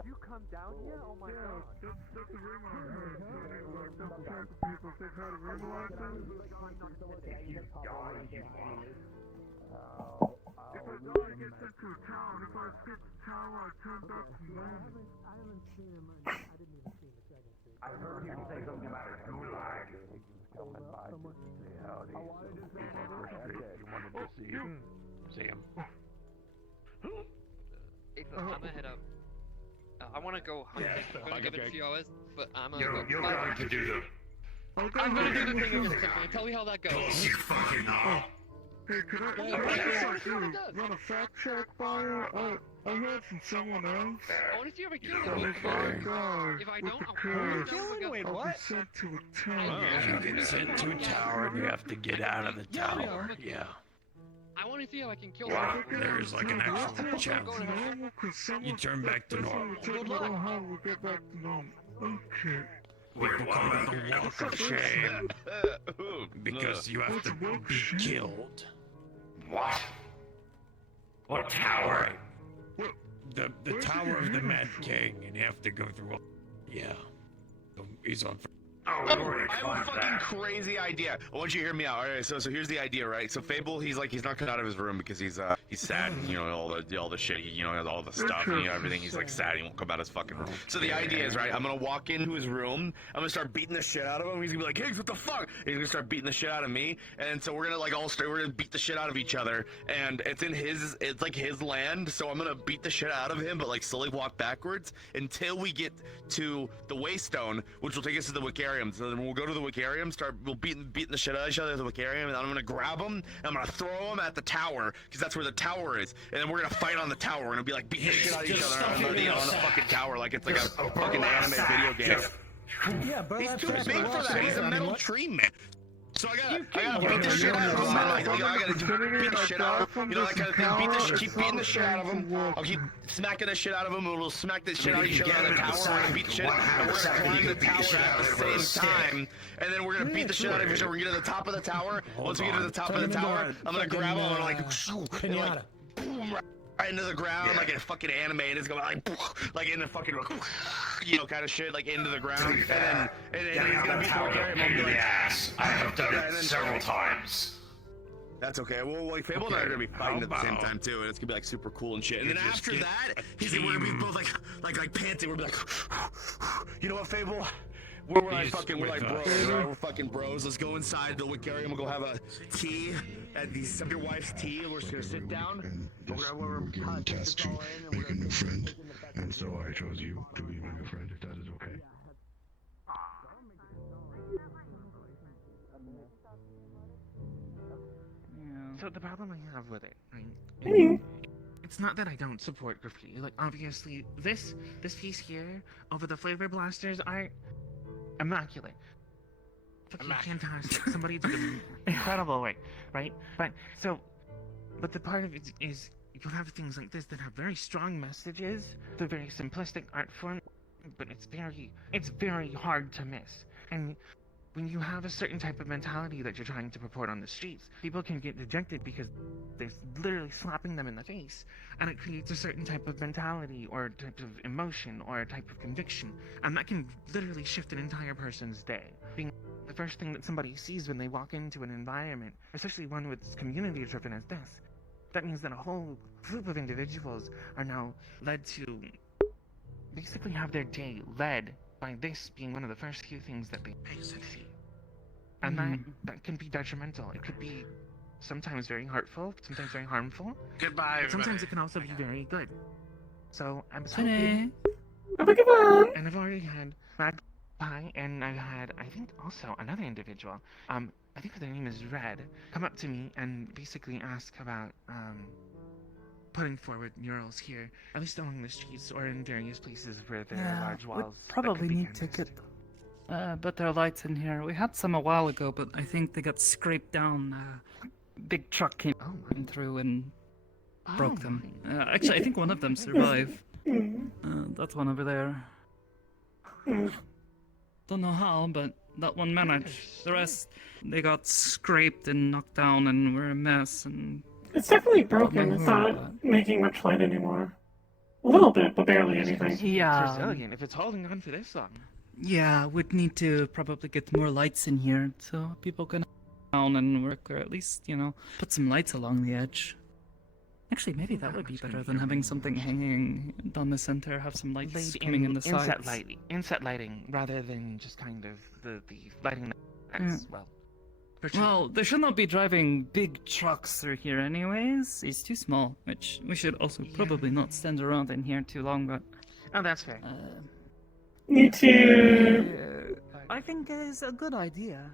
You come down here? Oh my god. I heard you say something about a gulag. See him. Hey, look, I'm gonna head out. I wanna go hunting. I'm gonna give it a few hours, but I'm gonna go. You're going to do the... I'm gonna do the thing against something. Tell me how that goes. You fucking are. Hey, could I run a fact check by you? I heard from someone else. I wanna see if I kill Oh him. my god. If I don't, I'll kill him. Wait, I'll what? be sent to a tower. You get sent to a tower and you have to get out of the tower. Yeah. I wanna see how I can kill him. Wow, there's like an actual challenge. You turn back to normal. Good luck. How we get back to normal. Okay. People call it the walk of shame. Because you have to be killed. What? What tower? The Tower of the Mad King, and you have to go through all... Yeah. He's on... I have a fucking crazy idea. I want you to hear me out. All right, so here's the idea, right? So Fable, he's not coming out of his room because he's sad, you know, all the shit, you know, all the stuff, you know, everything. He's like sad. He won't come out of his fucking room. So the idea is, right? I'm gonna walk into his room. I'm gonna start beating the shit out of him. He's gonna be like, "Higgs, what the fuck?" He's gonna start beating the shit out of me, and so we're gonna like we're gonna beat the shit out of each other. And it's like his land, so I'm gonna beat the shit out of him, but like slowly walk backwards until we get to the Waystone, which will take us to the Wicarium. So then we'll go to the Wicarium, we'll beating the shit out of each other at the Wicarium, and then I'm gonna grab him, and I'm gonna throw him at the tower, because that's where the tower is, and then we're gonna fight on the tower. We're gonna be like beating the shit out of each other on the fucking tower, like it's like a fucking anime video game. Yeah, He's too big for that. He's a metal tree man. So I gotta beat the shit out of him. I gotta beat the shit out of him. You know, that kind of thing. Keep beating the shit out of him. I'll keep smacking the shit out of him, and we'll smack the shit out of each other in the tower. We're gonna beat the shit, and we're gonna climb the tower at the same time. And then we're gonna beat the shit out of each other. We're gonna get to the top of the tower. Once we get to the top of the tower, I'm gonna grab him and like boom, right into the ground like a fucking anime, and it's going like in the fucking, you know, kind of shit, like into the ground, and then he's gonna beat the Wicarium. Yes, I have done it several times. That's okay. Well, like Fable and I are gonna be fighting at the same time too, and it's gonna be like super cool and shit. And then after that, we're gonna be both like panting. We're gonna be like, you know what, Fable? We're like bros, right? We're fucking bros. Let's go inside the Wicarium. We'll go have a tea at your wife's tea. We're just gonna sit down. We're getting tasked to make a new friend, and so I chose you to be my new friend, if that is okay. So the problem I have with it, right? It's not that I don't support graffiti. Like, obviously, this piece here over the flavor blasters are immaculate. Fucking fantastic. Somebody did an incredible work, right? But the part of it is you'll have things like this that have very strong messages. They're very simplistic art form, but it's very hard to miss. And when you have a certain type of mentality that you're trying to purport on the streets, people can get dejected because they're literally slapping them in the face, and it creates a certain type of mentality or type of emotion or a type of conviction, and that can literally shift an entire person's day. Being the first thing that somebody sees when they walk into an environment, especially one that's community-driven as this, that means that a whole group of individuals are now led to basically have their day led by this being one of the first few things that they see. And that can be detrimental. It could be sometimes very hurtful, sometimes very harmful. Goodbye, but sometimes it can also be very good. So I'm so Have a good one. And I've already had Magpie, and I've had, I think, also another individual. I think their name is Red, come up to me and basically ask about putting forward murals here, at least along the streets or in various places where there are large walls. Probably need to get but there are lights in here. We had some a while ago, but I think they got scraped down. Big truck came through and broke them. Actually, I think one of them survived. That one over there. Don't know how, but that one managed. The rest, they got scraped and knocked down and were a mess. And It's definitely broken. It's not making much light anymore. A little bit, but barely anything. Yeah. Resilient if it's holding on for this long. Yeah, we'd need to probably get more lights in here so people can down and work, or at least, you know, put some lights along the edge. Actually, maybe that would be better than having something hanging down the center, have some lights coming in the sides. Inset lighting, rather than just kind of the lighting as well. Well, they should not be driving big trucks through here anyways. It's too small, which we should also probably not stand around in here too long, but... Oh, that's fair. Me too. I think it's a good idea.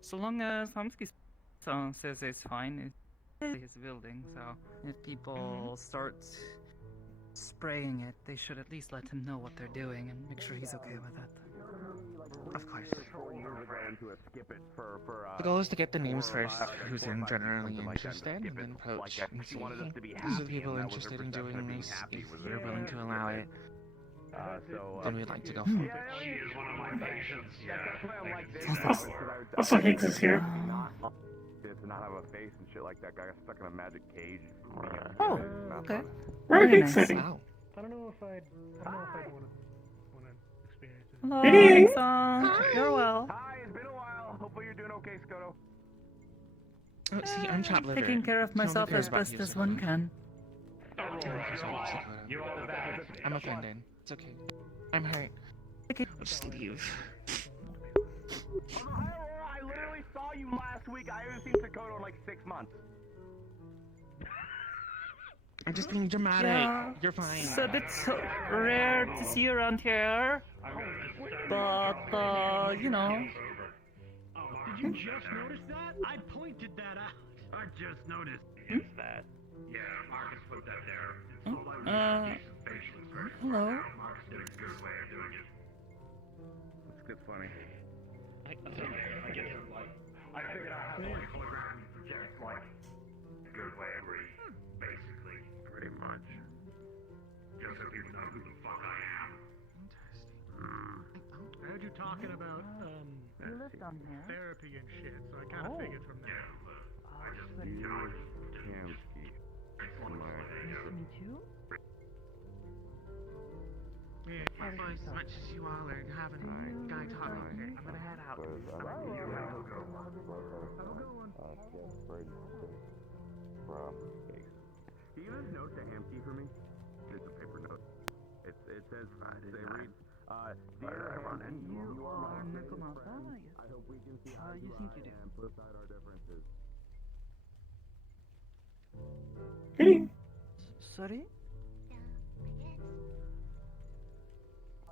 So long as Hamsky's son says it's fine, it's his building, so if people start spraying it, they should at least let him know what they're doing and make sure he's okay with it. Of course. The goal is to get the names first, who's generally interested, and then approach and see these are the people interested in doing this, if they're willing to allow it. Then we'd like to go for it. She is one of my patients, Also, Higgs is here. To not have a face and shit like that guy got stuck in a magic cage. Oh, okay. Where are Very Higgs nice. sitting? I don't know if I'd want to experience it. Hello, Hey. Higgs. You're well. Hi, it's been a while. Hopefully you're doing okay, Skoto. Oh, see, I'm chopped liver. Taking care of No one myself cares as about best you, as so- one can. I'm offended. It's okay. I'm hurt. I'll just leave. I literally saw you last week. I haven't seen Sakoto in like 6 months. I'm just being dramatic. Yeah, You're fine. it's a bit rare to see you around here, but you know. Did you just notice that? I pointed that out. I just noticed. It's that. Yeah, Marcus put that there. It's so like facial expression. Hello. Marcus did a good way of doing it. It's funny. I guess like I figured out how to like hologram project like a good way of reading, basically. Pretty much. Just so people know who the fuck I am. I heard you talking about therapy and shit, so I kind of figured from there. I just, you know, As much as you all are having a guy talking, I'm gonna head out. Do you have note to Hamkey for me? It's a paper note. It says, it reads, dear Hamkey, you are my Necromanta? I hope we can see You think you do. and put aside our differences. Sorry?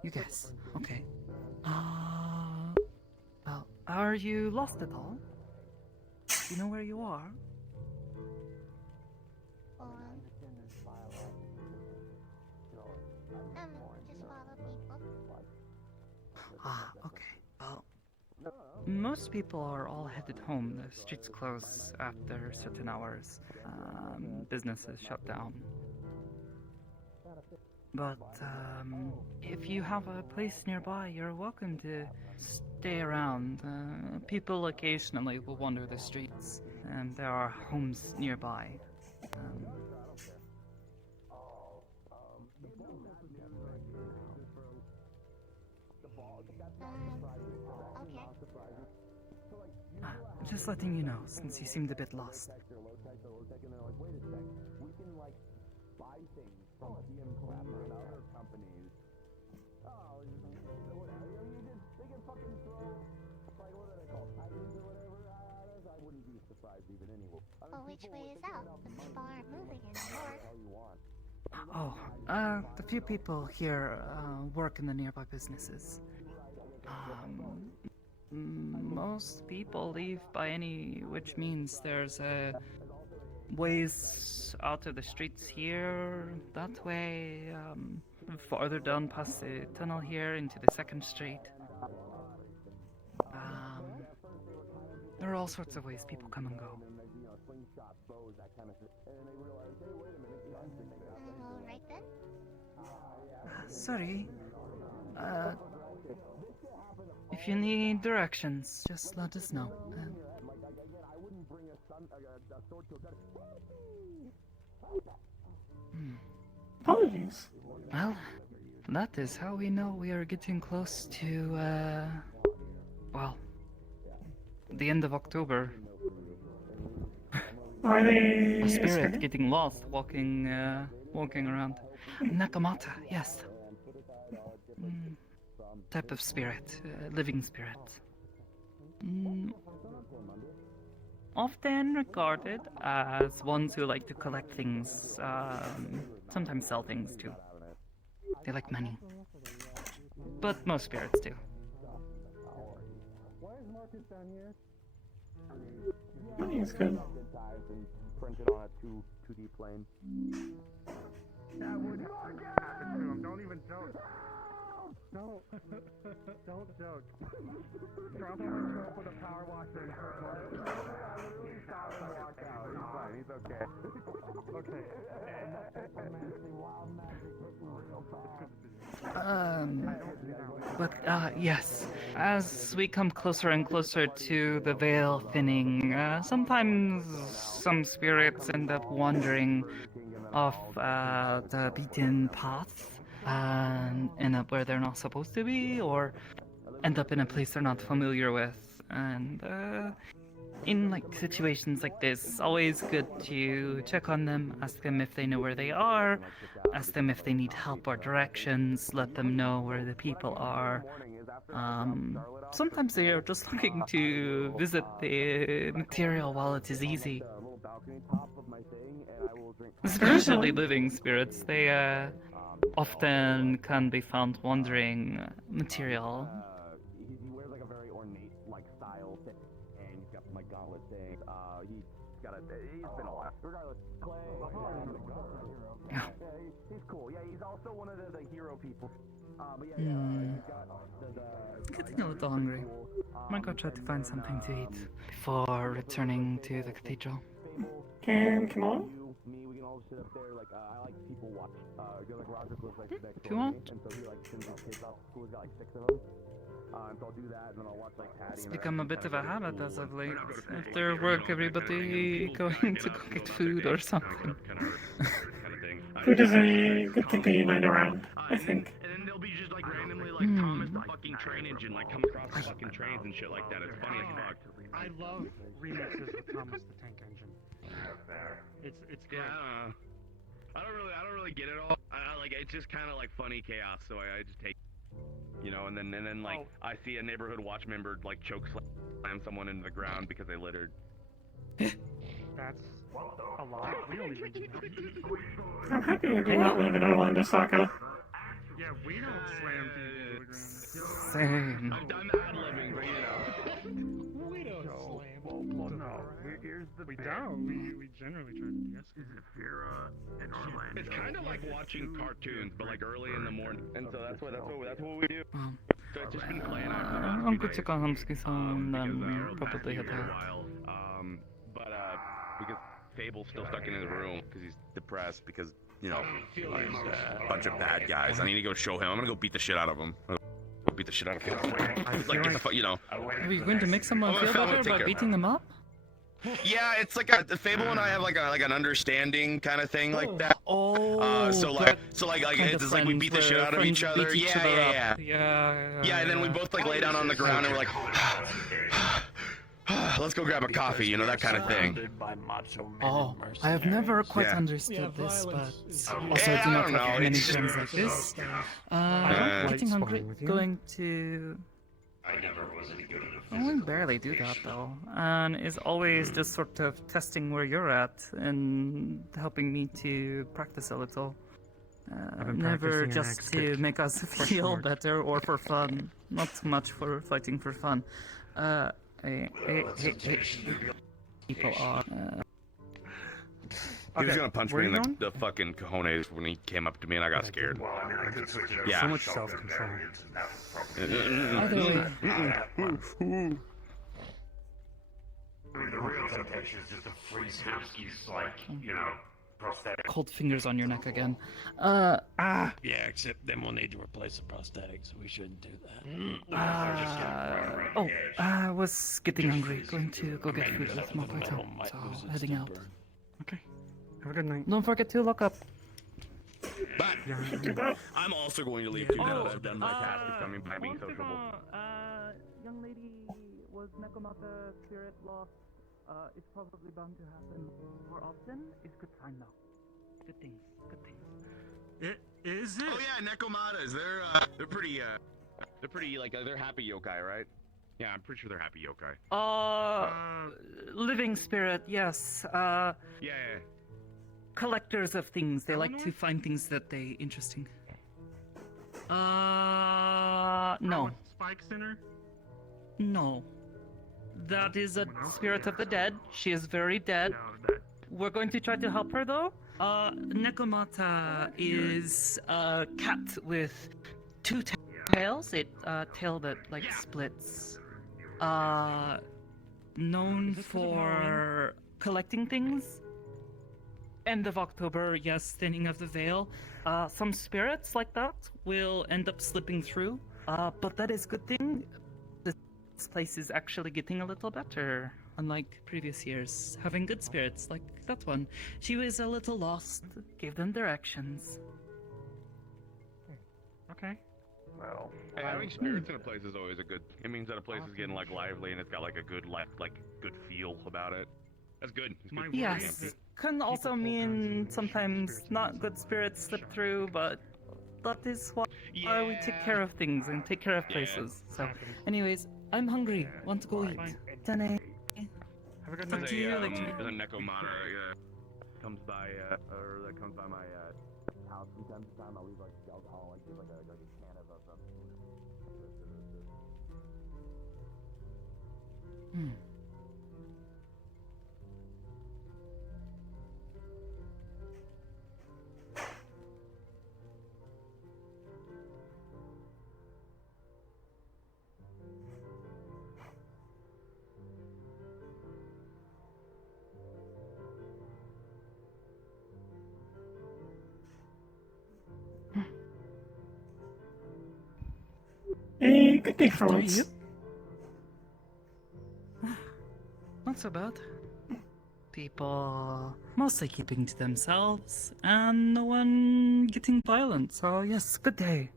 You guess. Okay. Well, are you lost at all? Do you know where you are? Okay. Well, most people are all headed home. The streets close after certain hours. Businesses shut down. But if you have a place nearby, you're welcome to stay around. People occasionally will wander the streets, and there are homes nearby. Just letting you know, since you seemed a bit lost. Buy things from DM Clapper and other companies. They can fucking throw, like, what are they called, titans or whatever at us. I wouldn't be surprised even anyway. Which way is out? The people aren't moving anymore. The few people here work in the nearby businesses. Most people leave by any which means. There's ways out of the streets here, that way, farther down past the tunnel here into the second street. There are all sorts of ways people come and go. Alright then. Sorry. If you need directions, just let us know. Apologies. Well, that is how we know we are getting close to, well, the end of October. Are they A spirit escaping? getting lost, walking around. Nakamata, yes. Type of spirit, living spirit. Often regarded as ones who like to collect things, sometimes sell things too. They like money. But most spirits do. Money is good. Printed on a 2D plane. Yeah, would happen to him. Don't even joke. No, don't joke. Trump will show up with a power washer and stop and walk out. He's fine. He's okay. Okay. Yes. As we come closer and closer to the veil thinning, sometimes some spirits end up wandering off the beaten path and end up where they're not supposed to be, or end up in a place they're not familiar with. And in like situations like this, always good to check on them, ask them if they know where they are, ask them if they need help or directions, let them know where the people are. Sometimes they are just looking to visit the material while it is easy. Especially living spirits, they often can be found wandering material. He wears like a very ornate like style thing, and he's got some like gauntlet thing. He's been a lot. Regardless, Clay. Yeah, he's cool. Yeah, he's also one of the hero people. But yeah, he's got Getting a little hungry. Might go try to find something to eat before returning to the cathedral. Come on. we can all sit up there. Like I like people watch. Like Roger lives like next If you want. and so he like sends his kids off to school. He's got like 6 of them. And so I'll do that, and then I'll watch like Patty. It's become a bit of a habit as of late. After work, everybody going to go get food or something. Food is a good thing to unite around, I think. And then they'll be just like randomly like Thomas the fucking train engine like come across the fucking trains and shit like that. It's funny as fuck. I love remixes with Thomas the Tank Engine. It's great. Yeah, I don't really get it all. I like it's just kind of like funny chaos. So I just take, you know, and then like I see a neighborhood watch member like choke slam someone into the ground because they littered. That's a lot. We don't even do that. I'm happy I do not live in Orlando, Saka. Yeah, we don't slam people to the ground. Same. I'm ad-libbing, but you know. We don't slam. Well, no. Here's the we don't. We generally try to de-escalate. In Orlando. It's kind of like watching cartoons, but like early in the morning. And so that's what we do. So I've just been playing. I'll go check on Hamsky-san and probably head out. Because Fable's still stuck in his room because he's depressed because, you know, there's a bunch of bad guys. I need to go show him. I'm gonna go beat the shit out of him. Go beat the shit out of him. Like, get the fuck, you know. Are you going to make someone feel better by beating them up? Yeah, it's like Fable and I have like an understanding kind of thing like that. So it's like we beat the shit out of each other. Yeah. And then we both like lay down on the ground and we're like, let's go grab a coffee, you know, that kind of thing. Oh, I have never quite understood this, but also I do not have many friends like this. Getting hungry, going to... I never was any good at I only barely do that though, and is always just sort of testing where you're at and helping me to practice a little. Never just to make us feel better or for fun. Not so much for fighting for fun. People are. He was gonna punch me in the fucking cojones when he came up to me and I got scared. Well, I mean, I could switch it. Yeah. So much self-control. I mean, the real temptation is just to freeze Hamsky's, like, you know, prosthetic. Cold fingers on your neck again. Yeah, except then we'll need to replace the prosthetic, so we shouldn't do that. I was getting hungry. Going to go get food with my plato. So, heading out. Okay. Have a good night. Don't forget to lock up. But I'm also going to leave too now that I've done my task of coming by being sociable. Young lady was Nekomata spirit lost. It's probably bound to happen more often. It's good time now. Good things. Good things. Is it? Oh yeah, Nekomatas. They're pretty like they're happy yokai, right? Yeah, I'm pretty sure they're happy yokai. Living spirit, yes. Yeah. Collectors of things. They like to find things that they interesting. No. Spike Center? No. That is a spirit of the dead. She is very dead. We're going to try to help her though. Nekomata is a cat with two tails. Tail that like splits. Known for collecting things. End of October, yes, thinning of the veil. Some spirits like that will end up slipping through. But that is a good thing. This place is actually getting a little better, unlike previous years. Having good spirits, like that one. She was a little lost, gave them directions. Okay. Well, having spirits in a place is always a good. It means that a place is getting like lively and it's got like a good good feel about it. That's good. It's good. Yes, can also mean sometimes not good spirits slip through, but that is why we take care of things and take care of places. So, anyways, I'm hungry. Want to go eat. Dane. Have a good Talk night. to you later. There's a Nekomata comes by or that comes by my house from time to time. I'll leave like alcohol, like a can of Hey, good day for once. Not so bad. People mostly keeping to themselves, and no one getting violent. So yes, good day.